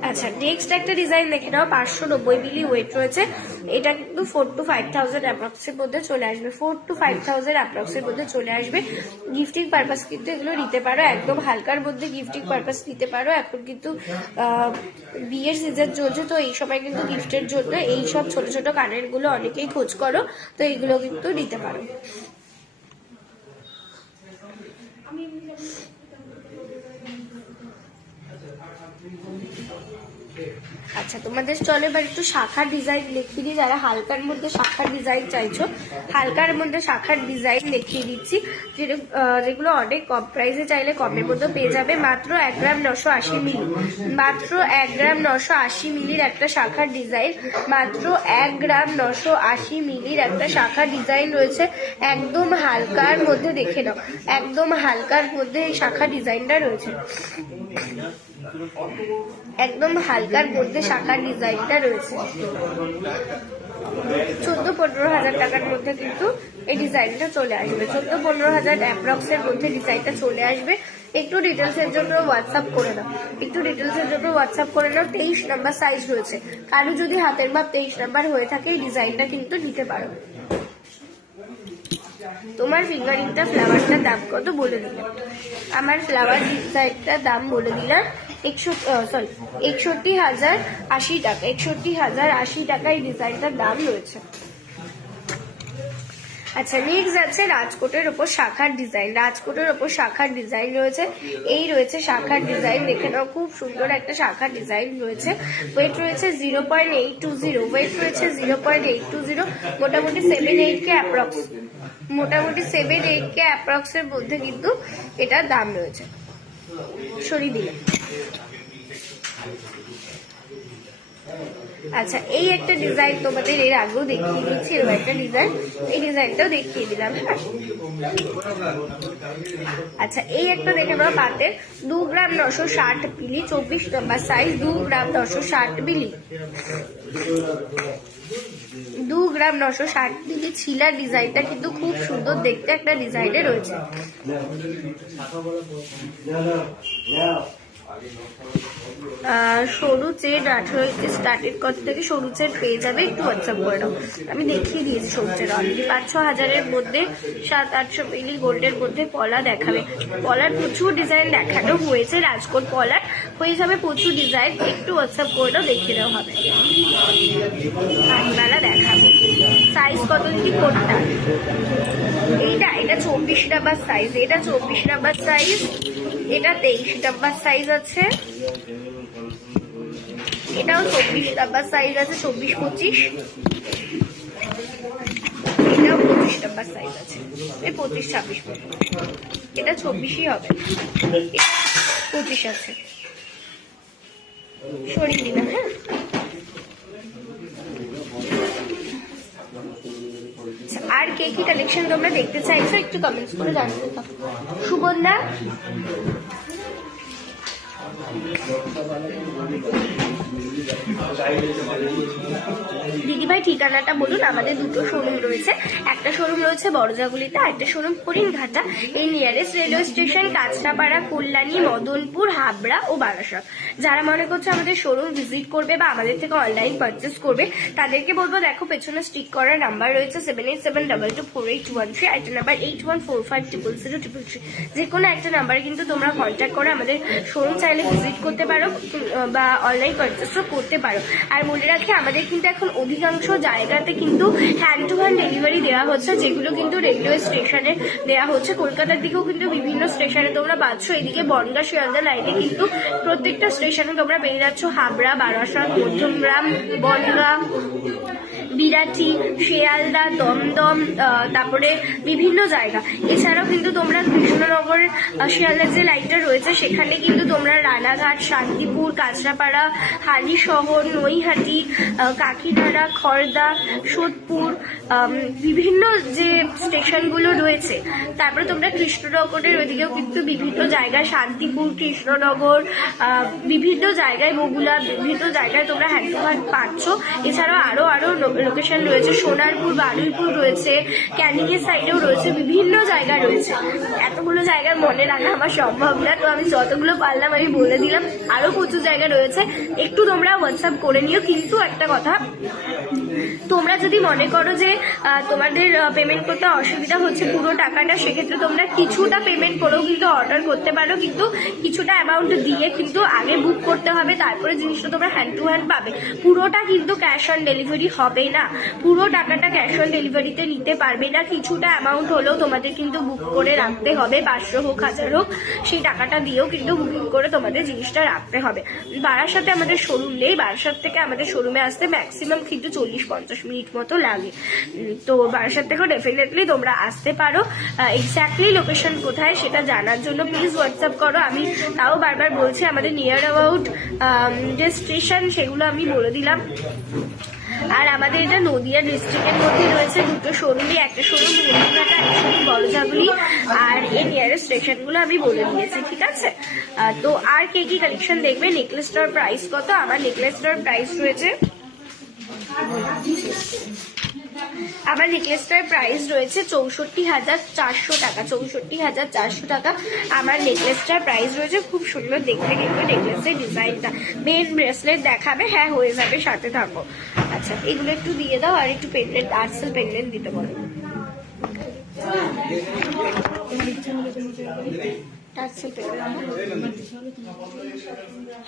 আচ্ছা, নেক্সট একটা ডিজাইন দেখে নাও, 590 মিলি ওয়েট রয়েছে, এটা কিন্তু 4 to 5,000 অ্যাপ্রক্সের মধ্যে চলে আসবে, 4 to 5,000 অ্যাপ্রক্সের মধ্যে চলে আসবে। গিফটিং পারপাস কিন্তু এগুলো নিতে পারো, একদম হালকার মধ্যে গিফটিং পারপাস নিতে পারো। এখন কিন্তু বিয়ের সিজন চলছে, তো এই সময় কিন্তু গিফটের জন্য এই সব ছোট ছোট কানের গুলো অনেকেই খোঁজ করো, তো এইগুলো কিন্তু নিতে পারো। আচ্ছা, তোমাদের চলে এবার একটু শাখার ডিজাইন দেখিয়ে দিই। যারা হালকার মধ্যে শাখার ডিজাইন চাইছো, হালকার মধ্যে শাখার ডিজাইন দেখিয়ে দিচ্ছি, যেগুলো অনেক কম প্রাইসে চাইলে কমের মধ্যে পেয়ে যাবে। মাত্র 1 গ্রাম 980 মিলি, মাত্র 1 গ্রাম 980 মিলির একটা শাখার ডিজাইন, মাত্র 1 গ্রাম 980 মিলির একটা শাখার ডিজাইন রয়েছে। একদম হালকার মধ্যে দেখে নাও, একদম হালকার মধ্যে এই শাখা ডিজাইনটা রয়েছে, একদম হালকার মধ্যে শাখার ডিজাইনটা রয়েছে। 14-15 হাজার টাকার মধ্যে কিন্তু এই ডিজাইনটা চলে আসবে, 14-15 হাজার অ্যাপ্রক্স এর মধ্যে ডিজাইনটা চলে আসবে। একটু ডিটেলস এর জন্য হোয়াটসঅ্যাপ করে নাও, একটু ডিটেলস এর জন্য হোয়াটসঅ্যাপ করে নাও। 23 নাম্বার সাইজ রয়েছে, কারো যদি হাতের মাপ 23 নাম্বার হয়ে থাকে এই ডিজাইনটা কিন্তু নিতে পারো। তোমার ফিঙ্গারিংটা ফ্লাওয়ারটার দাম কত বলে দিলাম, আমার ফ্লাওয়ার ডিজাইনটার দাম বলে দিলাম 61,080 টাকা, 61,080 টাকা এই ডিজাইনটার দাম রয়েছে। আচ্ছা, নেক্সট আছে রাজকোটের ওপর শাখার ডিজাইন, রাজকোটের ওপর শাখার ডিজাইন রয়েছে, এই রয়েছে শাখার ডিজাইন, দেখে নাও খুব সুন্দর একটা শাখার ডিজাইন রয়েছে। ওয়েট রয়েছে 0.820, ওয়েট রয়েছে 0.820, মোটামুটি 7-8K অ্যাপ্রক্স, মোটামুটি 7-8K অ্যাপ্রক্স এর মধ্যে কিন্তু এটার দাম রয়েছে। সরিয়ে দিলে। আচ্ছা, এই একটা ডিজাইন তোমাদের এর আগেও দেখিয়ে দিচ্ছি, এরকম একটা ডিজাইন, এই ডিজাইনটাও দেখিয়ে দিলাম। হ্যাঁ, আচ্ছা, এই একটা দেখে নাও পাতের, 2 গ্রাম 960 মিলি, 24 নম্বর সাইজ, 2 গ্রাম 960 মিলি, 2 গ্রাম 960 মিলি ছিলার ডিজাইনটা কিন্তু খুব সুন্দর দেখতে একটা ডিজাইনে রয়েছে। সরু চেন 18 ইঞ্চি স্টার্টেড কত থেকে সরু চেন পেয়ে যাবে, একটু হোয়াটসঅ্যাপ করে দাও। আমি দেখিয়ে দিয়েছি সরু চেন অলরেডি, 5-6 হাজারের মধ্যে 700-800 মিলি গোল্ডের মধ্যে পলা দেখাবে। পলার প্রচুর ডিজাইন দেখানো হয়েছে, রাজকোট পলার হয়ে যাবে প্রচুর ডিজাইন, একটু হোয়াটসঅ্যাপ করে দাও, দেখিয়ে দেওয়া হবে। কানবালা দেখাবো, সাইজ কত কি কোনটা, এটা 24 নাম্বার সাইজ, এটা 24 নাম্বার সাইজ, এটা 23 নাম্বার সাইজ আছে, এটাও 24 নাম্বার সাইজ আছে, 24-25, এটাও 25 নাম্বার সাইজ আছে, 25-26, এটা 24ই হবে, 25 আছে। সরিয়ে দিলাম। হ্যাঁ, আর কে কি কালেকশন তোমরা দেখতে চাইছো একটু কমেন্টস করে জানাতে থাকো। সুগন্ধা, দিদিভাই ঠিকানাটা বলুন। আমাদের দুটো শোরুম রয়েছে, একটা শোরুম রয়েছে বড়জাগুলিতে, আর একটা শোরুম হরিণঘাটা। এই nearest railway station Kanchrapara, Kalyani, Madanpur, Habra ও বারাসাত। যারা মনে করছে আমাদের শোরুম ভিজিট করবে বা আমাদের থেকে অনলাইন পারচেস করবে, তাদেরকে বলবো দেখো পেছনে স্টিক করা নাম্বার রয়েছে 7872248113, আরেকটা নাম্বার 8145000033। যে কোনো একটা নাম্বারে কিন্তু তোমরা কন্ট্যাক্ট করে আমাদের শোরুম চাইলে ভিজিট করতে পারো বা অনলাইন পারচেসও করতে পারো। আর মনে রাখি আমাদের কিন্তু এখন অধিকাংশ জায়গাতে কিন্তু হ্যান্ড টু হ্যান্ড ডেলিভারি দেওয়া হচ্ছে, যেগুলো কিন্তু রেলওয়ে স্টেশনে দেওয়া হচ্ছে। কলকাতার দিকেও কিন্তু বিভিন্ন স্টেশনে তোমরা পাচ্ছ। এদিকে বনগাঁ শিয়ালদা লাইনে কিন্তু প্রত্যেকটা স্টেশনে তোমরা পেয়ে যাচ্ছ। হাবড়া, বারাসাত, মধ্যমগ্রাম, বনগাঁ, বিরাটি, শিয়ালদা, দমদম, তারপরে বিভিন্ন জায়গা। এছাড়াও কিন্তু তোমরা কৃষ্ণনগর শিয়ালদার যে লাইনটা রয়েছে সেখানে কিন্তু তোমরা রানাঘাট, শান্তিপুর, কাঁচরাপাড়া, হালিশহর, নৈহাটি, কাকিনাড়া, খড়দা, সোদপুর, বিভিন্ন যে স্টেশনগুলো রয়েছে। তারপরে তোমরা কৃষ্ণনগরের ওইদিকেও কিন্তু বিভিন্ন জায়গায়, শান্তিপুর, কৃষ্ণনগর, বিভিন্ন জায়গায়, বগুলা, বিভিন্ন জায়গায় তোমরা হ্যান্ড টু হ্যান্ড পাচ্ছ। এছাড়াও আরো লোকেশন রয়েছে, সোনারপুর, বারুইপুর রয়েছে, ক্যানিং এর সাইডেও রয়েছে, বিভিন্ন জায়গা রয়েছে। এতগুলো জায়গার মনে রাখা আমার সম্ভব না, তো আমি যতগুলো পারলাম আমি বলে দিলাম। আরো প্রচুর জায়গা রয়েছে, একটু তোমরা হোয়াটসঅ্যাপ করে নিও। কিন্তু একটা কথা, তোমরা যদি মনে করো যে তোমাদের পেমেন্ট করতে অসুবিধা হচ্ছে পুরো টাকাটা, সেক্ষেত্রে তোমরা কিছুটা পেমেন্ট করেও কিন্তু অর্ডার করতে পারো, কিন্তু কিছুটা অ্যামাউন্ট দিয়ে কিন্তু আগে বুক করতে হবে, তারপরে জিনিসটা তোমরা হ্যান্ড টু হ্যান্ড পাবে। পুরোটা কিন্তু ক্যাশ অন ডেলিভারি হবে না, পুরো টাকাটা ক্যাশ অন ডেলিভারিতে নিতে পারবে না। কিছুটা অ্যামাউন্ট হলেও তোমাদের কিন্তু বুক করে রাখতে হবে, 500 হোক 1000 হোক, সেই টাকাটা দিয়েও কিন্তু বুকিং করে তোমাদের জিনিসটা রাখতে হবে। বারাসাতে আমাদের শোরুম নেই, বারাসাত থেকে আমাদের শোরুমে আসতে ম্যাক্সিমাম কিন্তু 40-50 মিনিট মতো লাগে। তো বারাসাত থেকেও ডেফিনেটলি তোমরা আসতে পারো। এক্স্যাক্টলি লোকেশন কোথায় সেটা জানার জন্য প্লিজ হোয়াটসঅ্যাপ করো। আমি তাও বারবার বলছি, আমাদের নিয়ার অ্যাবাউট যে স্টেশন সেগুলো আমি বলে দিলাম। আর আমাদের এটা নদিয়া ডিস্ট্রিক্টের মধ্যে রয়েছে দুটো শোরুমই, একটা শোরুম হরিণঘাটা, একটা শোরুম বড়জাগুলি, আর এই নিয়ারেস্ট স্টেশনগুলো আমি বলে দিয়েছি, ঠিক আছে? তো আর কে কি কালেকশন দেখবে, নেকলেসটার প্রাইস কত? আমার নেকলেসটার প্রাইস রয়েছে, আমার নেকলেসটার প্রাইস রয়েছে 64,400 টাকা। 64,400 টাকা আমার নেকলেসটার প্রাইস রয়েছে। খুব সুন্দর দেখতে কিন্তু নেকলেসের ডিজাইনটা। মেন ব্রেসলেট দেখাবে? হ্যাঁ, হয়ে যাবে, সাথে থাকো। আচ্ছা, এগুলো একটু দিয়ে দাও, আর একটু পেন্ডেন্ট, আর্টসেল পেন্ডেন্ট দিতে বলো। টার্সেল পেন্ডেন্ট,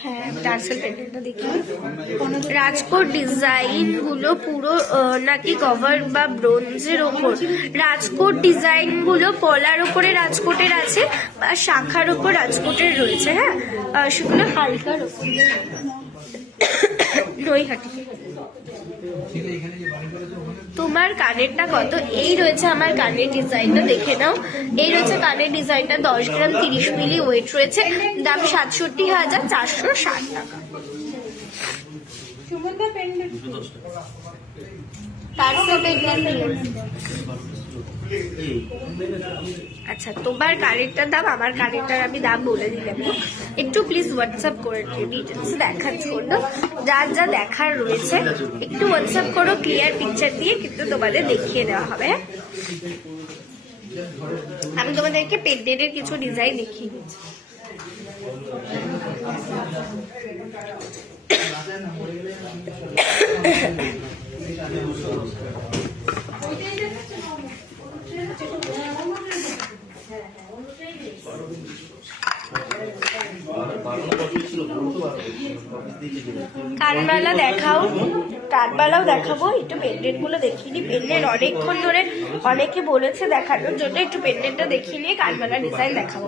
হ্যাঁ টার্সেল পেন্ডেন্টটা দেখি। রাজকোট ডিজাইন গুলো পুরো নাকি কভার বা ব্রোঞ্জের ওপর? রাজকোট ডিজাইন গুলো পলার ওপরে রাজকোটের আছে বা শাখার ওপর রাজকোটের রয়েছে। হ্যাঁ, সেগুলো হালকার ওপর। নৈহাটি। তোমার কানেরটা কত? এই রয়েছে আমার কানের ডিজাইনটা, দেখে নাও। এই রয়েছে কানের ডিজাইনটা, 10 গ্রাম 30 মিলি ওয়েট রয়েছে, দাম 67,460 টাকা। আচ্ছা, তোমার কানেরটার দাম, আমার কানেরটার আমি দাম বলে দিলাম। একটু প্লিজ হোয়াটসঅ্যাপ করে ডিটেলস দেখার জন্য, যার যা দেখার রয়েছে একটু হোয়াটসঅ্যাপ করো, ক্লিয়ার পিকচার দিয়ে কিন্তু তোমাদের দেখিয়ে দেওয়া হবে। আমি তোমাদেরকে পেন্ডেন্টের কিছু ডিজাইন দেখিয়ে দিচ্ছি। কানবালা দেখাও, কানবালাও দেখাবো। একটু পেন্ডেন্ট গুলো দেখিয়ে নি। পেন্ডেন্ট অনেকক্ষণ ধরে অনেকে বলেছে দেখানোর জন্য, একটু পেন্ডেন্টটা দেখিয়ে নিয়ে কানবালা ডিজাইন দেখাবো।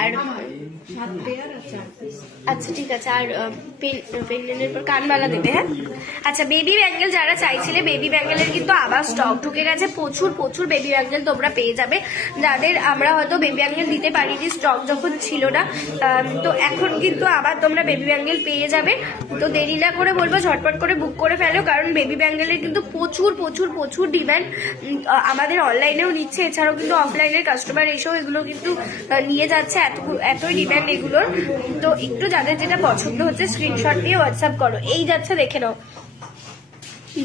আর আচ্ছা ঠিক আছে, আর পেন্ডেন্টের পর কানবালা দেবে। হ্যাঁ, আচ্ছা, বেবি ব্যাঙ্গেল যারা চাইছিলে, বেবি ব্যাঙ্গেলের কিন্তু আবার স্টক ঢুকে গেছে। প্রচুর বেবি ব্যাঙ্গেল তোমরা পেয়ে যাবে। যাদের আমরা হয়তো বেবি ব্যাঙ্গেল দিতে পারিনি, স্টক যখন ছিল না, তো এখন কিন্তু আবার তোমরা বেবি ব্যাঙ্গেল পেয়ে যাবে। তো দেরি না করে বলবো ঝটপট করে বুক করে ফেলো, কারণ বেবি ব্যাঙ্গেলের কিন্তু প্রচুর ডিমান্ড। আমাদের অনলাইনেও নিচ্ছে, এছাড়াও কিন্তু অফলাইনের কাস্টমার এসেও এগুলো কিন্তু নিয়ে যাচ্ছে, এতই ডিম্যান্ড এগুলোর। তো একটু যাদের যেটা পছন্দ হচ্ছে স্ক্রিনশট দিয়ে হোয়াটসঅ্যাপ করো। এই যাচ্ছে, দেখে নাও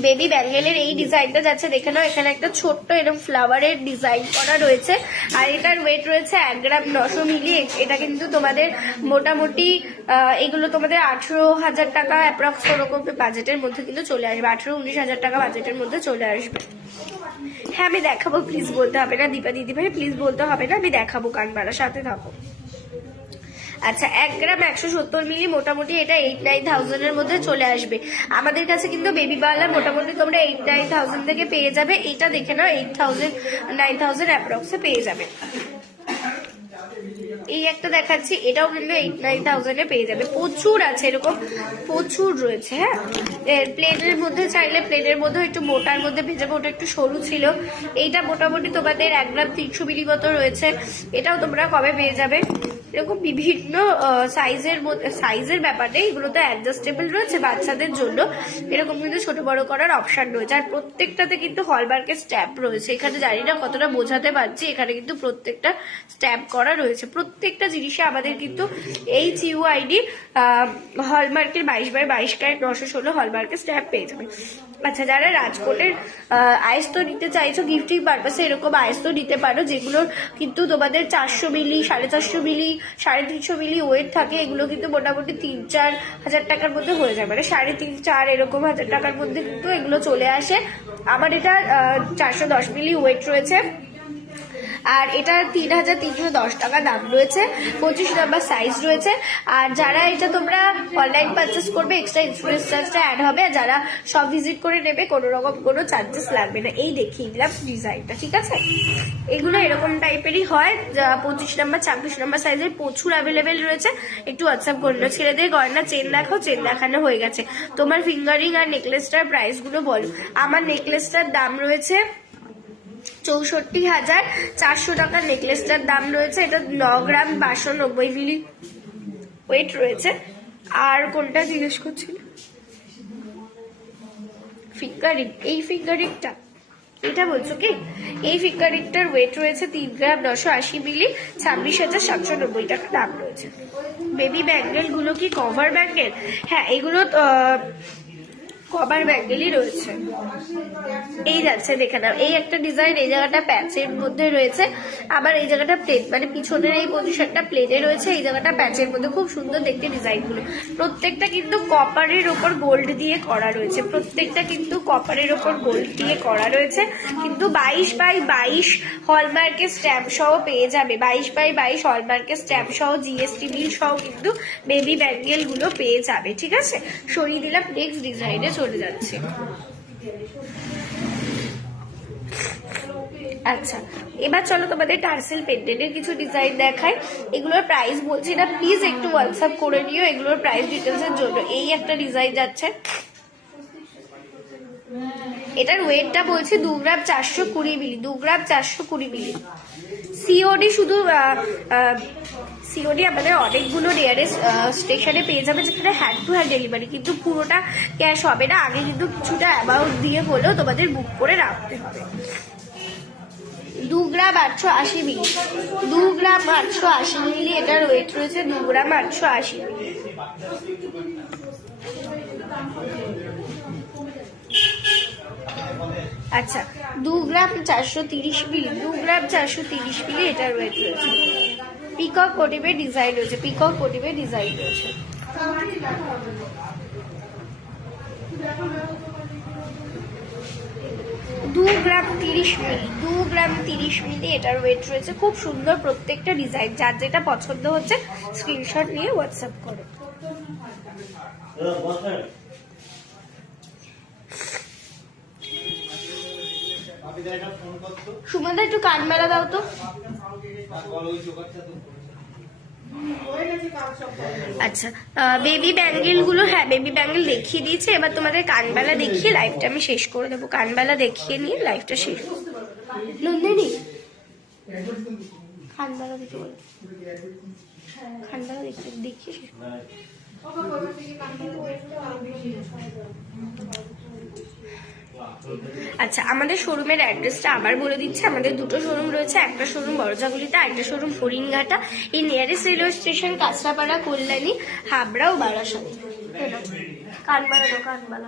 বেবি ব্যাঙ্গেলের এই ডিজাইনটা যাচ্ছে, দেখে নাও। এখানে একটা ছোট্ট এরকম ফ্লাওয়ারের ডিজাইন করা রয়েছে, আর এটার ওয়েট রয়েছে 1 গ্রাম 900 মিলি। এটা কিন্তু তোমাদের মোটামুটি এগুলো তোমাদের 18,000 টাকা অ্যাপ্রক্স ওরকম বাজেটের মধ্যে কিন্তু চলে আসবে, 18-19,000 টাকা বাজেটের মধ্যে চলে আসবে। হ্যাঁ আমি দেখাবো, প্লিজ বলতে হবে না দীপা দিদি ভাই, প্লিজ বলতে হবে না, আমি দেখাবো, কানবাড়ার সাথে থাকো। আচ্ছা 1 গ্রাম 170 মিলি, মোটামুটি এটা 8-9,000 এর মধ্যে চলে আসবে আমাদের কাছে। কিন্তু বেবি বালা মোটামুটি তোমরা 8-9,000 থেকে পেয়ে যাবে। এটা দেখে নাও 8,000-9,000 অ্যাপ্রক্সে পেয়ে যাবে। এই একটা দেখাচ্ছি, এটাও কিন্তু 8-9,000 এ পেয়ে যাবে। প্রচুর আছে, এরকম প্রচুর রয়েছে। হ্যাঁ প্লেনের মধ্যে চাইলে প্লেনের মধ্যে একটু মোটার মধ্যে পেয়ে যাবে, ওটা একটু সরু ছিল। এইটা মোটামুটি তোমাদের 1 গ্রাম 300 মিলি মতো রয়েছে, এটাও তোমরা কবে পেয়ে যাবে। এরকম বিভিন্ন সাইজের মধ্যে, সাইজের ব্যাপার নেই, এগুলো তো অ্যাডজাস্টেবল রয়েছে বাচ্চাদের জন্য। এরকম কিন্তু ছোট বড় করার অপশন রয়েছে, আর প্রত্যেকটাতে কিন্তু হলমার্কের স্ট্যাম্প রয়েছে। এখানে জানি না কতটা বোঝাতে পারছি, এখানে কিন্তু প্রত্যেকটা স্ট্যাম্প করা রয়েছে। প্রত্যেকটা জিনিসে আমাদের কিন্তু HUID হলমার্কের 22/22 ক্যারেট 916 হলমার্কের স্ট্যাম্প পেয়ে যাবে। আচ্ছা যারা রাজকোটের আয়স্ত নিতে চাইছো গিফটিং পারপাসে, এরকম আয়স্ত নিতে পারো, যেগুলোর কিন্তু তোমাদের 400 মিলি 450 মিলি 350 মিলি ওয়েট থাকে। এগুলো কিন্তু মোটামুটি 3-4 হাজার টাকার মধ্যে হয়ে যায়, মানে 3.5-4 এরকম হাজার টাকার মধ্যে কিন্তু এগুলো চলে আসে। আমার এটা 410 মিলি ওয়েট রয়েছে, আর এটা 3,310 টাকা দাম রয়েছে। 25 নাম্বার সাইজ রয়েছে। আর যারা এটা তোমরা অনলাইন পারচেস করবে এক্সট্রা ইন্স্যুরেন্স চার্জটা অ্যাড হবে, আর যারা সব ভিজিট করে নেবে কোনো রকম কোনো চার্জেস লাগবে না। এই দেখিয়ে দিলাম ডিজাইনটা, ঠিক আছে। এগুলো এরকম টাইপেরই হয়, 25 নাম্বার 26 নাম্বার সাইজের প্রচুর অ্যাভেলেবেল রয়েছে। একটু হোয়াটসঅ্যাপ করলো, ছেলেদের গয়না চেন দেখো, চেন দেখানো হয়ে গেছে। তোমার ফিঙ্গারিং আর নেকলেসটার প্রাইস গুলো বলো। আমার নেকলেসটার দাম রয়েছে 64,400 টাকা নেকলেসটার দাম রয়েছে। এটা 9 গ্রাম 590 মিলি ওয়েট রয়েছে। আর কোনটা জিজ্ঞেস করছিল? ফিঙ্গারিং, এই ফিঙ্গারিংটা এটা বলছো কি? এই ফিঙ্গারিংটার ওয়েট রয়েছে 3 গ্রাম 980 মিলি, 26,790 টাকা দাম রয়েছে। বেবি ব্যাঙ্গেল গুলো কি কভার ব্যাঙ্গেল? হ্যাঁ এগুলো কভার ব্যাঙ্গেলই রয়েছে। এই যাচ্ছে দেখে নাও, এই একটা ডিজাইন, এই জায়গাটা প্যাচের মধ্যে রয়েছে, আবার এই জায়গাটা প্লেন, মানে পিছনের এই পজিশনটা প্লেনে রয়েছে, এই জায়গাটা প্যাচের মধ্যে। খুব সুন্দর দেখতে ডিজাইনগুলো। প্রত্যেকটা কিন্তু কপারের ওপর গোল্ড দিয়ে করা রয়েছে, প্রত্যেকটা কিন্তু কপারের ওপর গোল্ড দিয়ে করা রয়েছে। কিন্তু 22/22 হলমার্কের স্ট্যাম্প সহ পেয়ে যাবে, 22/22 হলমার্কের স্ট্যাম্প সহ GST বিল সহ কিন্তু বেবি ব্যাঙ্গেল গুলো পেয়ে যাবে, ঠিক আছে। সরিয়ে দিলাম, নেক্সট ডিজাইনে চলে যাচ্ছে। আচ্ছা এবার চলো তোমাদের টার্সেল পেন্ডেন্টের কিছু ডিজাইন দেখাই। এগুলোর প্রাইস বলছি না, প্লিজ একটু হোয়াটসঅ্যাপ করে নিও এগুলোর প্রাইস ডিটেলস এর জন্য। এই একটা ডিজাইন যাচ্ছে, এটার ওয়েটটা বলছে 2 গ্রাম 420 মিলি, 2 গ্রাম 420 মিলি। সিওডি শুধু সিওডি আমাদের অনেকগুলো নিয়ারেস্ট স্টেশনে পেয়ে যাবে, যেখানে হ্যান্ড টু হ্যান্ড ডেলিভারি, কিন্তু পুরোটা ক্যাশ হবে না। আগে কিন্তু কিছুটা অ্যামাউন্ট দিয়ে হলেও তোমাদের বুক করে রাখতে হবে। 2 গ্রাম 880 মিলি, 2 গ্রাম 880 মিলি এটার ওয়েট রয়েছে, 2 গ্রাম 880 মিলি। আচ্ছা 2 গ্রাম 430 মিলি, 2 গ্রাম 430 মিলি এটার ওয়েট রয়েছে। পিকক মোটিভের ডিজাইন রয়েছে, পিকক মোটিভের ডিজাইন রয়েছে। 2 গ্রাম 30 মিলি, 2 গ্রাম 30 মিলি এটার ওয়েট রয়েছে। খুব সুন্দর প্রত্যেকটা ডিজাইন, যার যেটা পছন্দ হচ্ছে স্ক্রিনশট নিয়ে হোয়াটসঅ্যাপ করো। সুমনদা একটু কান মেলা দাও তো। আচ্ছা বেবি ব্যাঙ্গেল গুলো, হ্যাঁ বেবি ব্যাঙ্গেল দেখিয়ে দিয়েছে। এবার তোমাদের কানবালা দেখিয়ে লাইভটা আমি শেষ করে দেবো। কানবালা দেখিয়ে নিয়ে লাইভটা শেষ করবো। নন্দিনী কানবালা দেখে বলো, কানবালা দেখিয়ে শেষ করবো। আচ্ছা, আমাদের শোরুমের অ্যাড্রেসটা আবার বলে দিচ্ছি। আমাদের দুটো শোরুম রয়েছে, একটা শোরুম বড়জাগুলিতে, একটা শোরুম হরিণঘাটা। এই nearest railway station Kanchrapara, Kalyani, Habra ও বারাসাত। কানবালা তো কানবালা।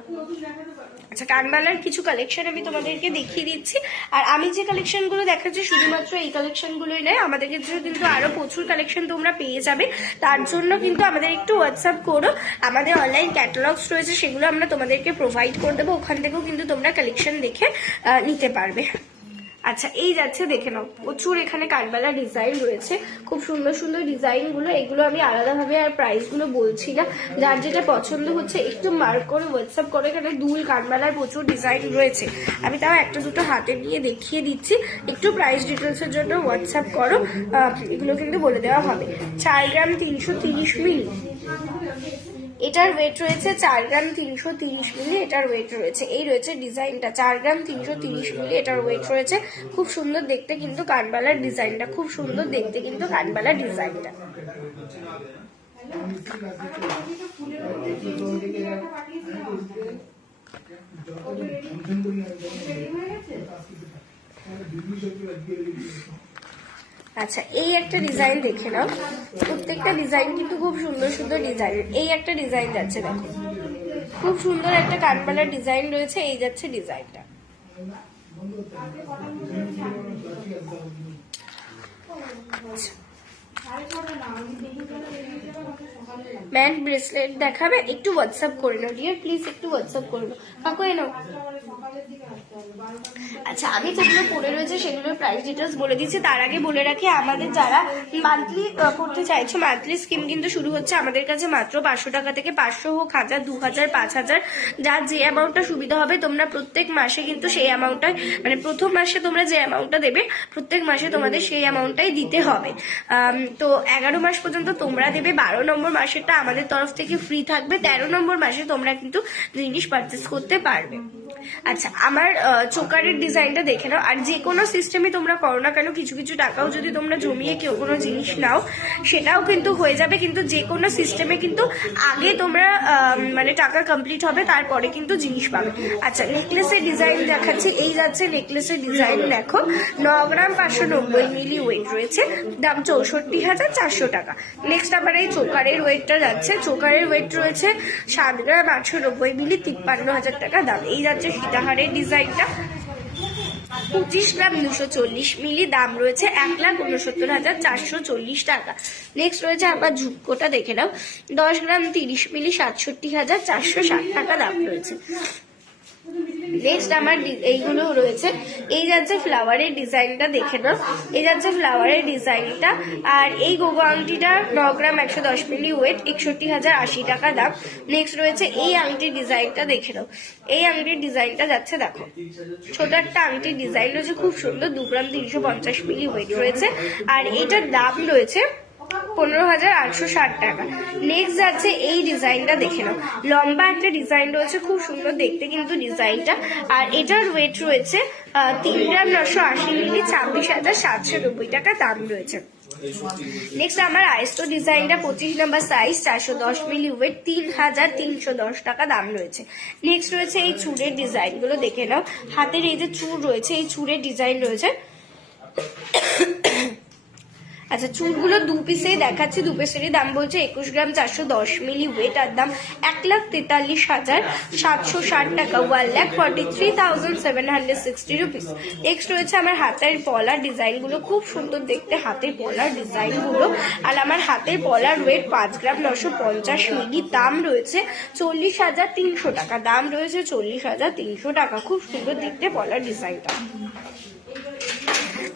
আচ্ছা, কানবালার কিছু কালেকশন আমি তোমাদেরকে দেখিয়ে দিচ্ছি। আর আমি যে কালেকশনগুলো দেখাচ্ছি শুধুমাত্র এই কালেকশনগুলোই নয়, আমাদের কাছে কিন্তু আরো প্রচুর কালেকশন তোমরা পেয়ে যাবে। তার জন্য কিন্তু আমাদের একটু হোয়াটসঅ্যাপ করো, আমাদের অনলাইন ক্যাটালগস রয়েছে, সেগুলো আমরা তোমাদেরকে প্রোভাইড করে দেবো। ওখান থেকেও কিন্তু তোমরা কালেকশন দেখে নিতে পারবে। আচ্ছা, এই যাচ্ছে দেখে নাও, প্রচুর এখানে কানবালা ডিজাইন রয়েছে, খুব সুন্দর সুন্দর ডিজাইনগুলো। এগুলো আমি আলাদাভাবে আর প্রাইসগুলো বলছি না, যার যেটা পছন্দ হচ্ছে একটু মার্ক করে হোয়াটসঅ্যাপ করে। এখানে দুল কানবালার প্রচুর ডিজাইন রয়েছে, আমি তাও একটা দুটো হাতে নিয়ে দেখিয়ে দিচ্ছি। একটু প্রাইস ডিটেলসের জন্য হোয়াটসঅ্যাপ করো, এগুলো কিন্তু বলে দেওয়া হবে। 4 গ্রাম 330 মিলি, এটার ওয়েট রয়েছে 4 গ্রাম 330 মিলি, এটার ওয়েট রয়েছে। এই রয়েছে ডিজাইনটা 4 গ্রাম 330 মিলি, এটার ওয়েট রয়েছে। খুব সুন্দর দেখতে কিন্তু কানবালার ডিজাইনটা, খুব সুন্দর দেখতে কিন্তু কানবালার ডিজাইনটা। আচ্ছা, এই একটা ডিজাইন দেখে নাও, প্রত্যেকটা ডিজাইন কিন্তু খুব সুন্দর সুন্দর ডিজাইন। এই একটা ডিজাইন যাচ্ছে দেখো, খুব সুন্দর একটা কানবালার ডিজাইন রয়েছে। এই যাচ্ছে ডিজাইনটা। ব্যান্ড ব্রেসলেট দেখাবে, একটু হোয়াটসঅ্যাপ করে নাও ডিয়ার, প্লিজ একটু হোয়াটসঅ্যাপ করে নাও। কাকু এনো। আচ্ছা, আমি যেগুলো পড়ে রয়েছে সেগুলোর প্রাইস ডিটেলস বলে দিচ্ছি। তার আগে বলে রাখি, আমাদের যারা মান্থলি করতে চাইছো, মান্থলি স্কিম কিন্তু শুরু হচ্ছে আমাদের কাছে মাত্র 500 টাকা থেকে। 500 হোক, 1000, 2000, 5000, যার যে অ্যামাউন্টটা সুবিধা হবে। তোমরা প্রত্যেক মাসে কিন্তু সেই অ্যামাউন্টটা, মানে প্রথম মাসে তোমরা যে অ্যামাউন্টটা দেবে প্রত্যেক মাসে তোমাদের সেই অ্যামাউন্টটাই দিতে হবে। তো 11 মাস পর্যন্ত তোমরা দেবে, 12 নম্বর মাসেরটা আমাদের তরফ থেকে ফ্রি থাকবে। 13 নম্বর মাসে তোমরা কিন্তু জিনিস পারচেস করতে পারবে। আচ্ছা, আমার চোকারের ডিজাইনটা দেখে নাও। আর যে কোনো সিস্টেমে তোমরা করো না কেন, কিছু কিছু টাকাও যদি তোমরা জমিয়ে কেউ কোনো জিনিস নাও সেটাও কিন্তু হয়ে যাবে, কিন্তু যে কোনো সিস্টেমে কিন্তু আগে তোমরা মানে টাকা কমপ্লিট হবে, তারপরে কিন্তু জিনিস পাবে। আচ্ছা, নেকলেসের ডিজাইন দেখাচ্ছি। এই যাচ্ছে নেকলেসের ডিজাইন, দেখো 9 গ্রাম 590 মিলি ওয়েট রয়েছে, দাম 64,400 টাকা। নেক্সট আবার এই চোকারের ওয়েটটা যাচ্ছে, চোকারের ওয়েট রয়েছে 7 গ্রাম 890 মিলি, 53,000 টাকা দাম। এই যাচ্ছে সীতাহারের ডিজাইনটা, 25 গ্রাম 240 মিলি, দাম রয়েছে 1,69,440 টাকা। নেক্সট রয়েছে আবার ঝুমকোটা দেখে নাও, 10 গ্রাম 30 মিলি, 67,460 টাকা দাম রয়েছে। নেক্সট আমার এইগুলো রয়েছে। এই যাচ্ছে ফ্লাওয়ারের ডিজাইনটা দেখে নাও, এই যাচ্ছে ফ্লাওয়ারের ডিজাইনটা। আর এই গোগো আংটিটা 9 গ্রাম 110 মিলি ওয়েট, 61,080 টাকা দাম। নেক্সট রয়েছে এই আংটির ডিজাইনটা দেখে নাও, এই আংটির ডিজাইনটা যাচ্ছে দেখো, ছোট একটা আংটির ডিজাইন রয়েছে, খুব সুন্দর, 2 গ্রাম 350 মিলি ওয়েট রয়েছে। আর এটার দাম রয়েছে 15,860 টাকা। নেক্সট যাচ্ছে এই ডিজাইনটা দেখে নাও, লম্বা একটা ডিজাইন রয়েছে, খুব সুন্দর দেখতে কিন্তু ডিজাইনটা। আর এটার ওয়েট রয়েছে 3 গ্রাম 980 মিলি, 26,790 টাকা দাম রয়েছে। নেক্সট আমার আইস্টো ডিজাইনটা 25 নম্বর সাইজ, 410 মিলি ওয়েট, 3,310 টাকা দাম রয়েছে। নেক্সট রয়েছে এই চুড়ের ডিজাইনগুলো দেখে নাও, হাতের এই যে চুড় রয়েছে, এই চুড়ের ডিজাইন রয়েছে। আচ্ছা, চুলগুলো 2 পিসেই দেখাচ্ছি, 2 পিসেরই দাম বলছে 21 গ্রাম 410 মিলি ওয়েট, আর দাম 1,43,760 টাকা, 1,43,760 রুপিস। নেক্সট রয়েছে আমার হাতের পলার ডিজাইনগুলো, খুব সুন্দর দেখতে হাতের পলার ডিজাইনগুলো। আর আমার হাতের পলার ওয়েট 5 গ্রাম 950 মিলি, দাম রয়েছে 40,300 টাকা, দাম রয়েছে 40,300 টাকা। খুব সুন্দর দেখতে পলার ডিজাইনটা।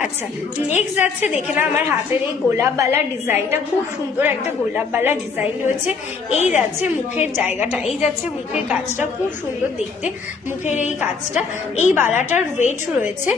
আচ্ছা, নেক্সট যাচ্ছে দেখে না আমার হাতের এই গোলাপবালা ডিজাইনটা, খুব সুন্দর একটা গোলাপবালা ডিজাইন রয়েছে। এই যাচ্ছে মুখের জায়গাটা, এই যাচ্ছে মুখের কাজটা, খুব সুন্দর দেখতে মুখের এই কাজটা। এই বালাটার ওয়েট রয়েছে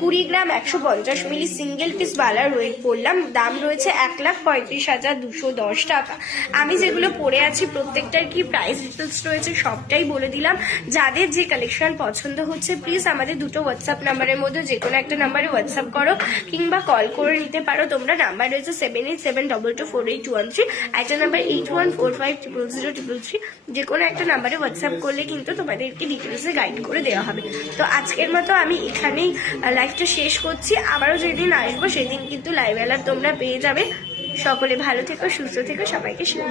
20 গ্রাম 150 মিলি, সিঙ্গেল পিস বালার ওয়েট বললাম, দাম রয়েছে 1,35,210 টাকা। আমি যেগুলো পরে আছি প্রত্যেকটার কি প্রাইস ডিটেলস রয়েছে সবটাই বলে দিলাম। যাদের যে কালেকশন পছন্দ হচ্ছে প্লিজ আমাদের দুটো হোয়াটসঅ্যাপ নাম্বারের মধ্যে যে কোনো একটা নাম্বারে হোয়াটসঅ্যাপ করো কিংবা কল করে নিতে পারো তোমরা। নাম্বার রয়েছে 7872248113, একটা নাম্বার 8145000033। যে কোনো একটা নাম্বারে হোয়াটসঅ্যাপ করলে কিন্তু তোমাদেরকে ডিটেলসে গাইড করে দেওয়া হবে। তো আজকের মতো আমি এখানেই লাইভটা শেষ করছি। আবারও যেদিন আসবো সেদিন কিন্তু লাইভ অ্যালার্ট তোমরা পেয়ে যাবে। সকলে ভালো থেকো, সুস্থ থেকো, সবাইকে